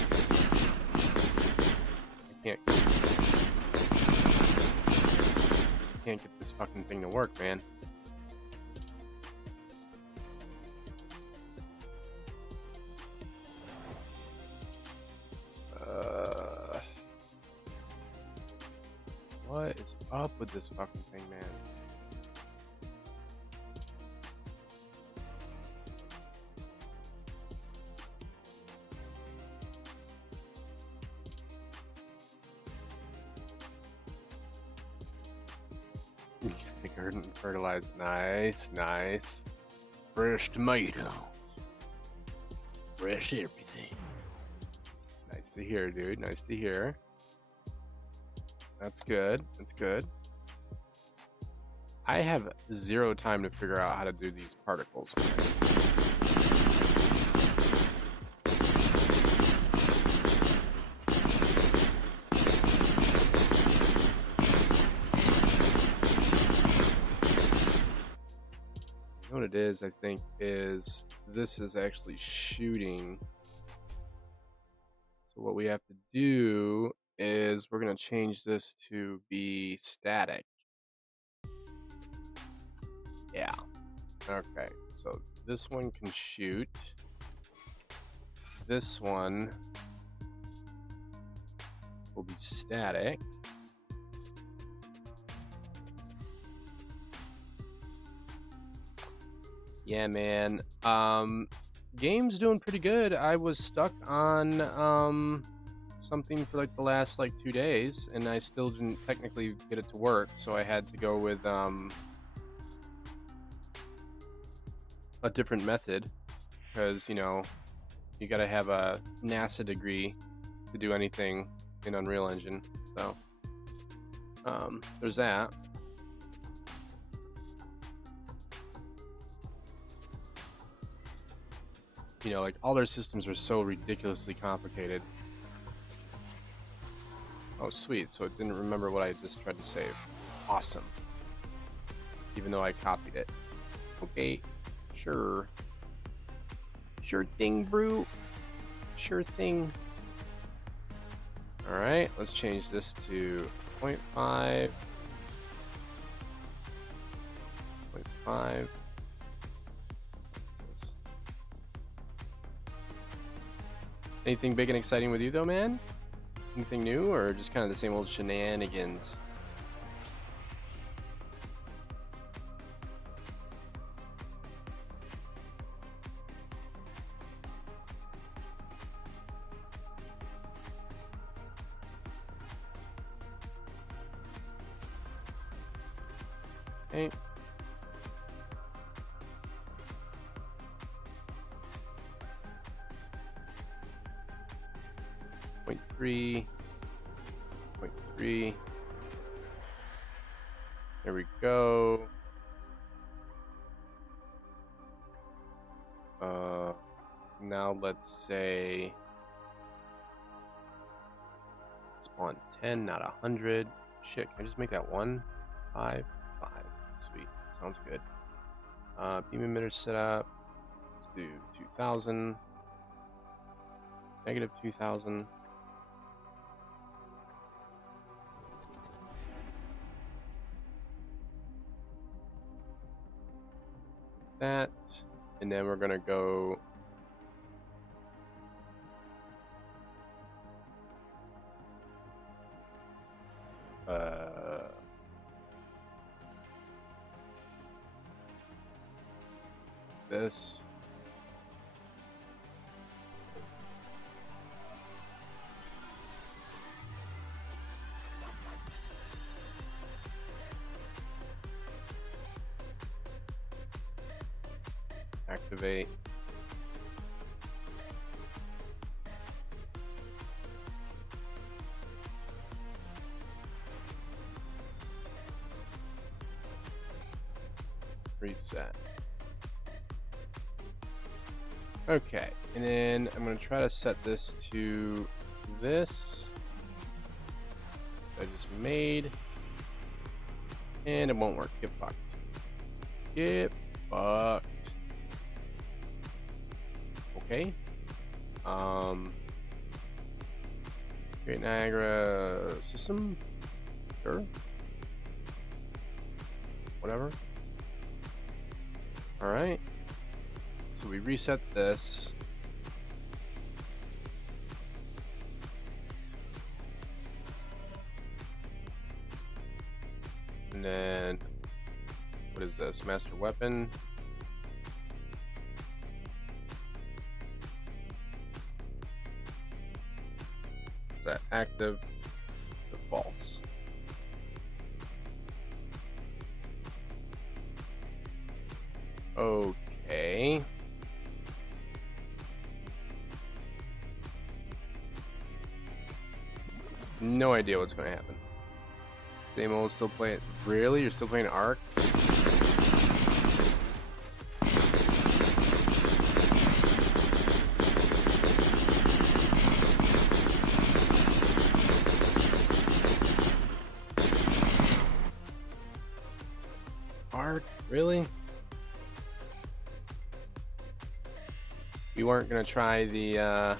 can't get this fucking thing to work, man. What is up with this fucking thing, man? Garden fertilized. Nice, nice. Fresh tomatoes. Fresh everything. Nice to hear, dude. Nice to hear. That's good. That's good. I have zero time to figure out how to do these particles. What it is, I think, is this is actually shooting. So what we have to do is we're going to change this to be static. Yeah. Okay. So this one can shoot. This one will be static. Yeah, man. Game's doing pretty good. I was stuck on something for like the last 2 days, and I still didn't technically get it to work, so I had to go with a different method, because you gotta have a NASA degree to do anything in Unreal Engine. So there's that. All their systems are so ridiculously complicated. Oh, sweet. So it didn't remember what I just tried to save. Awesome. Even though I copied it. Okay. Sure. Sure thing, bro. Sure thing. Alright, let's change this to 0.5. 0.5. Anything big and exciting with you, though, man? Anything new, or just kind of the same old shenanigans? Okay. Point 3. There we go. Now let's say spawn 10, not 100. Shit, can I just make that 1? 5, 5. Sweet, sounds good. Beam emitter setup. Let's do 2000. Negative 2000. That, and then we're gonna go this. Activate. Reset. Okay, and then I'm going to try to set this to this I just made, and it won't work. Get fucked. Get fucked. Okay. Great Niagara system. Sure. Whatever. All right. So we reset this. And then, what is this? Master weapon. Is that active or false? Okay. No idea what's going to happen. Same old, still playing. Really? You're still playing Ark? Ark? Really? You weren't gonna try the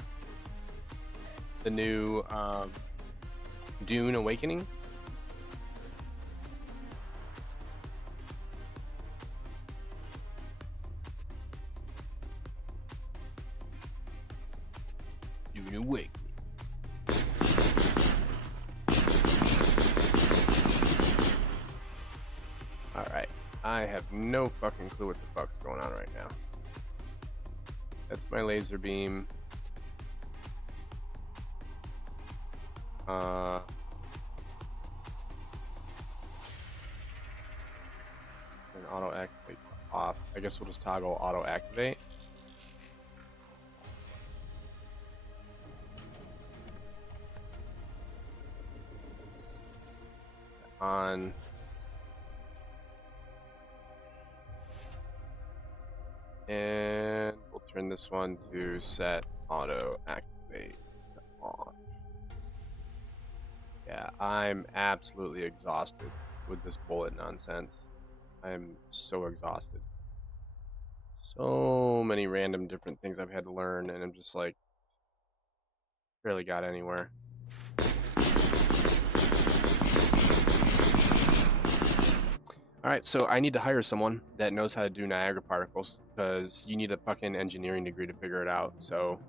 new Dune Awakening? Dune Awakening. Alright. I have no fucking clue what the fuck's going on right now. That's my laser beam. And auto activate off. I guess we'll just toggle auto activate. On. And we'll turn this one to set auto activate on. Yeah, I'm absolutely exhausted with this bullet nonsense. I'm so exhausted. So many random different things I've had to learn, and I'm just like, barely got anywhere. Alright, so I need to hire someone that knows how to do Niagara particles, because you need a fucking engineering degree to figure it out. So,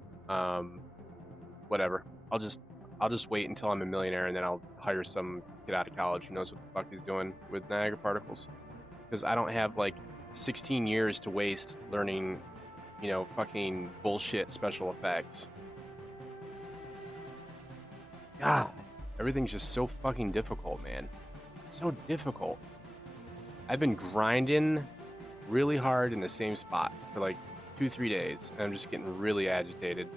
whatever. I'll just wait until I'm a millionaire, and then I'll hire some kid out of college who knows what the fuck he's doing with Niagara particles. Because I don't have like 16 years to waste learning, you know, fucking bullshit special effects. God, everything's just so fucking difficult, man. So difficult. I've been grinding really hard in the same spot for like 2-3 days, and I'm just getting really agitated.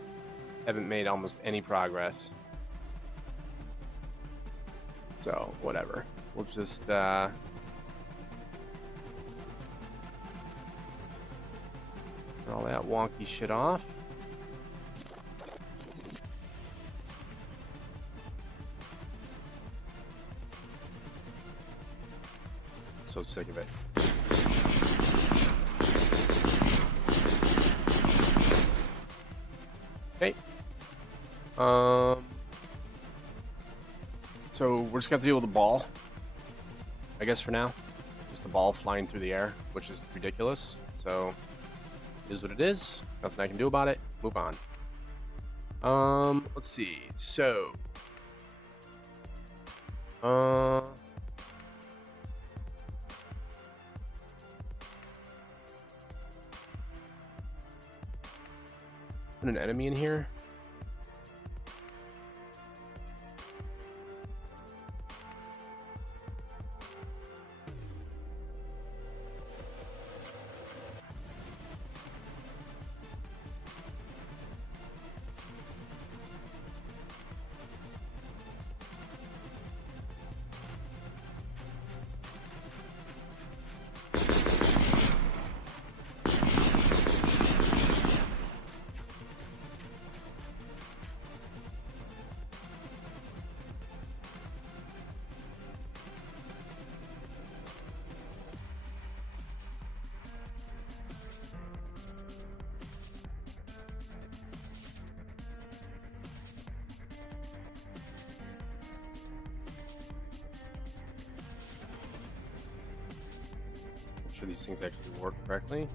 Haven't made almost any progress. So, whatever. We'll just, turn all that wonky shit off. So sick of it. Okay. So we're just gonna have to deal with the ball, I guess, for now. Just the ball flying through the air, which is ridiculous. So it is what it is. Nothing I can do about it. Move on. Let's see. So Put an enemy in here. Make sure these things actually work correctly.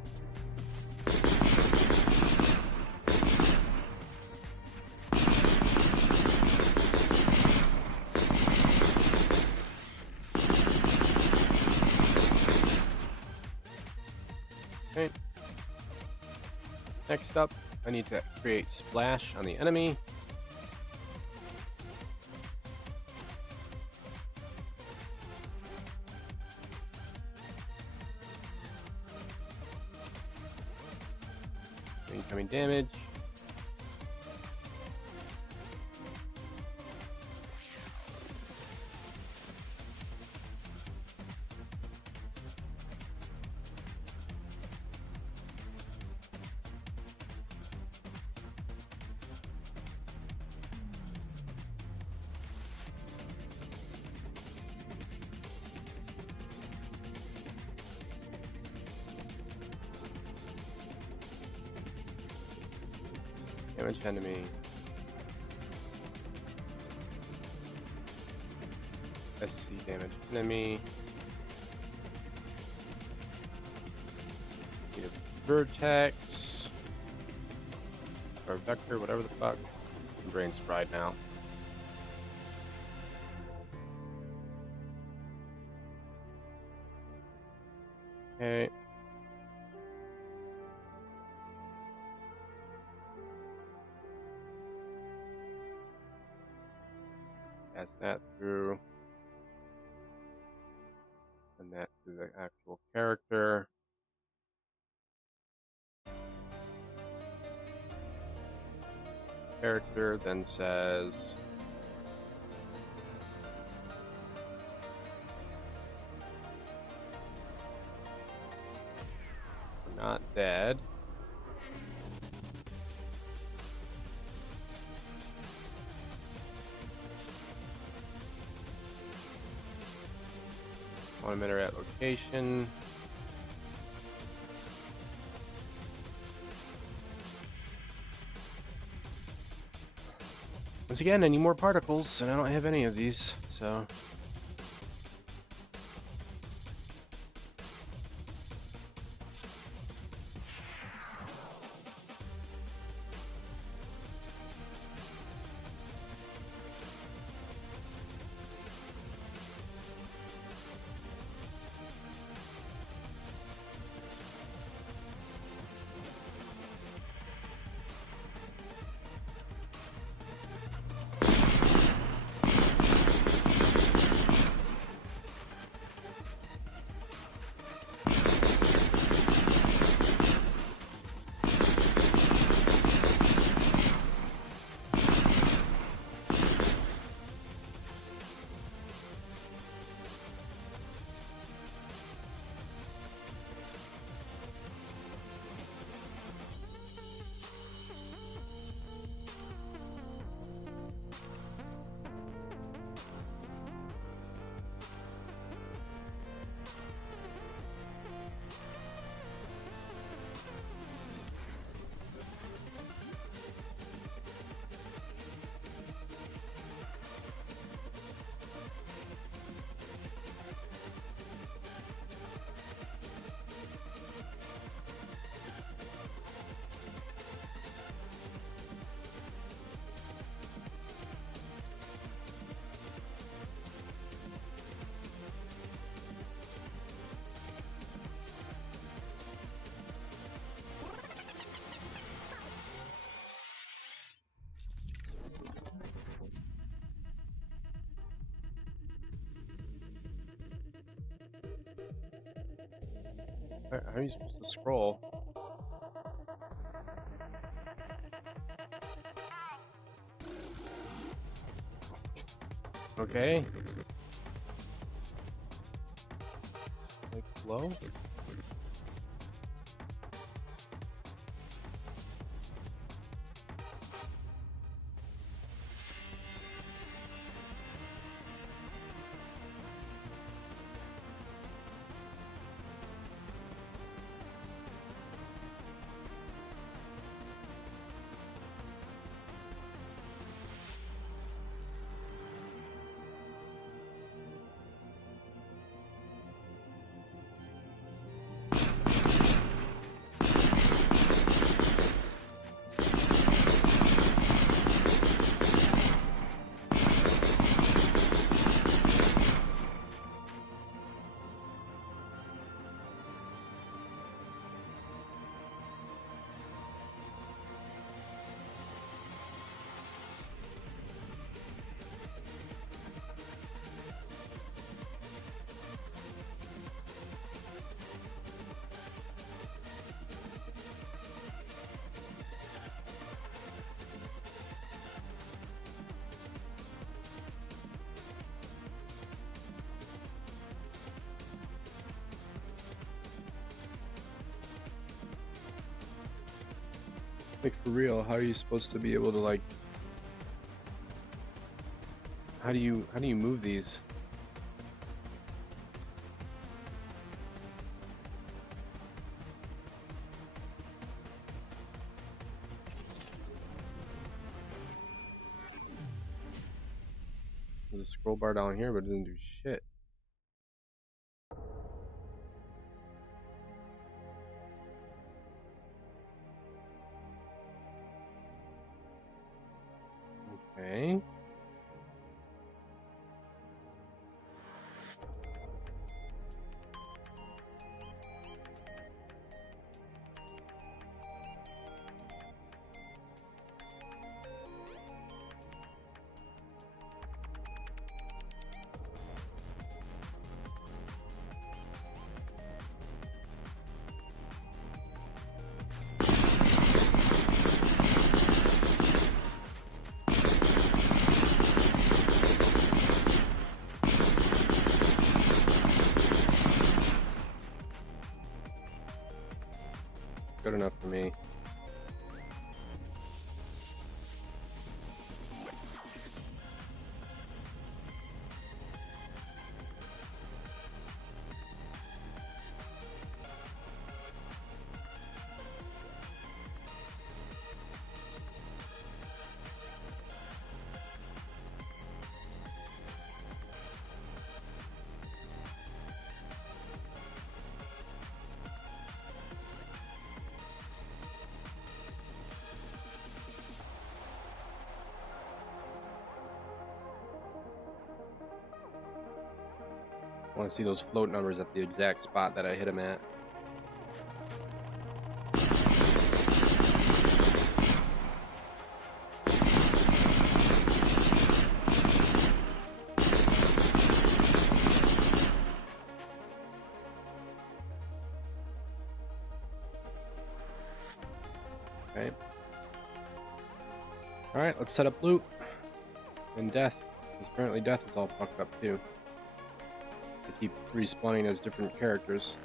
Okay. Next up, I need to create splash on the enemy. Incoming damage. Damage enemy. SC damage enemy. Need a vertex. Or vector, whatever the fuck. My brain's fried now. Okay. Pass that through. Send that to the actual character. Character then says we're not dead. One emitter at location. Once again, I need more particles, and I don't have any of these, so. How are you supposed to scroll? Okay. Like low? Like for real, how are you supposed to be able to like how do you move these? There's a scroll bar down here, but it doesn't do shit. Okay. Good enough for me. I want to see those float numbers at the exact spot that I hit them at. Okay. Alright, let's set up loot. And death. Because apparently death is all fucked up too. They keep respawning as different characters.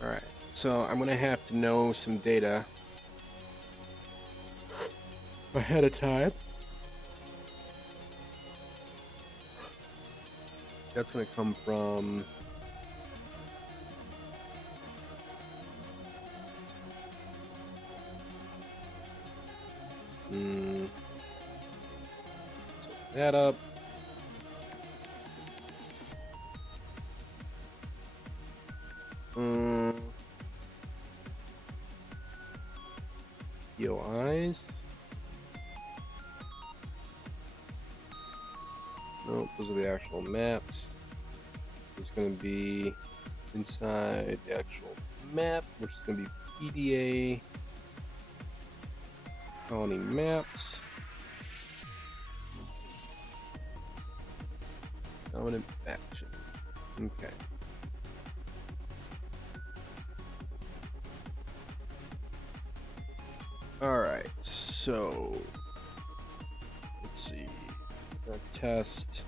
Alright, so I'm gonna have to know some data ahead of time. That's gonna come from so that up. POIs. Nope, those are the actual maps. It's going to be inside the actual map, which is going to be PDA colony maps. Dominant faction. Okay. Alright, so let's see. We're gonna test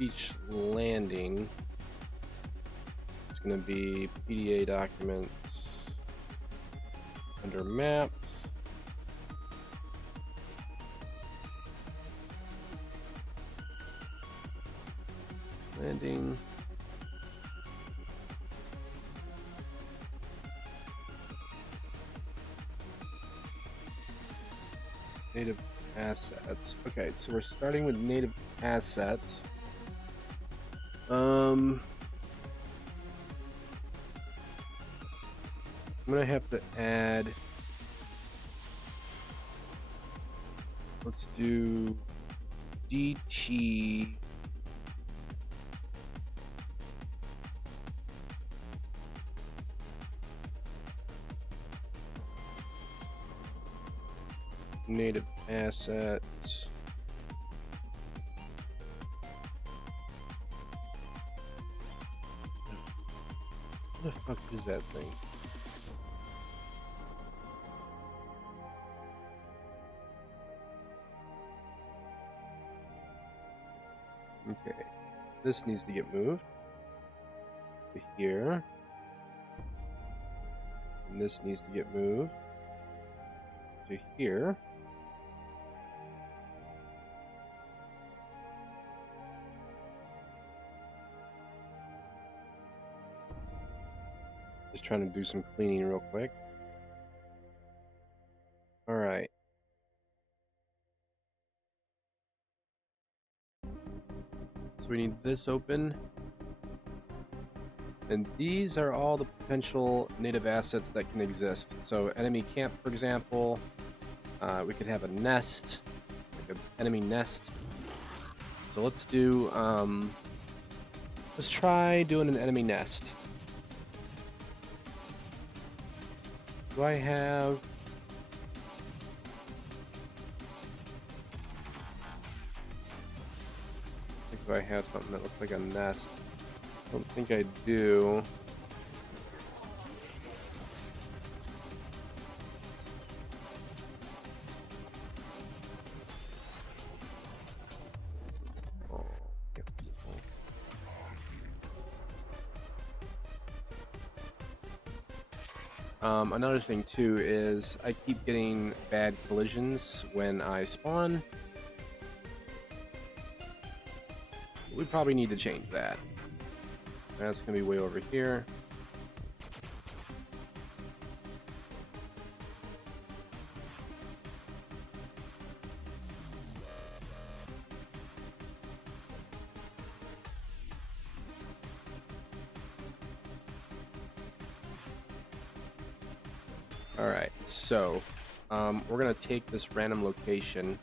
each landing. It's gonna be PDA documents under maps. Landing. Native assets. Okay, so we're starting with native assets. I'm gonna have to add. Let's do DT. Native assets. What the fuck is that thing? Okay, this needs to get moved to here, and this needs to get moved to here. Just trying to do some cleaning real quick. All right. So we need this open. And these are all the potential native assets that can exist. So enemy camp, for example. We could have a nest, like an enemy nest. So let's do, let's try doing an enemy nest. Do I have... Do I have something that looks like a nest? I don't think I do. Oh, yeah. Another thing too is I keep getting bad collisions when I spawn. We probably need to change that. That's gonna be way over here. Alright, so we're gonna take this random location,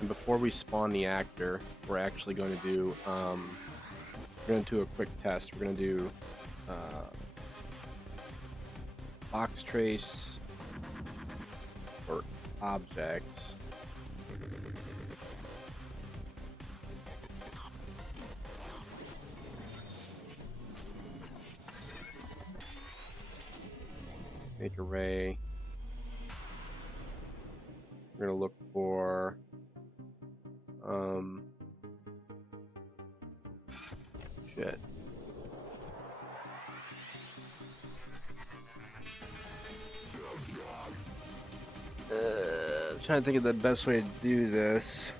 and before we spawn the actor, we're actually going to do we're going to do a quick test. We're going to do box trace for objects. Make array. We're going to look for shit. I'm trying to think of the best way to do this.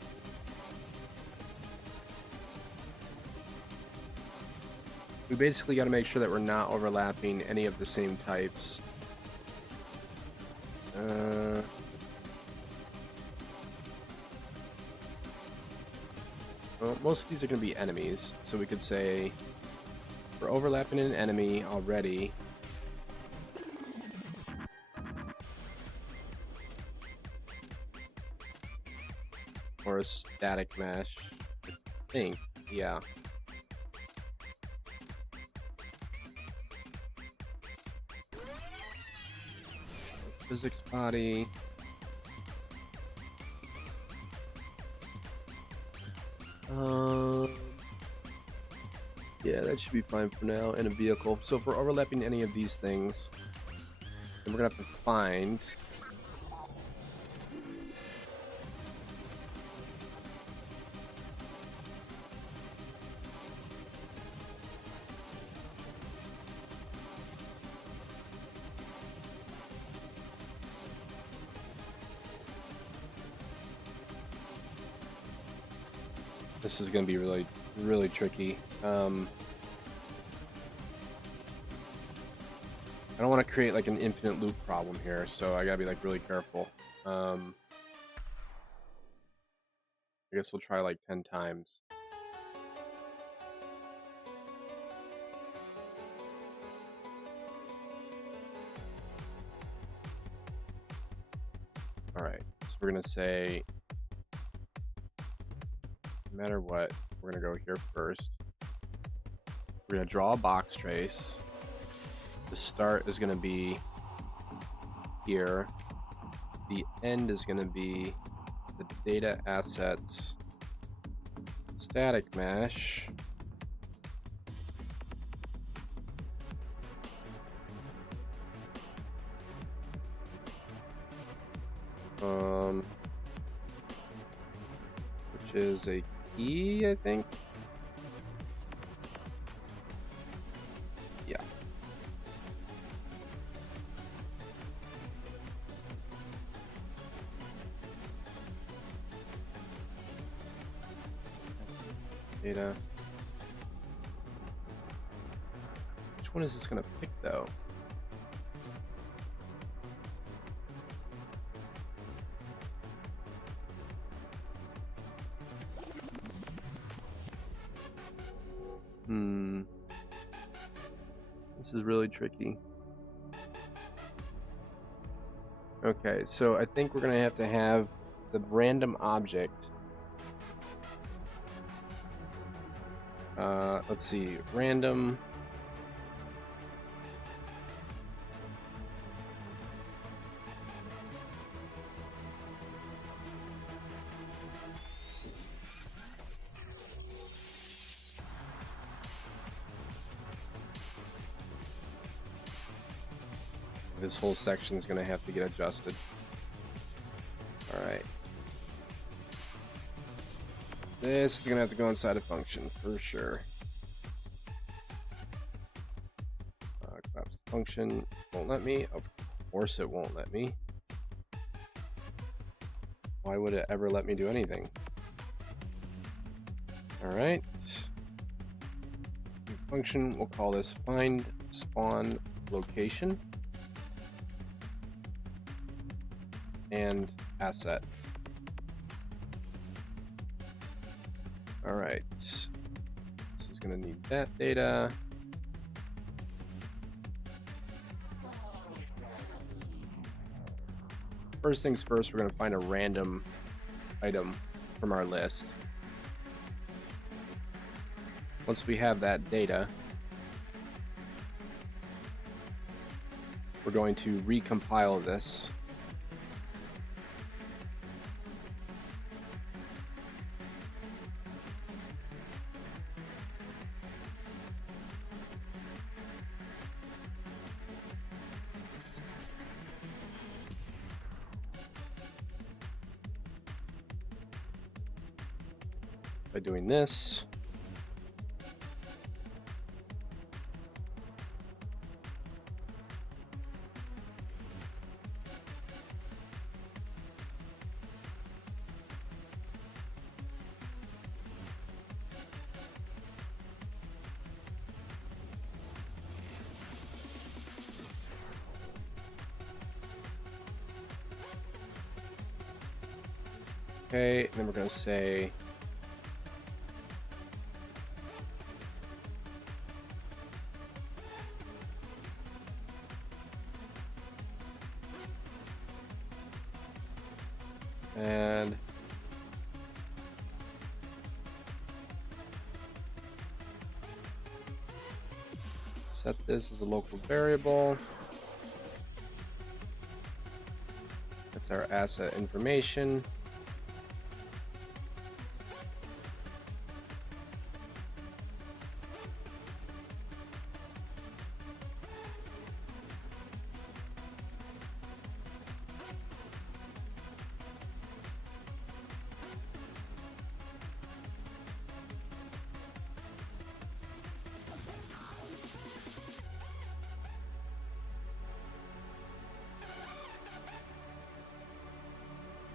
We basically got to make sure that we're not overlapping any of the same types. Well, most of these are going to be enemies, so we could say we're overlapping an enemy already. for static mesh. I think, yeah. Physics body. Yeah, that should be fine for now. And a vehicle. So if we're overlapping any of these things, then we're gonna have to find. This is going to be really, really tricky. I don't want to create like an infinite loop problem here, so I got to be like really careful. I guess we'll try like 10 times. All right, so we're going to say, no matter what, we're going to go here first. We're going to draw a box trace. The start is going to be here. The end is going to be the data assets static mesh. Which is a key, I think. Yeah. Data. Which one is this gonna pick though? This is really tricky. Okay, so I think we're gonna have to have the random object. Let's see, random. This whole section is going to have to get adjusted. All right. This is going to have to go inside a function for sure. Collapse function won't let me. Of course it won't let me. Why would it ever let me do anything? All right. Function, we'll call this find spawn location. And asset. All right, this is going to need that data. First things first, we're going to find a random item from our list. Once we have that data, we're going to recompile this. By doing this. Okay, and then we're going to say and set this as a local variable. That's our asset information.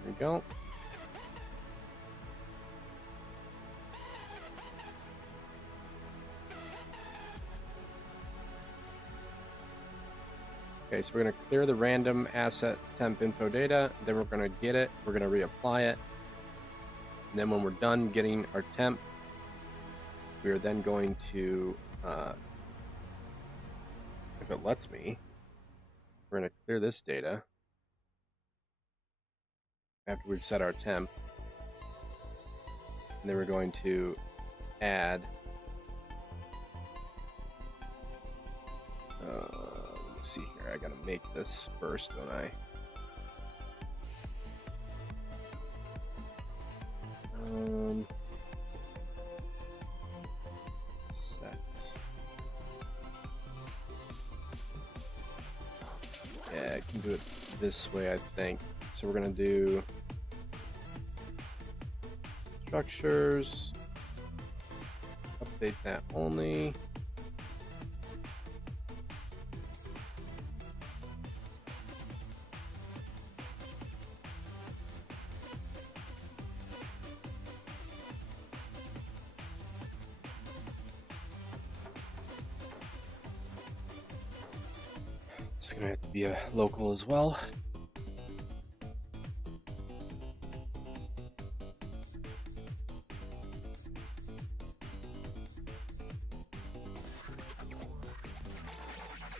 There we go. Okay, so we're going to clear the random asset temp info data, then we're going to get it, we're going to reapply it, and then when we're done getting our temp, we are then going to, if it lets me, we're going to clear this data after we've set our temp, and then we're going to add let me see here, I gotta make this first, don't I? Set. Yeah, I can do it this way, I think. So we're gonna do structures, update that only. It's gonna have to be a local as well.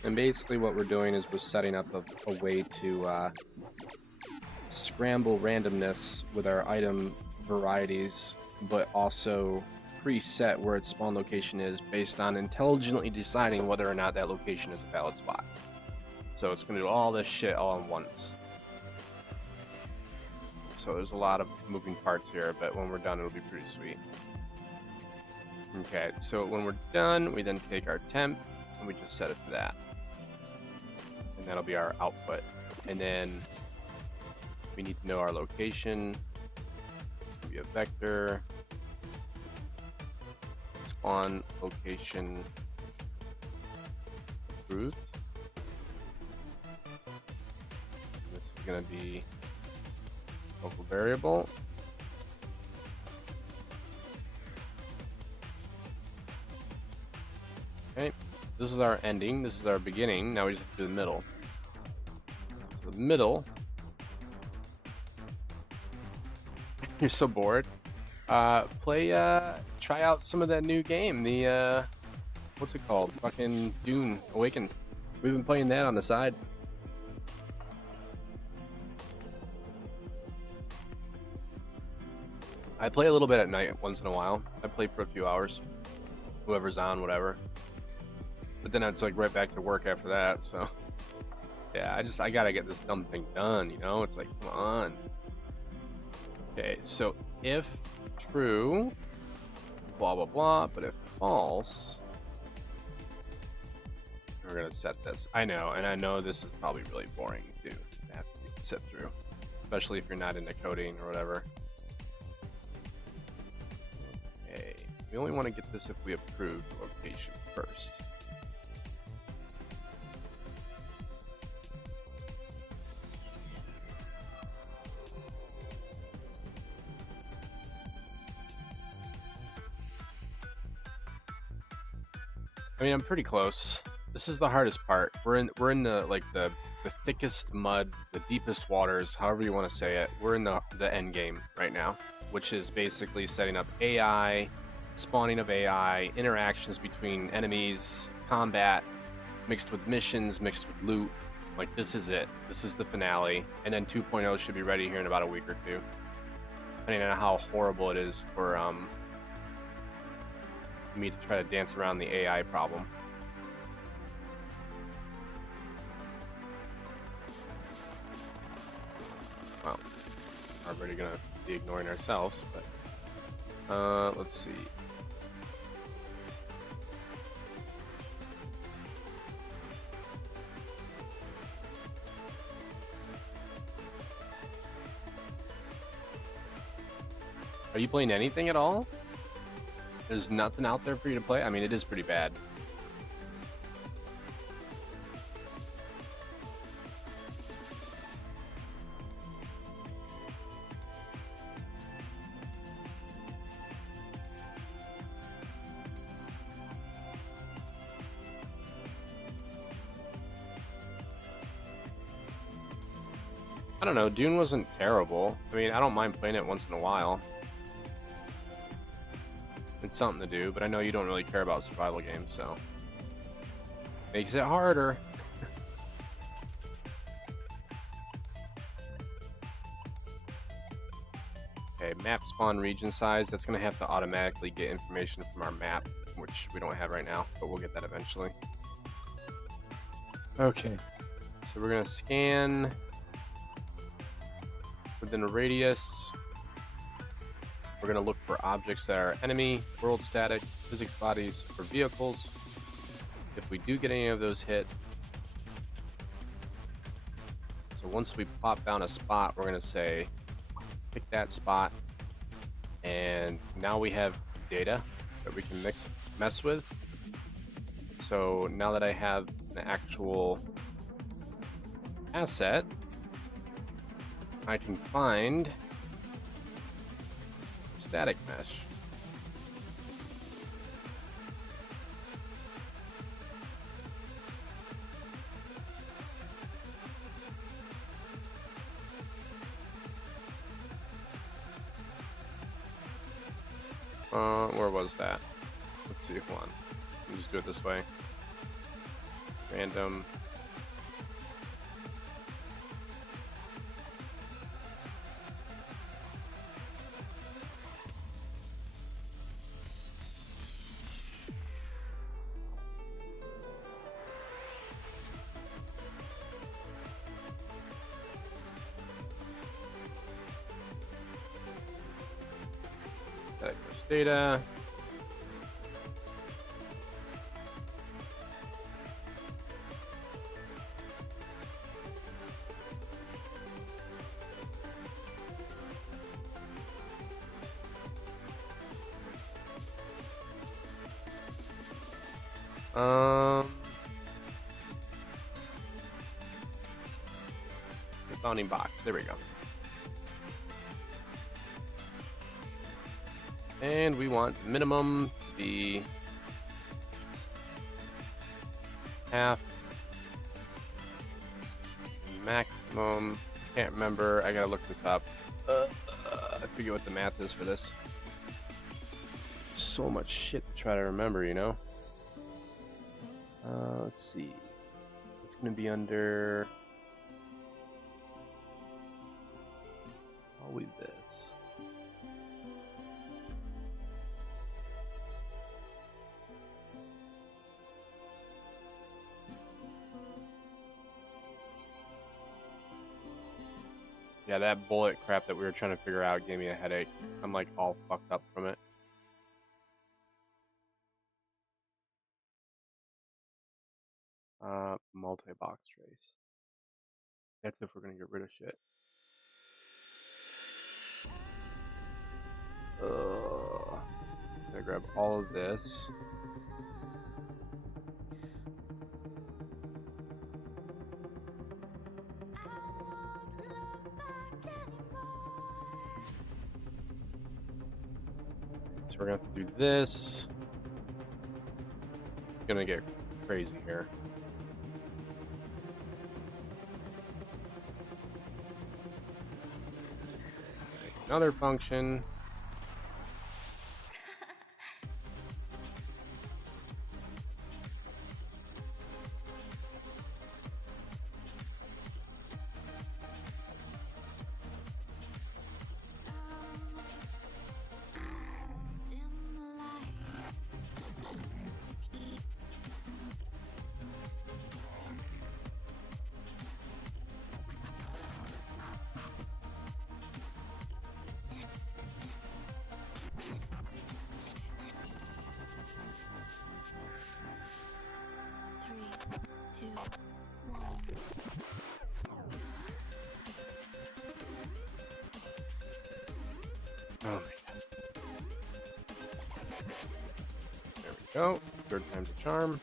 And basically what we're doing is we're setting up a way to scramble randomness with our item varieties, but also preset where its spawn location is based on intelligently deciding whether or not that location is a valid spot. So it's going to do all this shit all at once. So there's a lot of moving parts here, but when we're done, it'll be pretty sweet. Okay, so when we're done, we then take our temp and we just set it to that. And that'll be our output. And then we need to know our location. It's going to be a vector. Spawn location approved. This is going to be local variable. Okay, this is our ending. This is our beginning. Now we just have to do the middle. So the middle. You're so bored. Try out some of that new game. The what's it called? Fucking Dune Awakened. We've been playing that on the side. I play a little bit at night once in a while. I play for a few hours. Whoever's on, whatever. But then it's like right back to work after that, so yeah, I gotta get this dumb thing done, you know? It's like, come on. Okay, so if true, blah blah blah, but if false, we're gonna set this. I know, and I know this is probably really boring too to have to sit through, especially if you're not into coding or whatever. Okay, we only want to get this if we approve location first. I mean, I'm pretty close. This is the hardest part. We're in the like the thickest mud, the deepest waters, however you want to say it. We're in the end game right now, which is basically setting up AI, spawning of AI, interactions between enemies, combat, mixed with missions, mixed with loot. Like, this is it. This is the finale. And then 2.0 should be ready here in about a week or two. Depending on how horrible it is for me to try to dance around the AI problem. already gonna be ignoring ourselves, but let's see. Are you playing anything at all? There's nothing out there for you to play? I mean, it is pretty bad. I don't know, Dune wasn't terrible. I mean, I don't mind playing it once in a while. It's something to do, but I know you don't really care about survival games, so makes it harder. Okay, map spawn region size. That's gonna have to automatically get information from our map, which we don't have right now, but we'll get that eventually. Okay, so we're gonna scan within a radius. We're going to look for objects that are enemy, world static, physics bodies, or vehicles. If we do get any of those hit, so once we plop down a spot, we're going to say, pick that spot, and now we have data that we can mess with. So now that I have an actual asset, I can find static mesh. Where was that? Let's see, hold on. Let me just do it this way. Random. Data. Bounding box. There we go. And we want minimum to be half, maximum, can't remember, I gotta look this up. I forget what the math is for this. So much shit to try to remember, you know? Let's see. It's gonna be under... I'll leave this. Yeah, that bullet crap that we were trying to figure out gave me a headache. I'm like all fucked up from it. Multi-box trace. That's if we're gonna get rid of shit. I'm gonna grab all of this. So we're gonna have to do this. It's gonna get crazy here. Another function. 2, 1. Oh my god. There we go. Third time's a charm.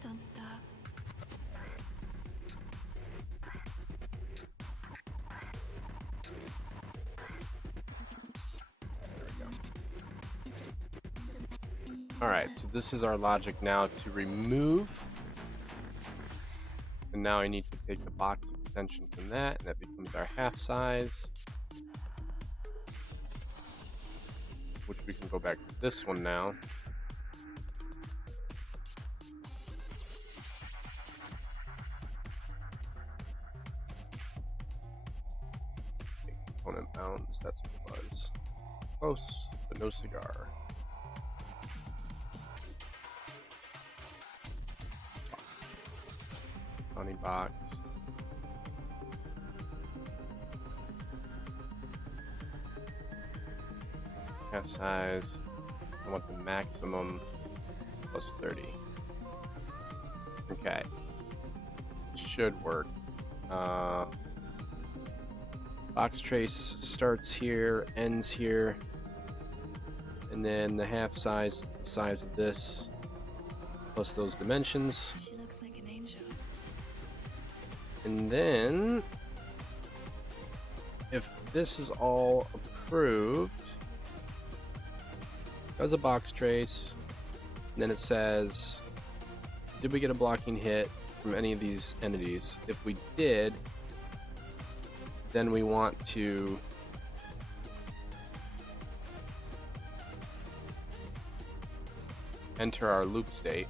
Don't stop. Alright, so this is our logic now to remove. And now I need to take the box extension from that, and that becomes our half size. Which we can go back to this one now. Component bounds, that's what it was. Close, but no cigar. Funny box. Half size. I want the maximum plus 30. Okay. Should work. Box trace starts here, ends here, and then the half size is the size of this, plus those dimensions. She looks like an angel. And then, if this is all approved, does a box trace, and then it says, did we get a blocking hit from any of these entities? If we did, then we want to enter our loop state,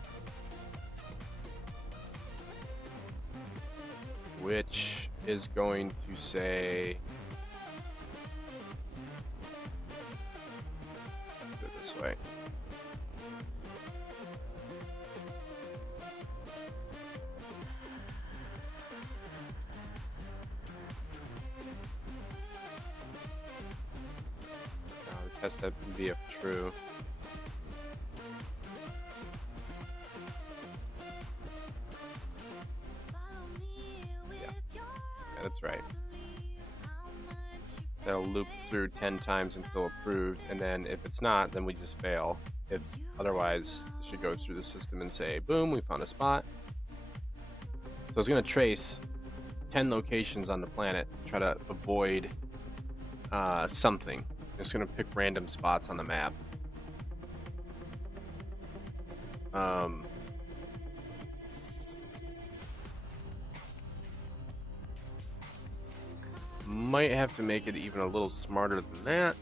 which is going to say, do it this way. Has to be true. Yeah, that's right. That'll loop through 10 times until approved, and then if it's not, then we just fail. If otherwise, it should go through the system and say, boom, we found a spot. So it's going to trace 10 locations on the planet, try to avoid something. It's going to pick random spots on the map. Might have to make it even a little smarter than that.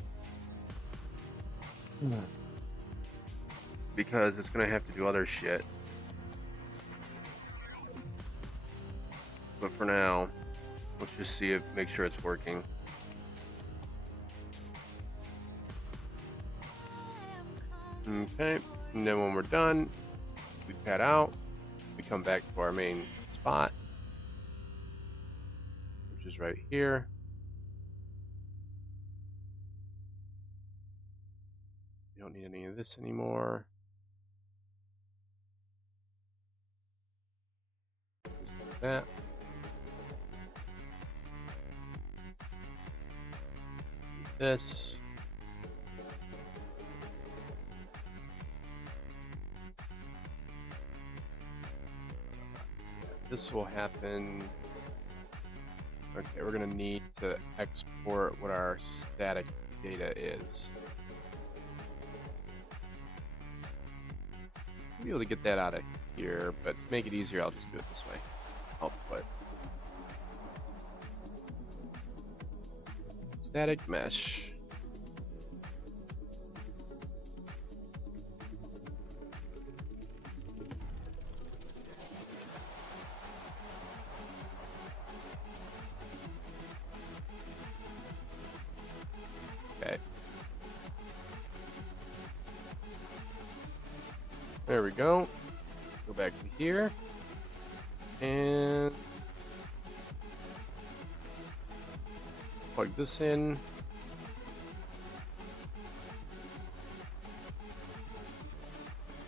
Because it's going to have to do other shit. But for now, let's just see if, make sure it's working. Okay, and then when we're done, we pad out, we come back to our main spot, which is right here. We don't need any of this anymore. Just like that. This. This will happen. Okay, we're gonna need to export what our static data is. I'll be able to get that out of here, but to make it easier, I'll just do it this way. Output. Static mesh. There we go. Go back to here. And plug this in.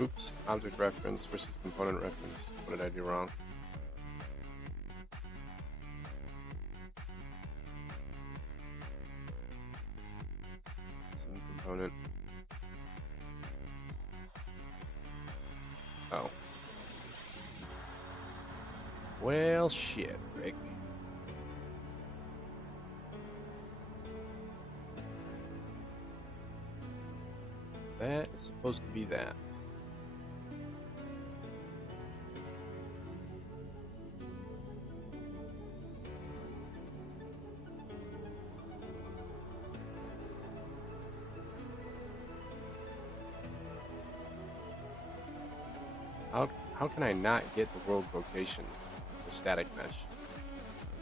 Oops, object reference versus component reference. What did I do wrong? Some component. Oh. Well, shit, Rick. That is supposed to be that. How can I not get the world's location with static mesh?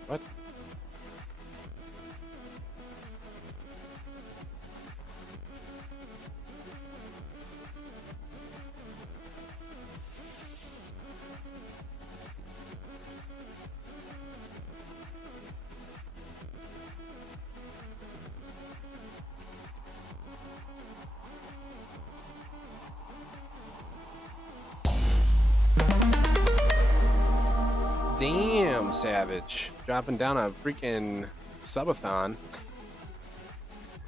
What? Damn, Savage. Dropping down a freaking subathon.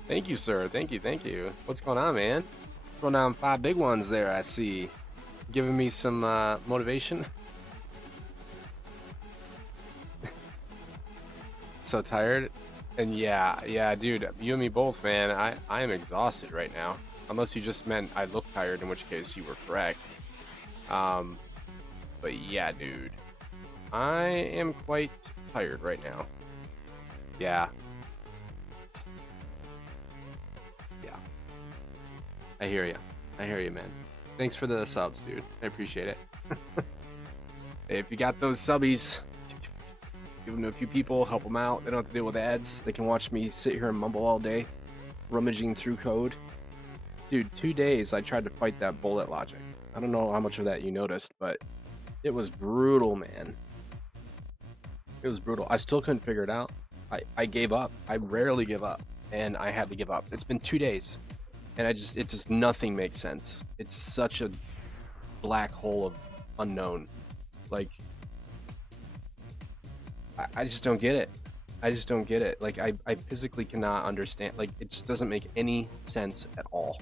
Thank you, sir. Thank you, thank you. What's going on, man? Throwing down 5 big ones there, I see. Giving me some motivation. So tired. And yeah, dude, you and me both, man. I am exhausted right now. Unless you just meant I look tired, in which case you were correct. But yeah, dude. I am quite tired right now. Yeah. I hear you. I hear you, man. Thanks for the subs, dude. I appreciate it. Hey, if you got those subbies, give them to a few people, help them out. They don't have to deal with ads. They can watch me sit here and mumble all day, rummaging through code. Dude, 2 days I tried to fight that bullet logic. I don't know how much of that you noticed, but it was brutal, man. It was brutal. I still couldn't figure it out. I gave up. I rarely give up, and I had to give up. It's been 2 days, and it just nothing makes sense. It's such a black hole of unknown. Like, I just don't get it. I just don't get it. Like, I physically cannot understand. Like, it just doesn't make any sense at all.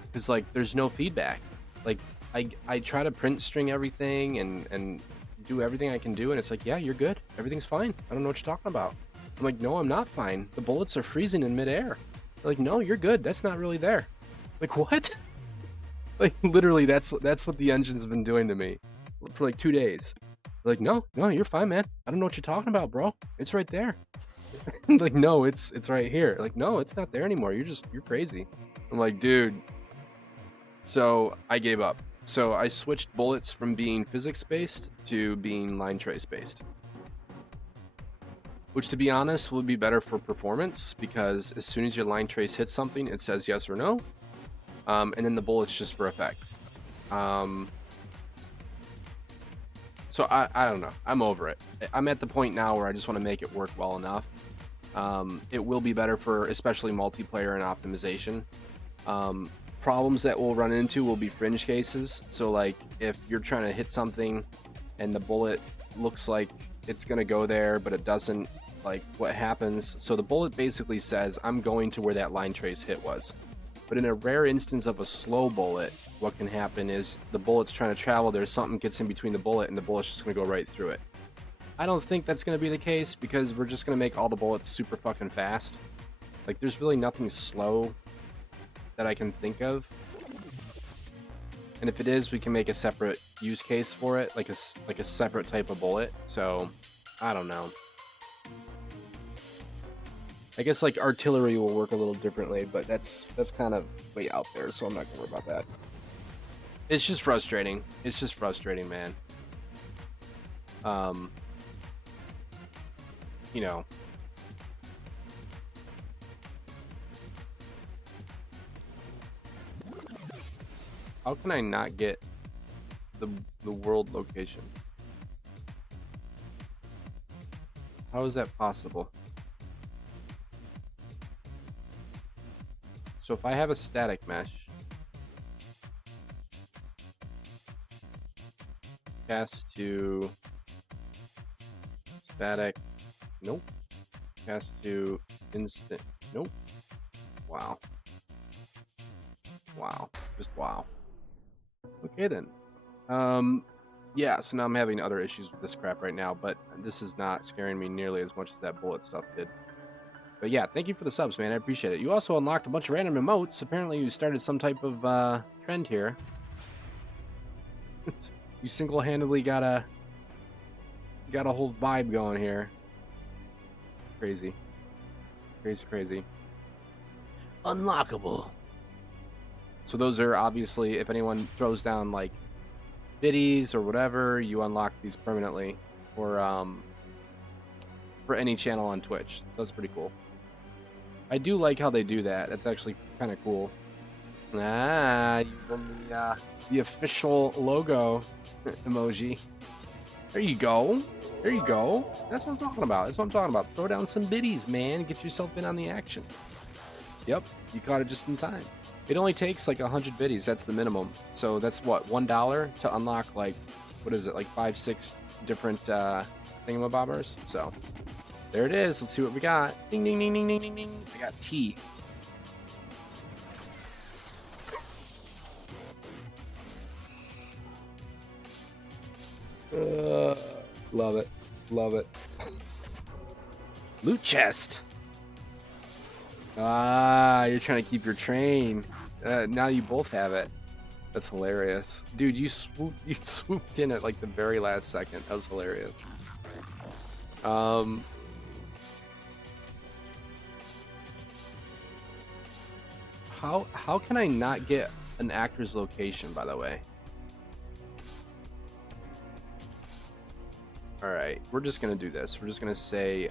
Because, like, there's no feedback. Like, I try to print string everything and do everything I can do, and it's like, yeah, you're good. Everything's fine. I don't know what you're talking about. I'm like, no, I'm not fine. The bullets are freezing in midair. They're like, no, you're good. That's not really there. Like, what? Like, literally, that's what the engine's been doing to me for like 2 days. They're like, no, you're fine, man. I don't know what you're talking about, bro. It's right there. Like, no, it's right here. Like, no, it's not there anymore. You're crazy. I'm like, dude. So I gave up. So I switched bullets from being physics-based to being line trace-based. Which, to be honest, would be better for performance, because as soon as your line trace hits something, it says yes or no. And then the bullet's just for effect. So I don't know. I'm over it. I'm at the point now where I just want to make it work well enough. It will be better for especially multiplayer and optimization. Problems that we'll run into will be fringe cases. So like if you're trying to hit something and the bullet looks like it's going to go there, but it doesn't, like what happens? So the bullet basically says, I'm going to where that line trace hit was. But in a rare instance of a slow bullet, what can happen is the bullet's trying to travel there, something gets in between the bullet, and the bullet's just going to go right through it. I don't think that's going to be the case, because we're just going to make all the bullets super fucking fast. Like, there's really nothing slow that I can think of. And if it is, we can make a separate use case for it, like a separate type of bullet. So, I don't know. I guess like artillery will work a little differently, but that's kind of way out there, so I'm not gonna worry about that. It's just frustrating. It's just frustrating, man. You know. How can I not get the world location? How is that possible? So if I have a static mesh, cast to static, nope. Cast to instant, nope. Wow. Wow. Just wow. Okay then. Yeah, so now I'm having other issues with this crap right now, but this is not scaring me nearly as much as that bullet stuff did. But yeah, thank you for the subs, man. I appreciate it. You also unlocked a bunch of random emotes. Apparently you started some type of trend here. You single-handedly got a whole vibe going here. Crazy. Crazy. Unlockable. So those are obviously, if anyone throws down like biddies or whatever, you unlock these permanently for any channel on Twitch. So that's pretty cool. I do like how they do that. That's actually kind of cool. Using the official logo emoji. There you go. There you go. That's what I'm talking about. That's what I'm talking about. Throw down some biddies, man. Get yourself in on the action. Yep, you caught it just in time. It only takes like 100 biddies. That's the minimum. So that's what, $1 to unlock like, what is it, like 5-6 different thingamabobbers. So there it is. Let's see what we got. Ding, ding, ding, ding, ding, ding, ding. I got T. Love it. Love it. Loot chest. You're trying to keep your train. Now you both have it. That's hilarious. Dude, you swooped in at like the very last second. That was hilarious. How can I not get an actor's location, by the way? All right, we're just gonna do this. We're just gonna say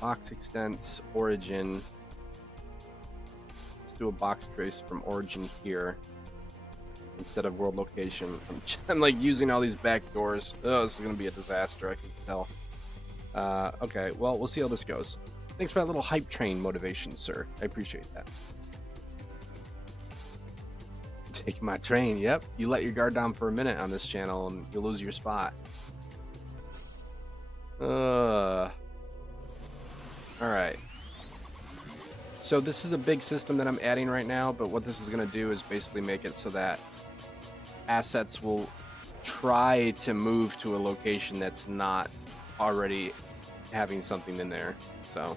box extents origin. Let's do a box trace from origin here instead of world location. I'm like using all these back doors. Oh, this is gonna be a disaster. I can tell. Okay, well, we'll see how this goes. Thanks for that little hype train motivation, sir. I appreciate that. Taking my train, yep. You let your guard down for a minute on this channel and you'll lose your spot. Alright. So this is a big system that I'm adding right now, but what this is going to do is basically make it so that assets will try to move to a location that's not already having something in there. So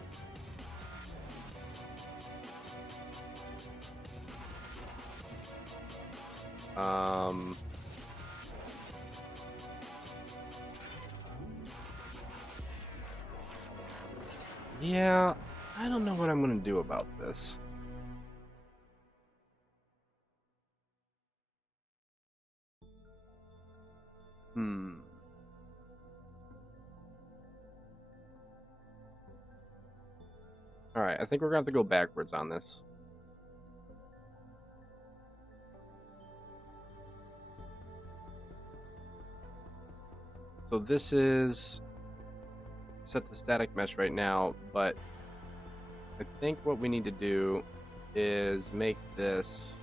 yeah, I don't know what I'm going to do about this. Alright, I think we're going to have to go backwards on this. So this is set to static mesh right now, but I think what we need to do is make this,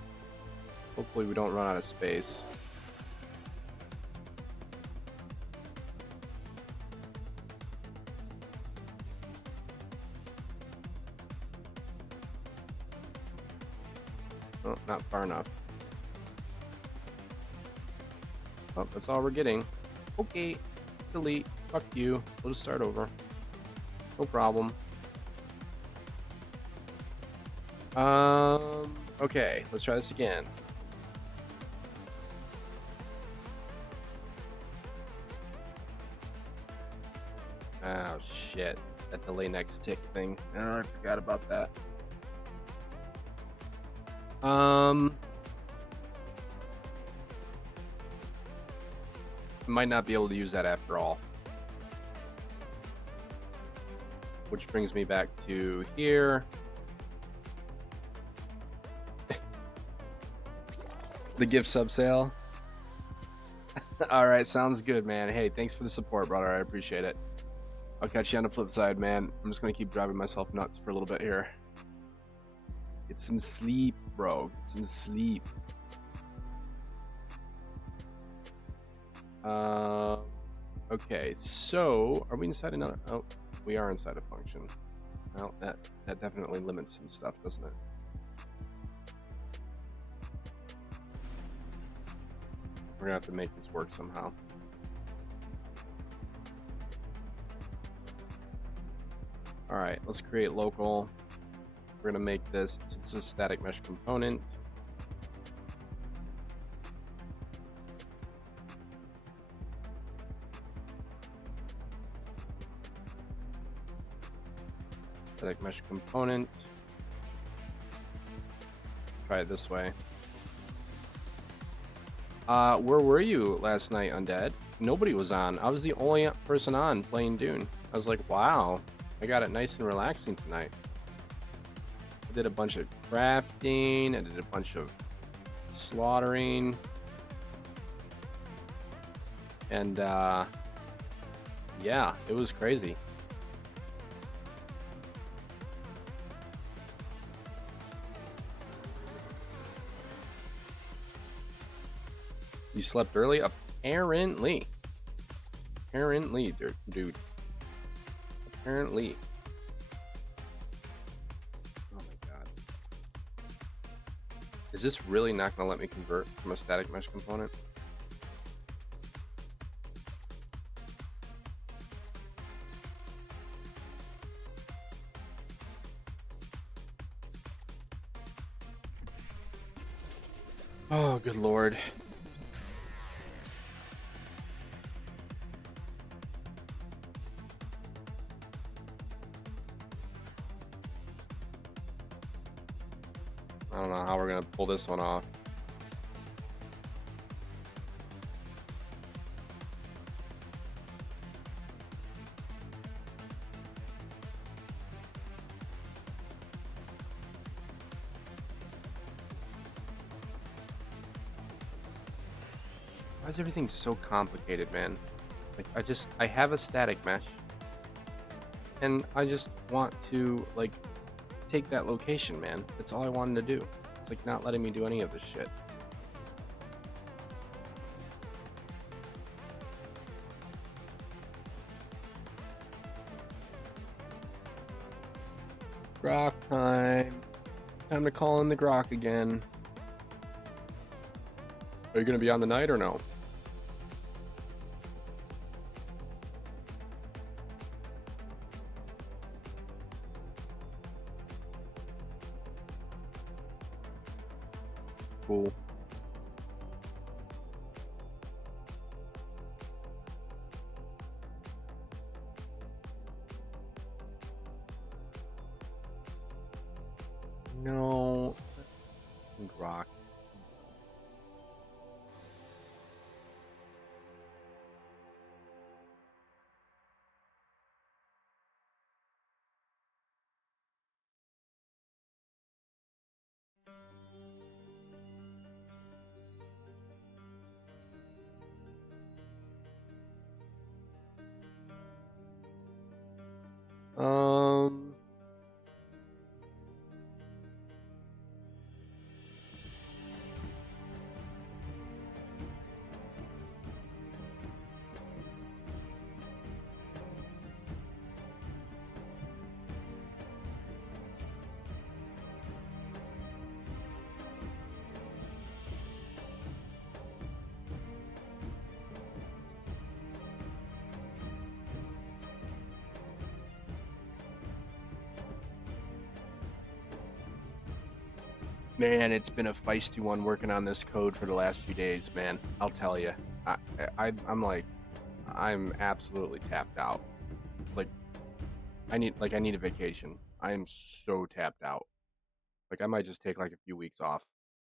hopefully we don't run out of space. Oh, not far enough. Oh, that's all we're getting. Okay, delete. Fuck you. We'll just start over. No problem. Okay, let's try this again. Oh shit, that delay next tick thing. Oh, I forgot about that. Might not be able to use that after all. Which brings me back to here. The gift sub sale. All right, sounds good, man. Hey, thanks for the support, brother. I appreciate it. I'll catch you on the flip side, man. I'm just gonna keep driving myself nuts for a little bit here. Get some sleep, bro. Get some sleep. Okay, so are we inside another? Oh, we are inside a function. Well, that definitely limits some stuff, doesn't it? We're gonna have to make this work somehow. All right, let's create local. We're gonna make this. It's a static mesh component. Static mesh component. Try it this way. Where were you last night, Undead? Nobody was on. I was the only person on playing Dune. I was like, wow, I got it nice and relaxing tonight. I did a bunch of crafting. I did a bunch of slaughtering. And, yeah, it was crazy. You slept early? Apparently. Apparently, dude. Apparently. Oh my god. Is this really not going to let me convert from a static mesh component? Oh, good lord. I don't know how we're gonna pull this one off. Why is everything so complicated, man? Like, I have a static mesh, and I just want to, like, take that location, man. That's all I wanted to do. It's like not letting me do any of this shit. Grok time. Time to call in the Grok again. Are you gonna be on the night or no? Cool. No. Grok. Um. Man, it's been a feisty one working on this code for the last few days, man. I'll tell you. I'm absolutely tapped out. Like, I need a vacation. I am so tapped out. Like, I might just take like a few weeks off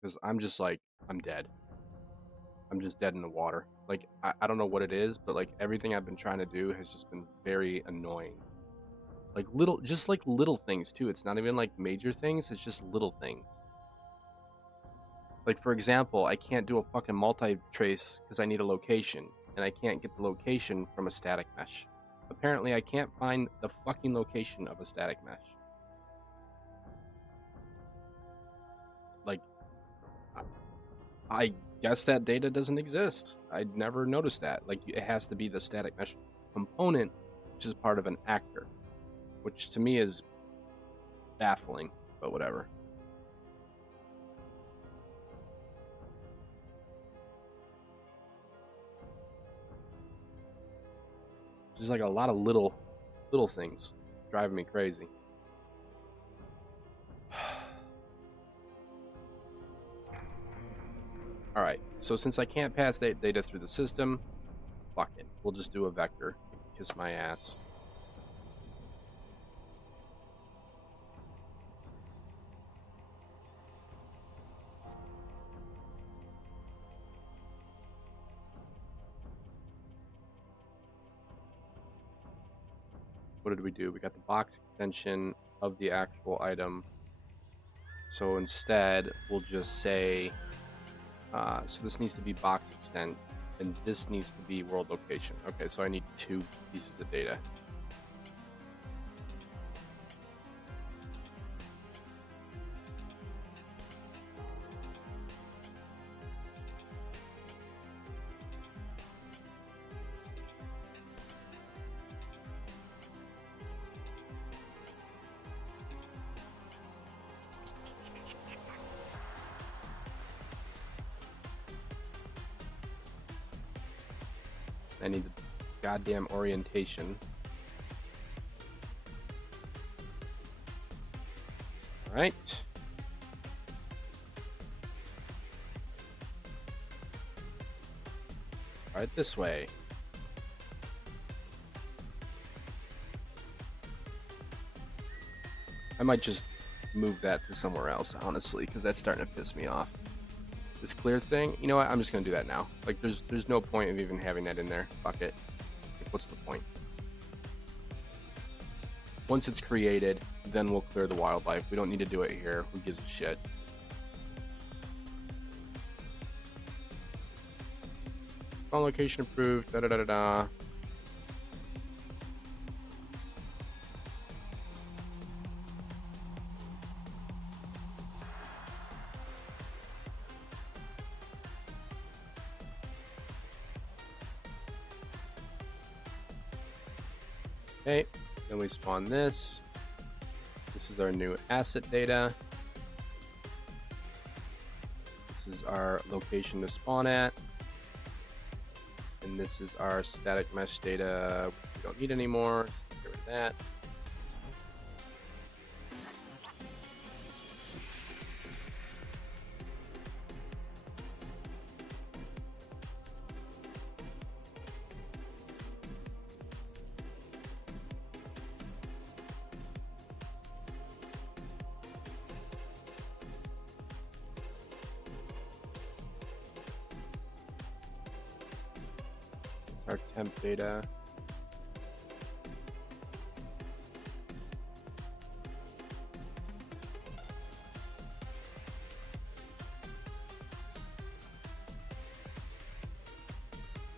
because I'm just like, I'm dead. I'm just dead in the water. Like, I don't know what it is, but like everything I've been trying to do has just been very annoying. Like just little things too. It's not even like major things. It's just little things. Like, for example, I can't do a fucking multi-trace because I need a location, and I can't get the location from a static mesh. Apparently, I can't find the fucking location of a static mesh. Like, I guess that data doesn't exist. I'd never noticed that. Like, it has to be the static mesh component, which is part of an actor, which to me is baffling, but whatever. Just like a lot of little things driving me crazy. All right, so since I can't pass that data through the system, fuck it. We'll just do a vector. Kiss my ass. What did we do? We got the box extension of the actual item. So instead, we'll just say, so this needs to be box extent, and this needs to be world location. Okay, so I need 2 pieces of data. I need the goddamn orientation. All right. All right, this way. I might just move that to somewhere else, honestly, because that's starting to piss me off. This clear thing, you know what? I'm just gonna do that now. Like, there's no point of even having that in there. Fuck it. Like, what's the point? Once it's created, then we'll clear the wildlife. We don't need to do it here. Who gives a shit? Spawn location approved. Da da da da da. Okay, then we spawn this. This is our new asset data. This is our location to spawn at. And this is our static mesh data, which we don't need anymore. Just get rid of that. Our temp data.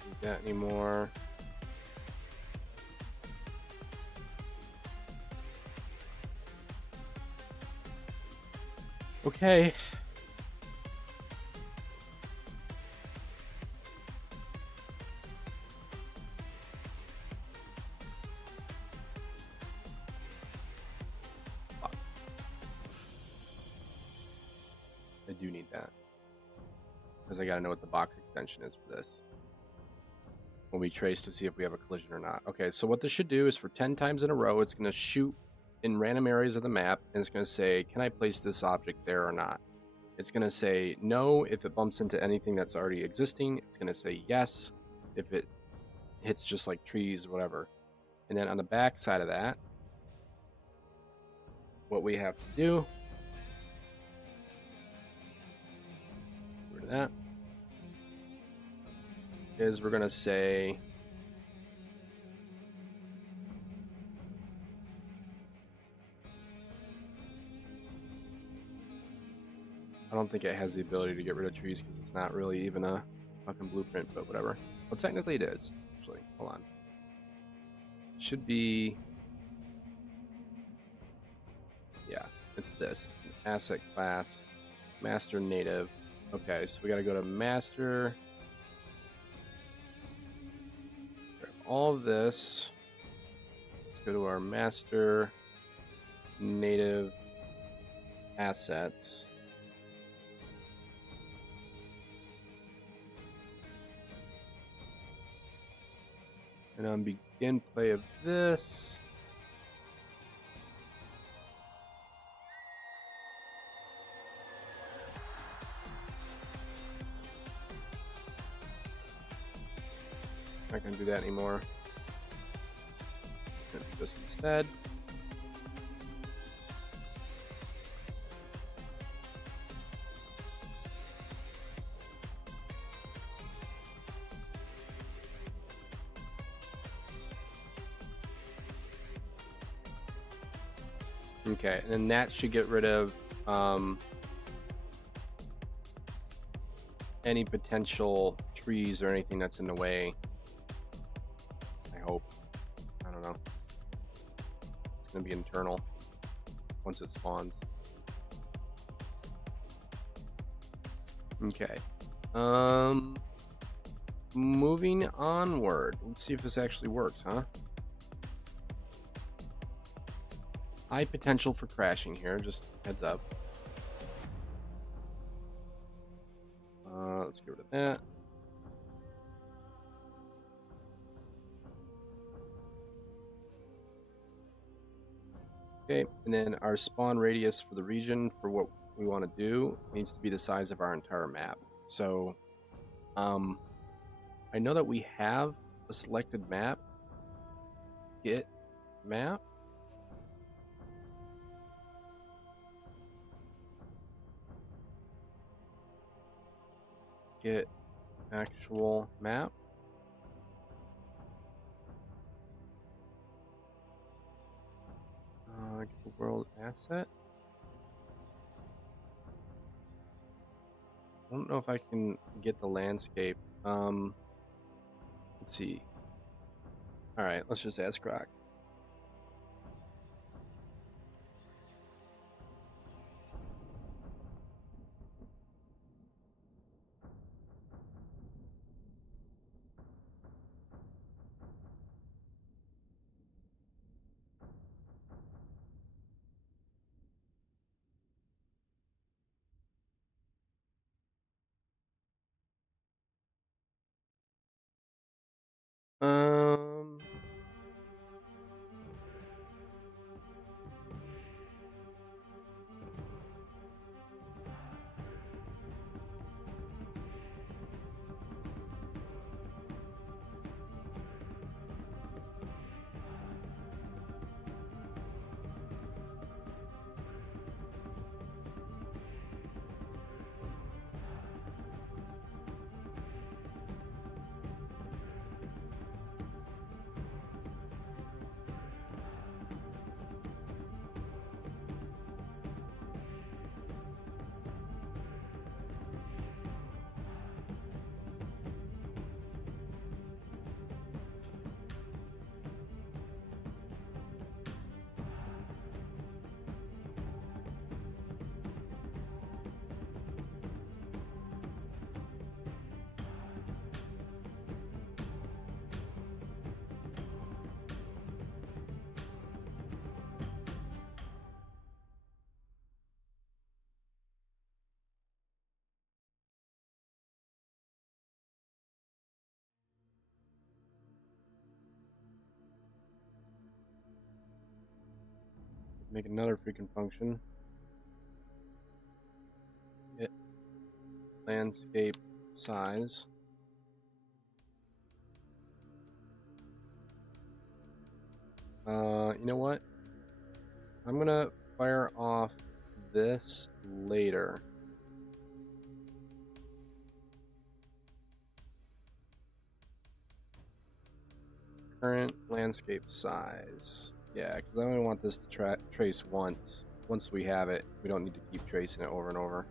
Need that anymore. Okay. I do need that because I gotta know what the box extension is for this when we trace to see if we have a collision or not. Okay, so what this should do is for 10 times in a row, it's gonna shoot in random areas of the map and it's gonna say, can I place this object there or not? It's gonna say no if it bumps into anything that's already existing. It's gonna say yes if it hits just like trees, whatever. And then on the back side of that, what we have to do, get rid of that, is we're gonna say I don't think it has the ability to get rid of trees because it's not really even a fucking blueprint, but whatever. Well, technically it is. Actually, hold on. Should be. Yeah, it's this. It's an asset class. Master native. Okay, so we gotta go to master. Grab all of this. Let's go to our master native assets. And on begin play of this. Not gonna do that anymore. Gonna do this instead. Okay, and then that should get rid of any potential trees or anything that's in the way. I hope. I don't know. It's gonna be internal once it spawns. Okay. Moving onward. Let's see if this actually works, huh? High potential for crashing here, just heads up. Let's get rid of that. Okay, and then our spawn radius for the region for what we want to do needs to be the size of our entire map. So, I know that we have a selected map. Get map. Get actual map. Get the world asset. I don't know if I can get the landscape. Let's see. All right, let's just ask Grok. Um, make another freaking function. Get landscape size. You know what? I'm gonna fire off this later. Current landscape size. Yeah, because I only want this to trace once. Once we have it, we don't need to keep tracing it over and over.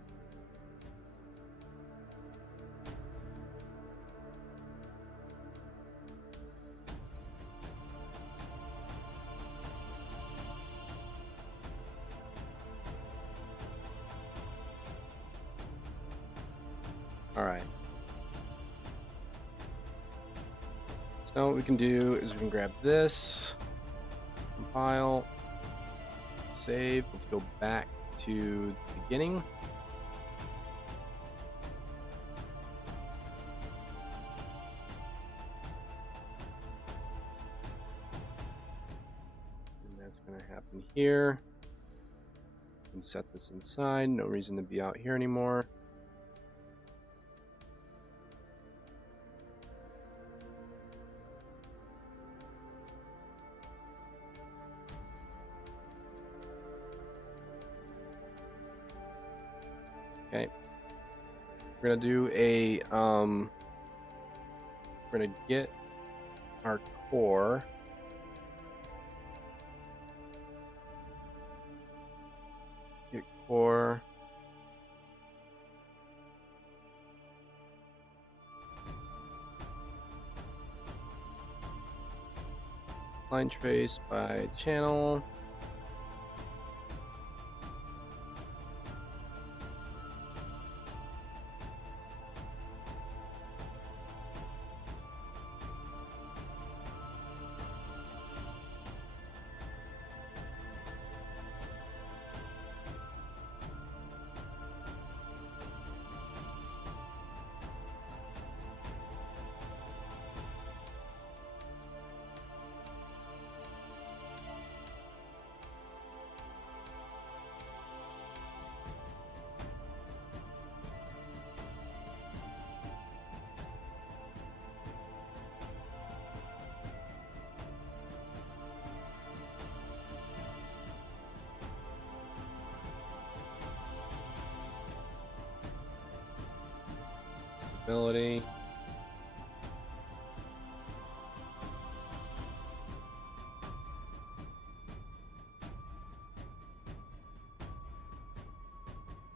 All right. So what we can do is we can grab this, compile, save. Let's go back to the beginning. And that's going to happen here. We can set this inside. No reason to be out here anymore. Okay. We're gonna do a we're gonna get our core. Get core. Line trace by channel. Ability.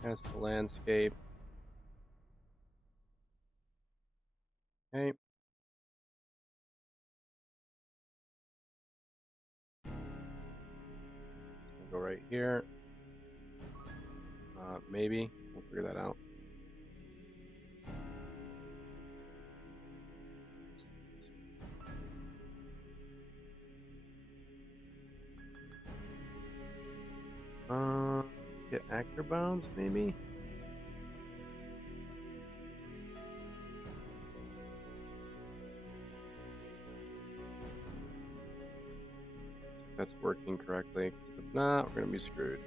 That's the landscape. Okay. Go right here. Maybe we'll figure that out. Get actor bounds, maybe. If that's working correctly. 'Cause if it's not, we're gonna be screwed.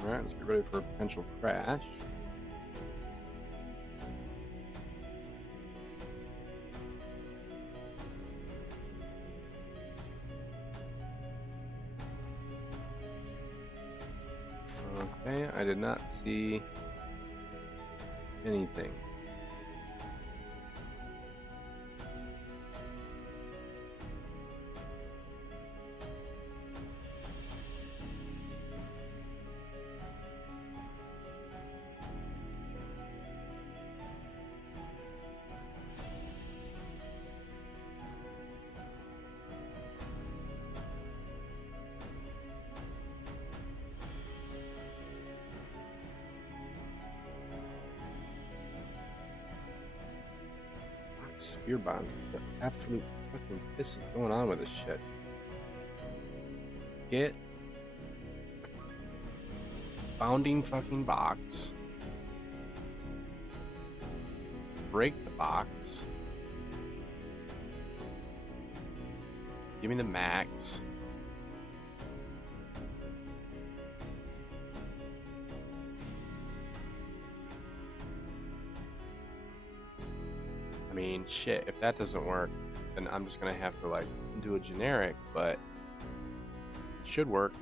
Alright, let's get ready for a potential crash. Okay, I did not see anything. Spear bonds. What the absolute fucking piss is going on with this shit? Get bounding fucking box. Break the box. Give me the max. I mean, shit, if that doesn't work, then I'm just gonna have to, like, do a generic, but it should work.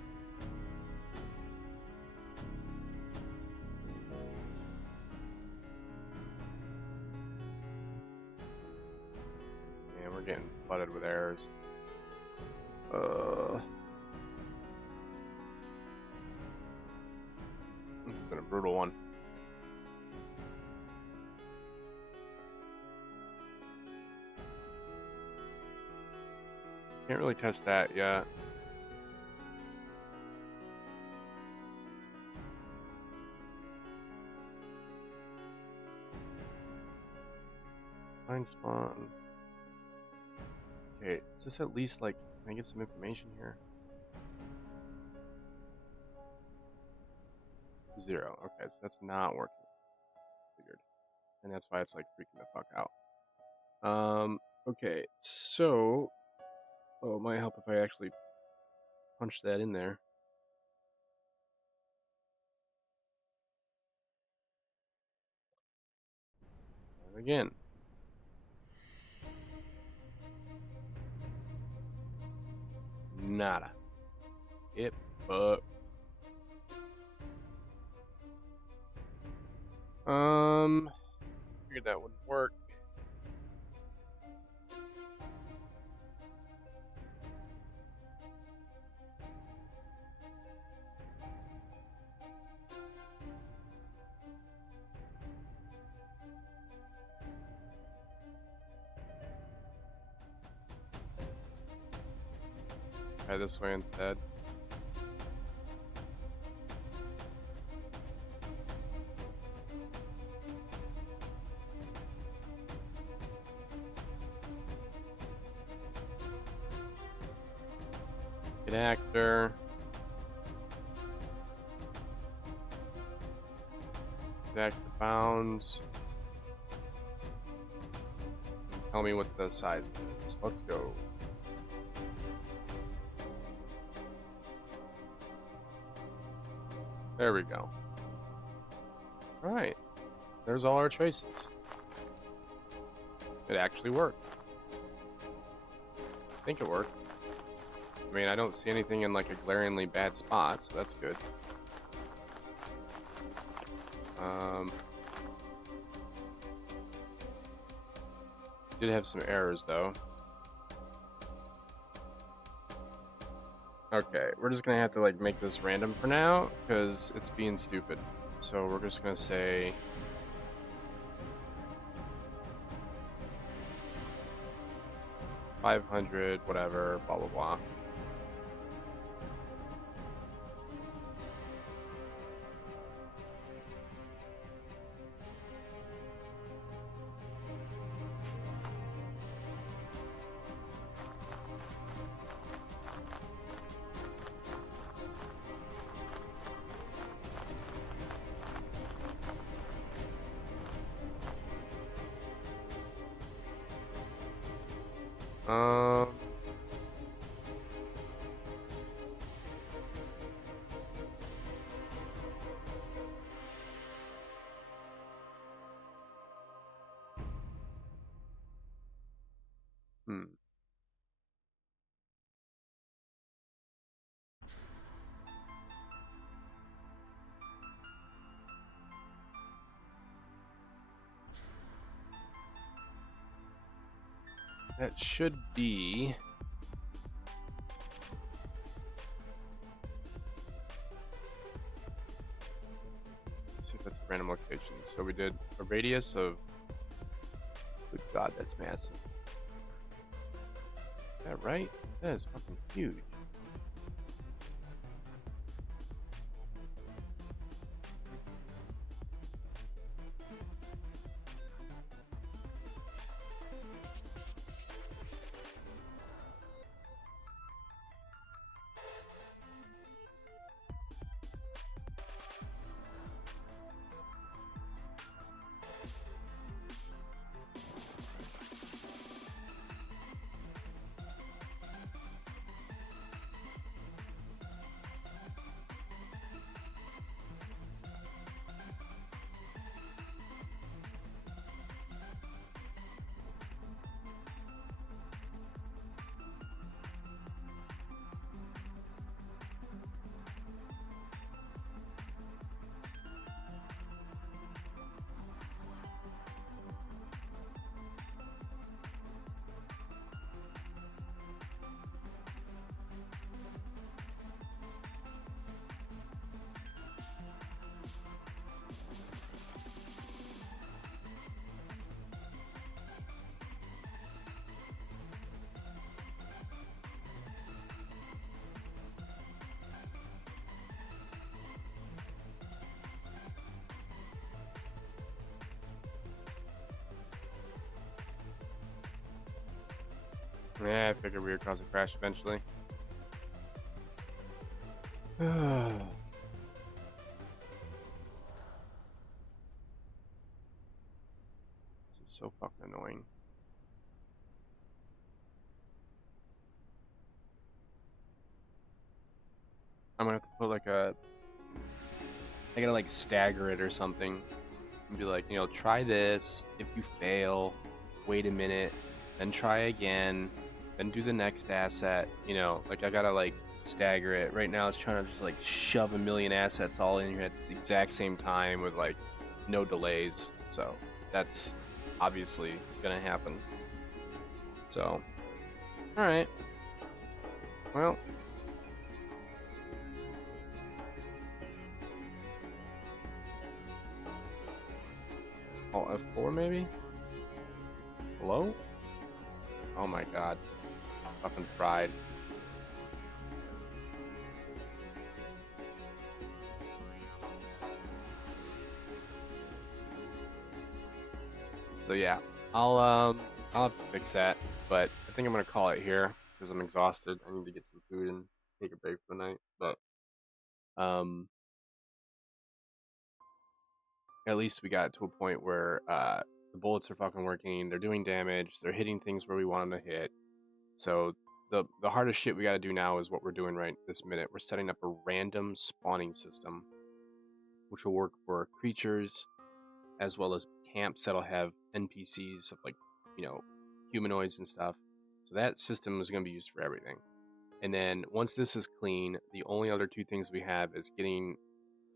Man, we're getting flooded with errors. This has been a brutal one. Can't really test that yet. Find spawn. Okay, is this at least like, can I get some information here? 0. Okay, so that's not working. Figured. And that's why it's like freaking the fuck out. Okay, so it might help if I actually punch that in there. And again. Nada. It fuck. Figured that wouldn't work. Try this way instead. Good actor. Good actor bounds. Tell me what the size is. Let's go. There we go. Alright. There's all our choices. It actually worked. I think it worked. I mean, I don't see anything in like a glaringly bad spot, so that's good. Did have some errors though. Okay, we're just gonna have to like make this random for now because it's being stupid. So we're just gonna say 500, whatever, blah blah blah. Um, hmm. That should be. Let's see if that's random location. So we did a radius of. Good God, that's massive. Is that right? That is fucking huge. Yeah, I figured we would cause a crash eventually. This is so fucking annoying. I'm gonna have to put like I gotta like stagger it or something and be like, you know, try this. If you fail, wait a minute, then try again, then do the next asset. You know, like I gotta like stagger it. Right now it's trying to just like shove a million assets all in here at the exact same time with like no delays. So that's obviously gonna happen. So, alright. Well, F4 maybe? Hello? Oh my god. Fucking fried. So yeah, I'll have to fix that, but I think I'm gonna call it here because I'm exhausted. I need to get some food and take a break for the night. But at least we got to a point where the bullets are fucking working. They're doing damage. They're hitting things where we want them to hit. So the hardest shit we got to do now is what we're doing right this minute. We're setting up a random spawning system, which will work for creatures as well as camps that'll have NPCs of like, you know, humanoids and stuff. So that system is going to be used for everything. And then once this is clean, the only other two things we have is getting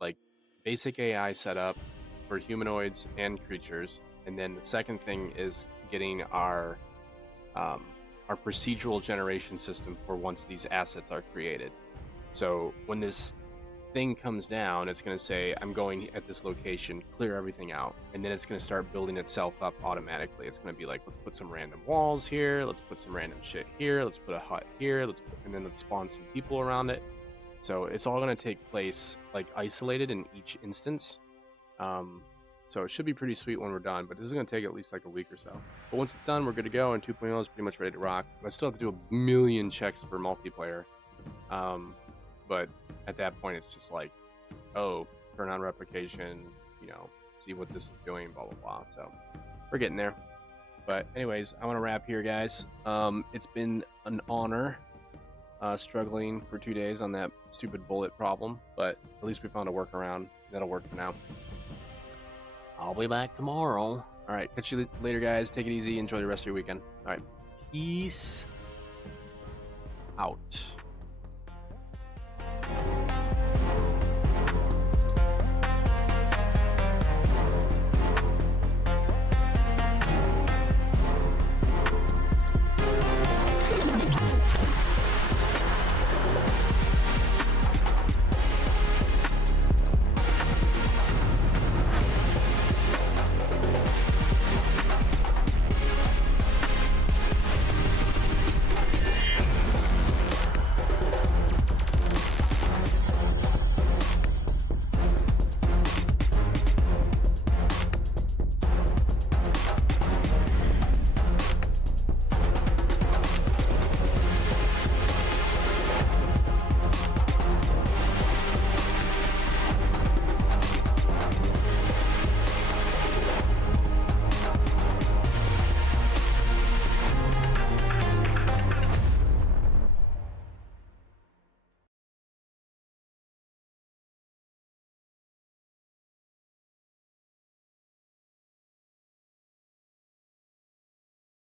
like basic AI set up for humanoids and creatures. And then the second thing is getting our procedural generation system for once these assets are created. So when this thing comes down, it's going to say, I'm going at this location, clear everything out. And then it's going to start building itself up automatically. It's going to be like, let's put some random walls here. Let's put some random shit here. Let's put a hut here. And then let's spawn some people around it. So it's all going to take place like isolated in each instance. So it should be pretty sweet when we're done, but this is going to take at least like a week or so. But once it's done, we're good to go, and 2.0 is pretty much ready to rock. I still have to do a million checks for multiplayer. But at that point, it's just like, oh, turn on replication, you know, see what this is doing, blah, blah, blah. So we're getting there. But anyways, I want to wrap here, guys. It's been an honor struggling for 2 days on that stupid bullet problem, but at least we found a workaround. That'll work for now. I'll be back tomorrow. All right, catch you later, guys. Take it easy. Enjoy the rest of your weekend. All right, peace out.